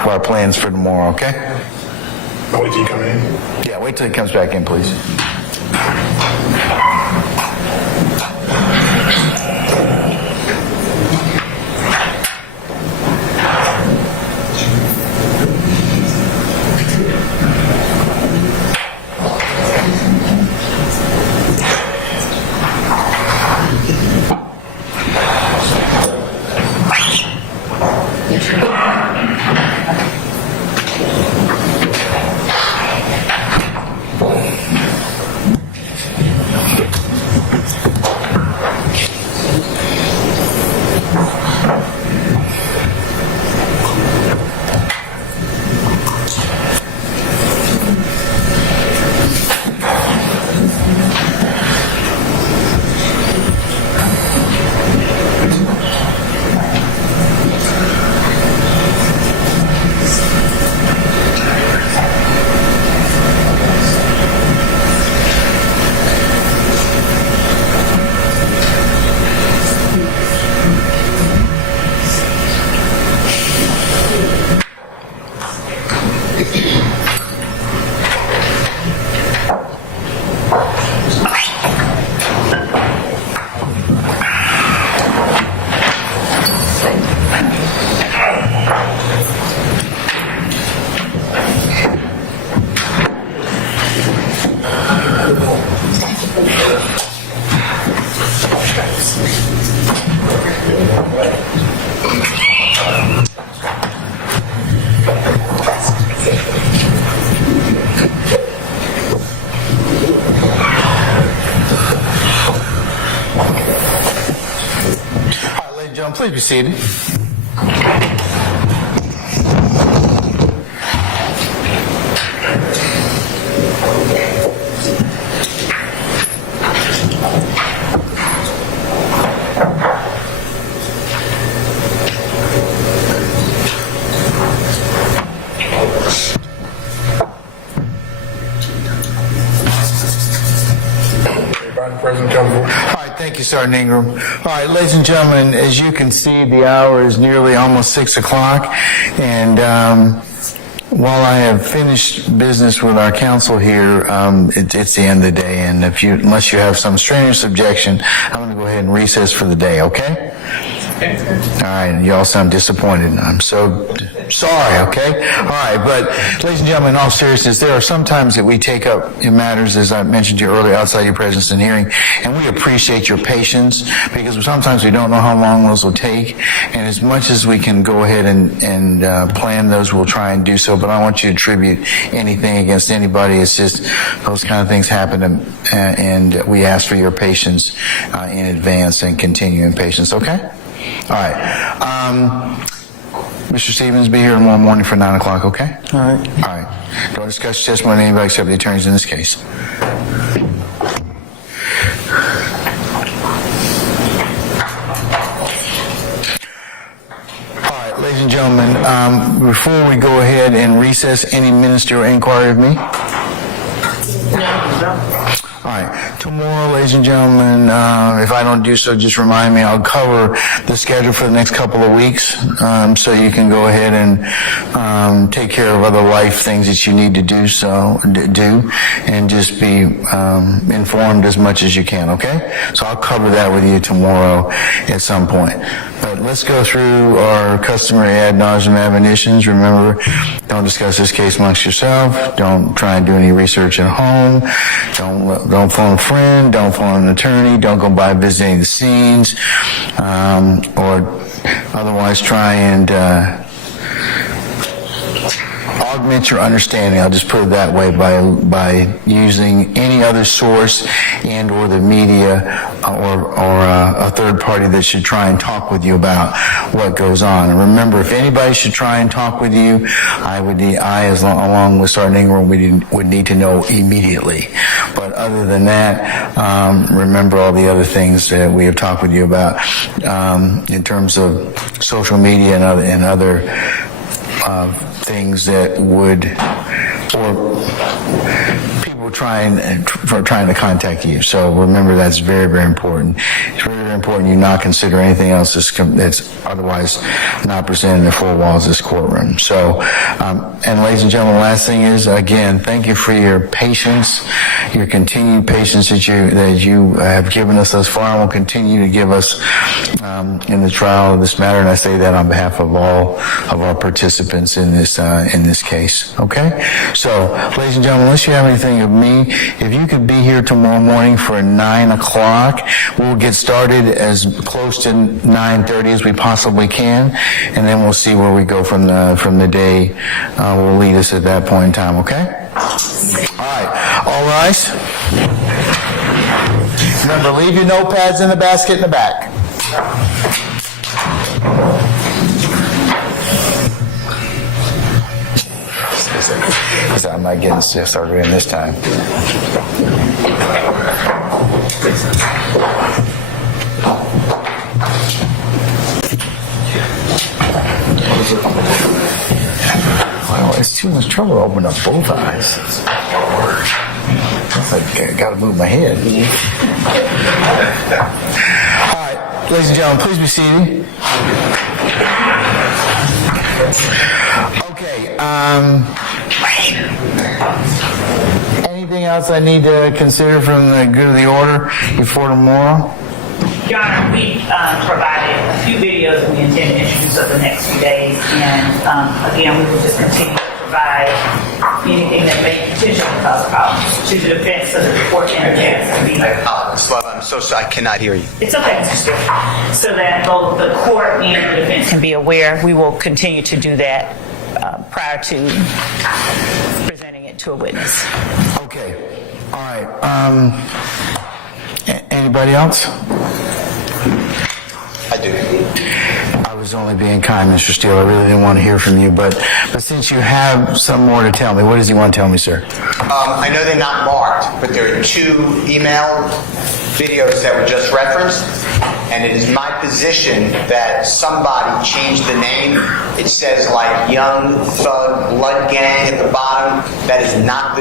our plans for tomorrow. Okay? Wait till you come in. Yeah, wait till he comes back in, please. Please be seated. Sergeant Ingram. All right, ladies and gentlemen, as you can see, the hour is nearly almost 6 o'clock, and while I have finished business with our council here, it's the end of the day, and unless you have some strenuous objection, I'm going to go ahead and recess for the day, okay? All right, you all sound disappointed. I'm so sorry, okay? All right, but ladies and gentlemen, in all seriousness, there are some times that we take up matters, as I mentioned to you earlier, outside your presence and hearing, and we appreciate your patience because sometimes we don't know how long those will take, and as much as we can go ahead and plan those, we'll try and do so, but I don't want you to attribute anything against anybody. It's just those kind of things happen, and we ask for your patience in advance and continuing patience, okay? All right. Mr. Stevens, be here tomorrow morning for 9 o'clock, okay? All right. All right. Don't discuss testimony with anybody except the attorneys in this case. All right, ladies and gentlemen, before we go ahead and recess, any ministerial inquiry of me? All right. Tomorrow, ladies and gentlemen, if I don't do so, just remind me. I'll cover the schedule for the next couple of weeks, so you can go ahead and take care of other life things that you need to do, and just be informed as much as you can, okay? So I'll cover that with you tomorrow at some point. But let's go through our customary ad nauseam admonitions. Remember, don't discuss this case amongst yourself. Don't try and do any research at home. Don't phone a friend. Don't phone an attorney. Don't go by visiting the scenes, or otherwise try and augment your understanding. I'll just put it that way by using any other source and or the media or a third party that should try and talk with you about what goes on. And remember, if anybody should try and talk with you, along with Sergeant Ingram, would need to know immediately. But other than that, remember all the other things that we have talked with you about in terms of social media and other things that would, or people trying to contact you. So remember, that's very, very important. It's very, very important you not consider anything else that's otherwise not presented in the four walls of this courtroom. So, and ladies and gentlemen, the last thing is, again, thank you for your patience, your continued patience that you have given us thus far and will continue to give us in the trial of this matter. And I say that on behalf of all of our participants in this case. Okay? So, ladies and gentlemen, unless you have anything of me, if you could be here tomorrow morning for 9 o'clock, we'll get started as close to 9:30 as we possibly can, and then we'll see where we go from the day will lead us at that point in time, okay? All right. All rise. Remember, leave your notepads in the basket in the back. I'm not getting started in this time. Well, it's too much trouble to open up both eyes. I gotta move my head. All right, ladies and gentlemen, please be seated. Okay, anything else I need to consider from the good of the order before tomorrow? Your Honor, we provided a few videos that we intend to introduce over the next few days, and again, we will just continue to provide anything that may potentially cause problems to the defense so that the court can be. I'm so sorry, I cannot hear you. It's okay, Mr. Stewart. So that both the court and the defense can be aware, we will continue to do that prior to presenting it to a witness. Okay. All right. Anybody else? I do. I was only being kind, Mr. Steele. I really didn't want to hear from you, but since you have some more to tell me, what does he want to tell me, sir? I know they're not marked, but there are 2 email videos that were just referenced, and it is my position that somebody changed the name. It says like Young Thug Blood Gang at the bottom. That does not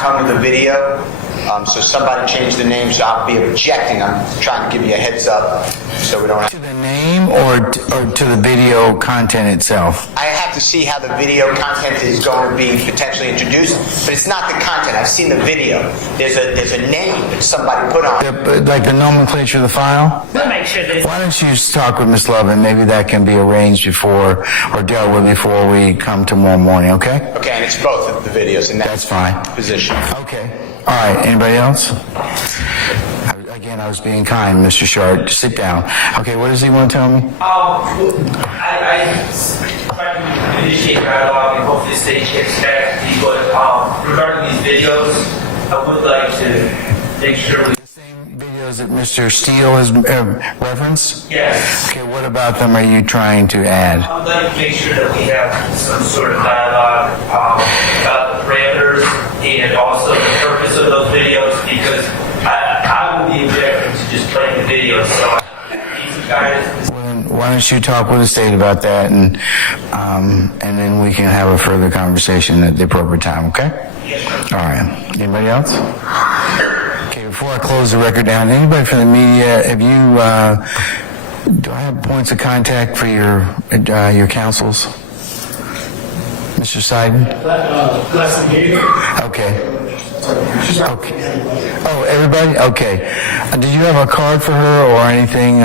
come with the video. So somebody changed the name, so I'll be objecting. I'm trying to give you a heads up so we don't have To the name or to the video content itself? I have to see how the video content is going to be potentially introduced, but it's not the content. I've seen the video. There's a name that somebody put on it. Like the nomenclature of the file? We'll make sure that it's Why don't you just talk with Ms. Love, and maybe that can be arranged before, or dealt with before we come tomorrow morning, okay? Okay, and it's both of the videos in that That's fine. position. Okay. All right, anybody else? Again, I was being kind, Mr. Short. Sit down. Okay, what does he want to tell me? I tried to initiate dialogue and hopefully the stage gets back to you, but regarding these videos, I would like to make sure we... Videos that Mr. Steele has referenced? Yes. Okay, what about them are you trying to add? I'd like to make sure that we have some sort of dialogue about the parameters and also the purpose of those videos, because I will be objecting to just playing the videos, so these guys... Why don't you talk with the state about that, and then we can have a further conversation at the appropriate time, okay? All right. Anybody else? Okay, before I close the record down, anybody from the media, have you, do I have points of contact for your councils? Mr. Seiden? Okay. Okay. Oh, everybody? Okay. Did you have a card for her or anything?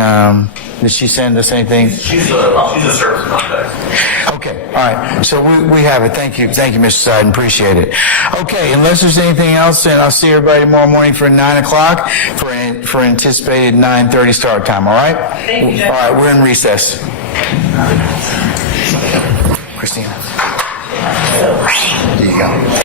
Did she send us anything? She's a service contact. Okay, all right. So we have it. Thank you, Mr. Seiden. Appreciate it. Okay, unless there's anything else, then I'll see everybody tomorrow morning for 9 o'clock for anticipated 9:30 start time. All right? Thank you, Jeff. All right, we're in recess. Christina. There you go.